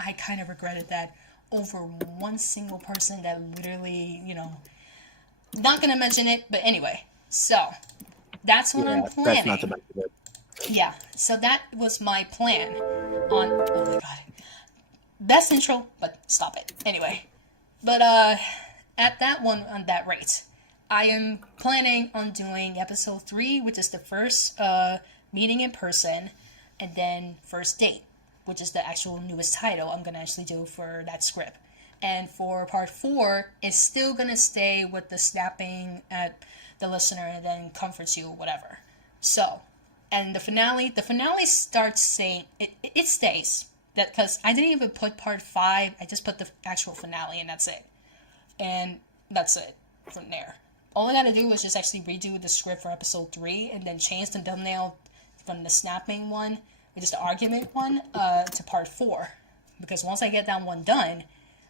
I kind of regretted that over one single person that literally, not gonna mention it, but anyway. So, that's what I'm planning. That's not to mention it. Yeah, so that was my plan on, oh my god. Best intro, but stop it. Anyway. But, at that one, on that rate, I am planning on doing episode 3, which is the first, meeting in person, and then first date, which is the actual newest title I'm gonna actually do for that script. And for part 4, it's still gonna stay with the snapping at the listener and then comforts you, whatever. So, and the finale starts saying, it stays. That, because I didn't even put part 5, I just put the actual finale and that's it. And that's it from there. All I gotta do is just actually redo the script for episode 3 and then change the thumbnail from the snapping one, which is the argument one, to part 4. Because once I get that one done,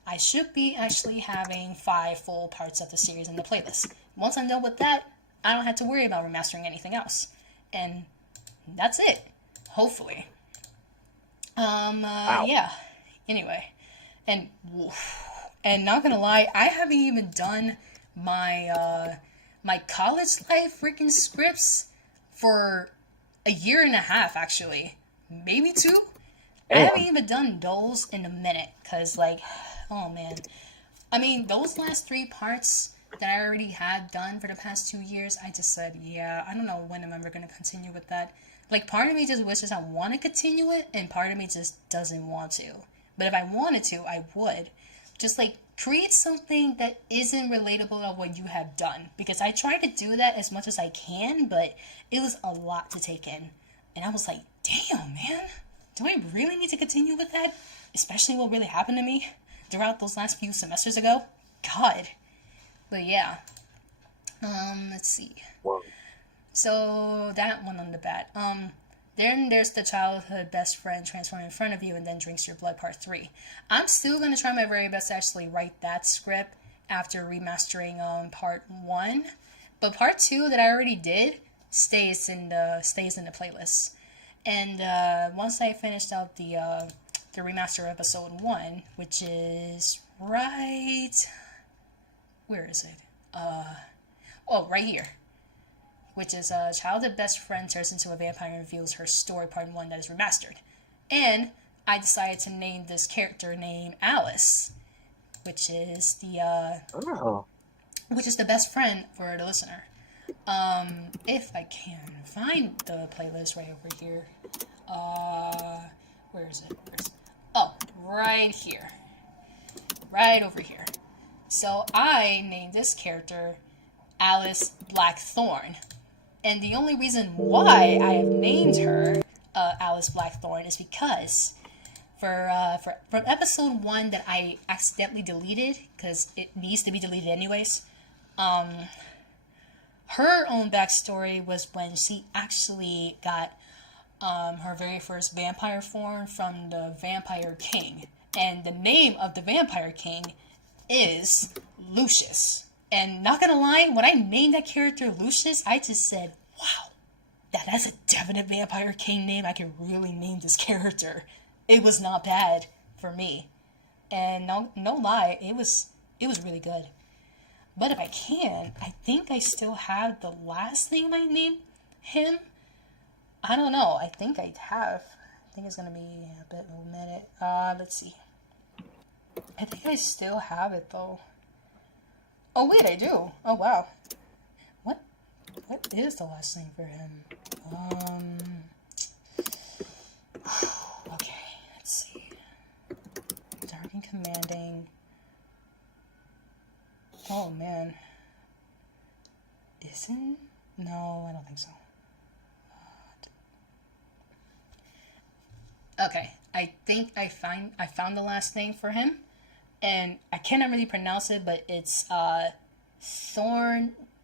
I should be actually having 5 full parts of the series in the playlist. Once I'm done with that, I don't have to worry about remastering anything else. And that's it. Hopefully. Yeah. Anyway. And not gonna lie, I haven't even done my college life freaking scripts for a year and a half, actually. Maybe 2? I haven't even done those in a minute, because, oh man. I mean, those last 3 parts that I already had done for the past 2 years, I just said, yeah, I don't know when I'm ever going to continue with that. Part of me just wishes I want to continue it, and part of me just doesn't want to. But if I wanted to, I would. Just, create something that isn't relatable to what you have done. Because I try to do that as much as I can, but it was a lot to take in. And I was like, damn, man. Do I really need to continue with that? Especially what really happened to me throughout those last few semesters ago? God. But yeah. Let's see. Whoa. So, that one on the bat. Then there's the childhood best friend transforming in front of you and then drinks your blood part 3. I'm still going to try my very best to actually write that script after remastering part 1. But part 2 that I already did stays in the playlist. And once I finished out the remaster episode 1, which is right... Where is it? Right here. Which is childhood best friend turns into a vampire and reveals her story, part 1, that is remastered. And I decided to name this character named Alice, which is the best friend for the listener. If I can find the playlist right over here. Where is it? Oh, right here. Right over here. So I named this character Alice Blackthorn. And the only reason why I have named her Alice Blackthorn is because from episode 1 that I accidentally deleted, because it needs to be deleted anyways, her own backstory was when she actually got her very first vampire form from the Vampire King. And the name of the Vampire King is Lucius. And not gonna lie, when I named that character Lucius, I just said, wow, that's a definite Vampire King name. I can really name this character. It was not bad for me. And no lie, it was really good. But if I can, I think I still have the last name I named him. I don't know. I think I have. I think it's gonna be a bit of a minute. Let's see. I think I still have it though. Oh wait, I do. Oh wow. What is the last name for him? Okay, let's see. Dark and commanding. Oh man. Isn't? No, I don't think so. Okay, I think I found the last name for him, and I cannot really pronounce it, but it's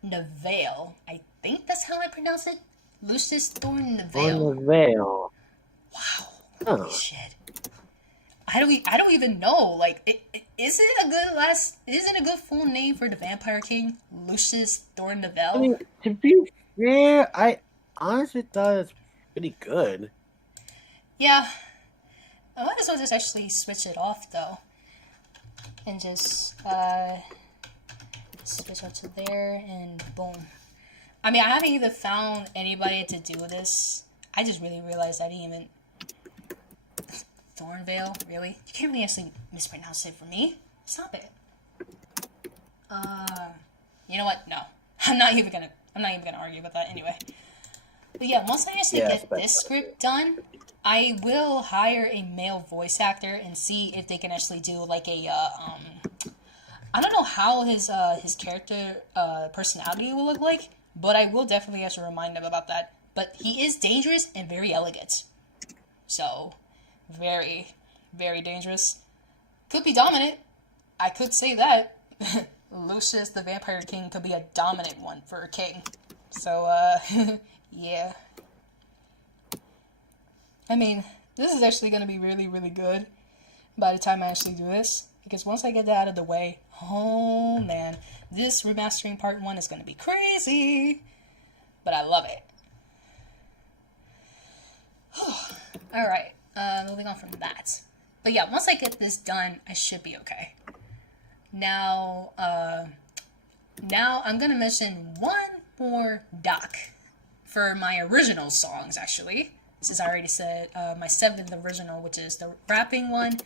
Nevale. I think that's how I pronounce it. Lucius Thorn On Nevale. the veil. Wow. Huh. Holy shit. I don't even know. Like, is it a good last? Is it a good full name for the Vampire King, Lucius Thorn I Neville? mean, to be fair, I honestly thought it's pretty good. Yeah, I might as well just actually switch it off though, and just switch up to there, and boom. I mean, I haven't even found anybody to do this. I just really realized I didn't even. Thornvale, really? You can't really actually mispronounce it for me. Stop it. You know what? No, I'm not even gonna argue about that anyway. But yeah, once I actually get this script done, I will hire a male voice actor and see if they can actually do like a I don't know how his character personality will look like, but I will definitely have to remind him about that. But he is dangerous and very elegant, so very, very dangerous. Could be dominant. I could say that. Lucius the Vampire King could be a dominant one for a king. So yeah. I mean, this is actually going to be really, really good by the time I actually do this. Because once I get that out of the way, oh man, this remastering part 1 is going to be crazy. But I love it. Alright, moving on from that. But yeah, once I get this done, I should be okay. Now I'm going to mention one more doc for my original songs, actually. Since I already said my 7th original, which is the rapping one.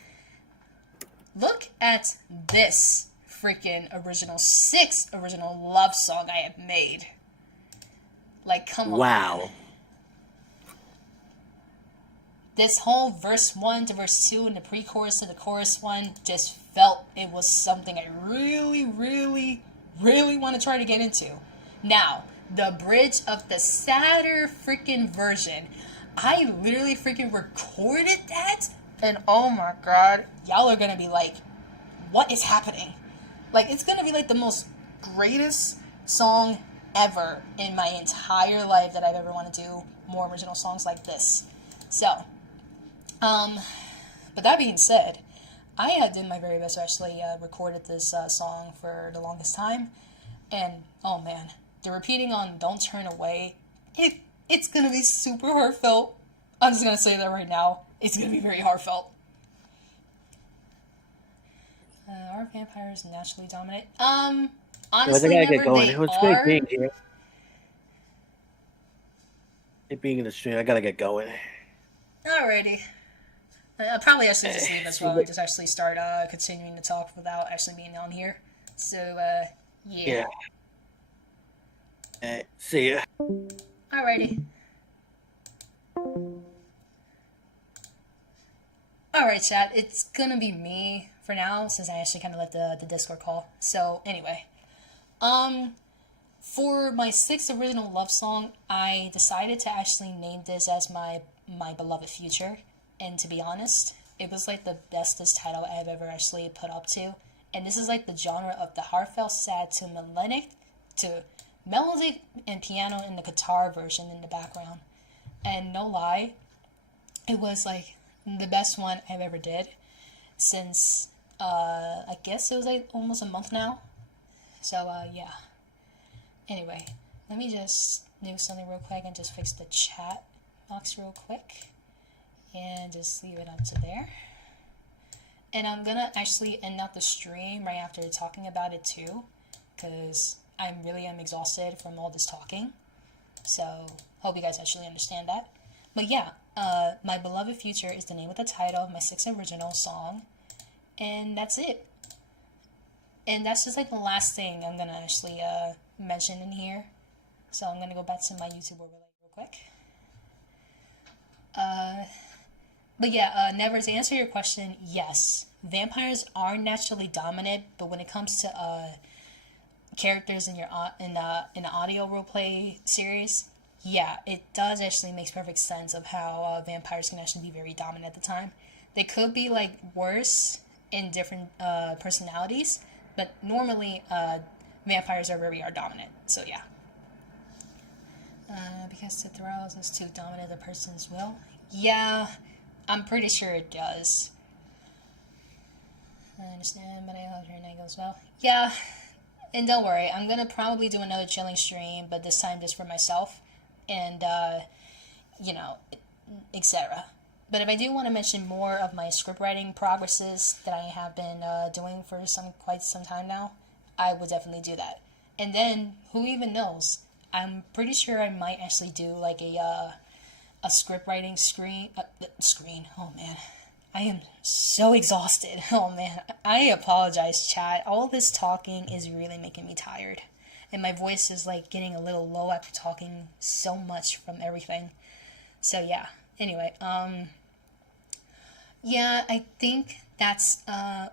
Look at this freaking original 6th original love song I have made. Like, come on. Wow. This whole verse 1 to verse 2 and the pre-chorus to the chorus 1 just felt it was something I really, really, really want to try to get into. Now, the bridge of the sadder freaking version, I literally freaking recorded that, and oh my god, y'all are gonna be like, what is happening? Like, it's gonna be like the most greatest song ever in my entire life that I've ever wanted to do more original songs like this. So, but that being said, I did my very best to actually recorded this song for the longest time, and oh man, the repeating on Don't Turn Away, it's gonna be super heartfelt. I'm just gonna say that right now. It's gonna be very heartfelt. Are vampires naturally dominant? Honestly, I gotta get going. they It was are. great being here. It being in the stream, I gotta get going. Alrighty. I'll probably actually just leave as well and just actually start continuing to talk without actually being on here. So, yeah. See ya. Alrighty. Alright, chat. It's gonna be me for now, since I actually kind of left the Discord call. So, anyway. For my 6th original love song, I decided to actually name this as my beloved future. And to be honest, it was like the bestest title I've ever actually put up to. And this is like the genre of the heartfelt sad to melodic to melodic and piano and the guitar version in the background. And no lie, it was like the best one I've ever did since I guess it was like almost a month now. So yeah. Anyway, let me just do something real quick and just fix the chat box real quick. And just leave it up to there. And I'm gonna actually end up the stream right after talking about it too, because I really am exhausted from all this talking. So hope you guys actually understand that. But yeah, My Beloved Future is the name of the title of my 6th original song. And that's it. And that's just like the last thing I'm gonna actually mention in here. So I'm gonna go back to my YouTube overlay real quick. But yeah, Never, to answer your question, yes, vampires are naturally dominant, but when it comes to characters in your in an audio roleplay series, yeah, it does actually makes perfect sense of how vampires can actually be very dominant at the time. They could be like worse in different personalities, but normally vampires are very dominant. So yeah. Because the throws is to dominate the person's will. Yeah, I'm pretty sure it does. I understand, but I hope your night goes well. Yeah, and don't worry, I'm gonna probably do another chilling stream, but this time just for myself, and you know, etc. But if I do want to mention more of my script writing progresses that I have been doing for quite some time now, I would definitely do that. And then, who even knows? I'm pretty sure I might actually do like a script writing screen. Oh man, I am so exhausted. Oh man, I apologize, chat. All this talking is really making me tired, and my voice is like getting a little low after talking so much from everything. So yeah. Anyway, yeah, I think that's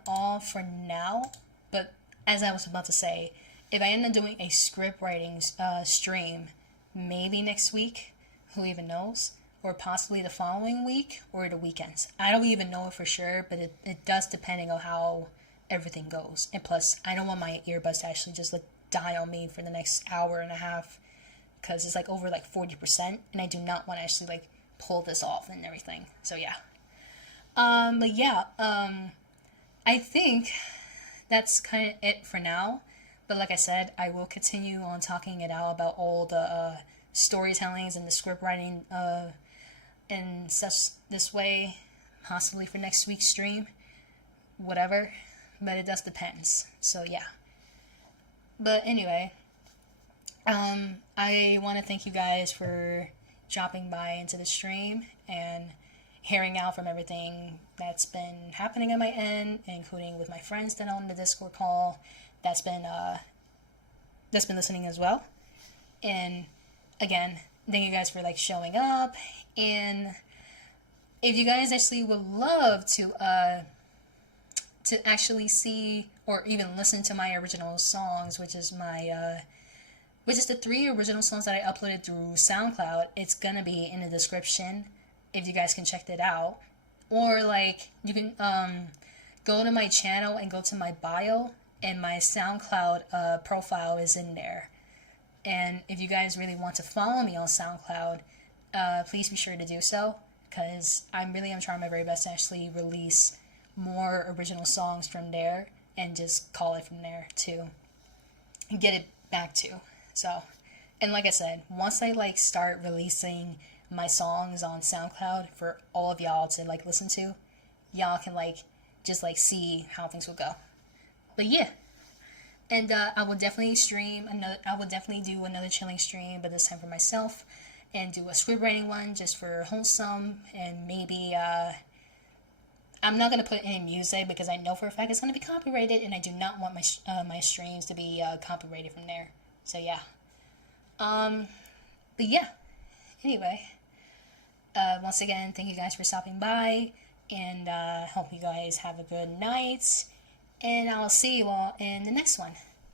all for now. But as I was about to say, if I end up doing a script writing stream, maybe next week, who even knows? Or possibly the following week or the weekends. I don't even know it for sure, but it does depending on how everything goes. And plus, I don't want my earbuds to actually just like die on me for the next hour and a half, because it's like over like 40%, and I do not want to actually like pull this off and everything. So yeah. But yeah, I think that's kind of it for now. But like I said, I will continue on talking it out about all the storytellings and the script writing and such this way, possibly for next week's stream, whatever. But it does depends. So yeah. But anyway, I want to thank you guys for dropping by into the stream and hearing out from everything that's been happening on my end, including with my friends that are on the Discord call that's been listening as well. And again, thank you guys for like showing up. And if you guys actually would love to actually see or even listen to my original songs, which is the 3 original songs that I uploaded through SoundCloud, it's gonna be in the description if you guys can check that out. Or like you can go to my channel and go to my bio, and my SoundCloud profile is in there. And if you guys really want to follow me on SoundCloud, please be sure to do so, because I'm trying my very best to actually release more original songs from there and just call it from there too and get it back to. So, and like I said, once I like start releasing my songs on SoundCloud for all of y'all to like listen to, y'all can like just like see how things will go. But yeah, and I will definitely do another chilling stream, but this time for myself, and do a script writing one just for wholesome, and maybe I'm not gonna put any music because I know for a fact it's gonna be copyrighted, and I do not want my streams to be copyrighted from there. So yeah, but yeah. Anyway, once again, thank you guys for stopping by, and hope you guys have a good night. And I'll see you all in the next one.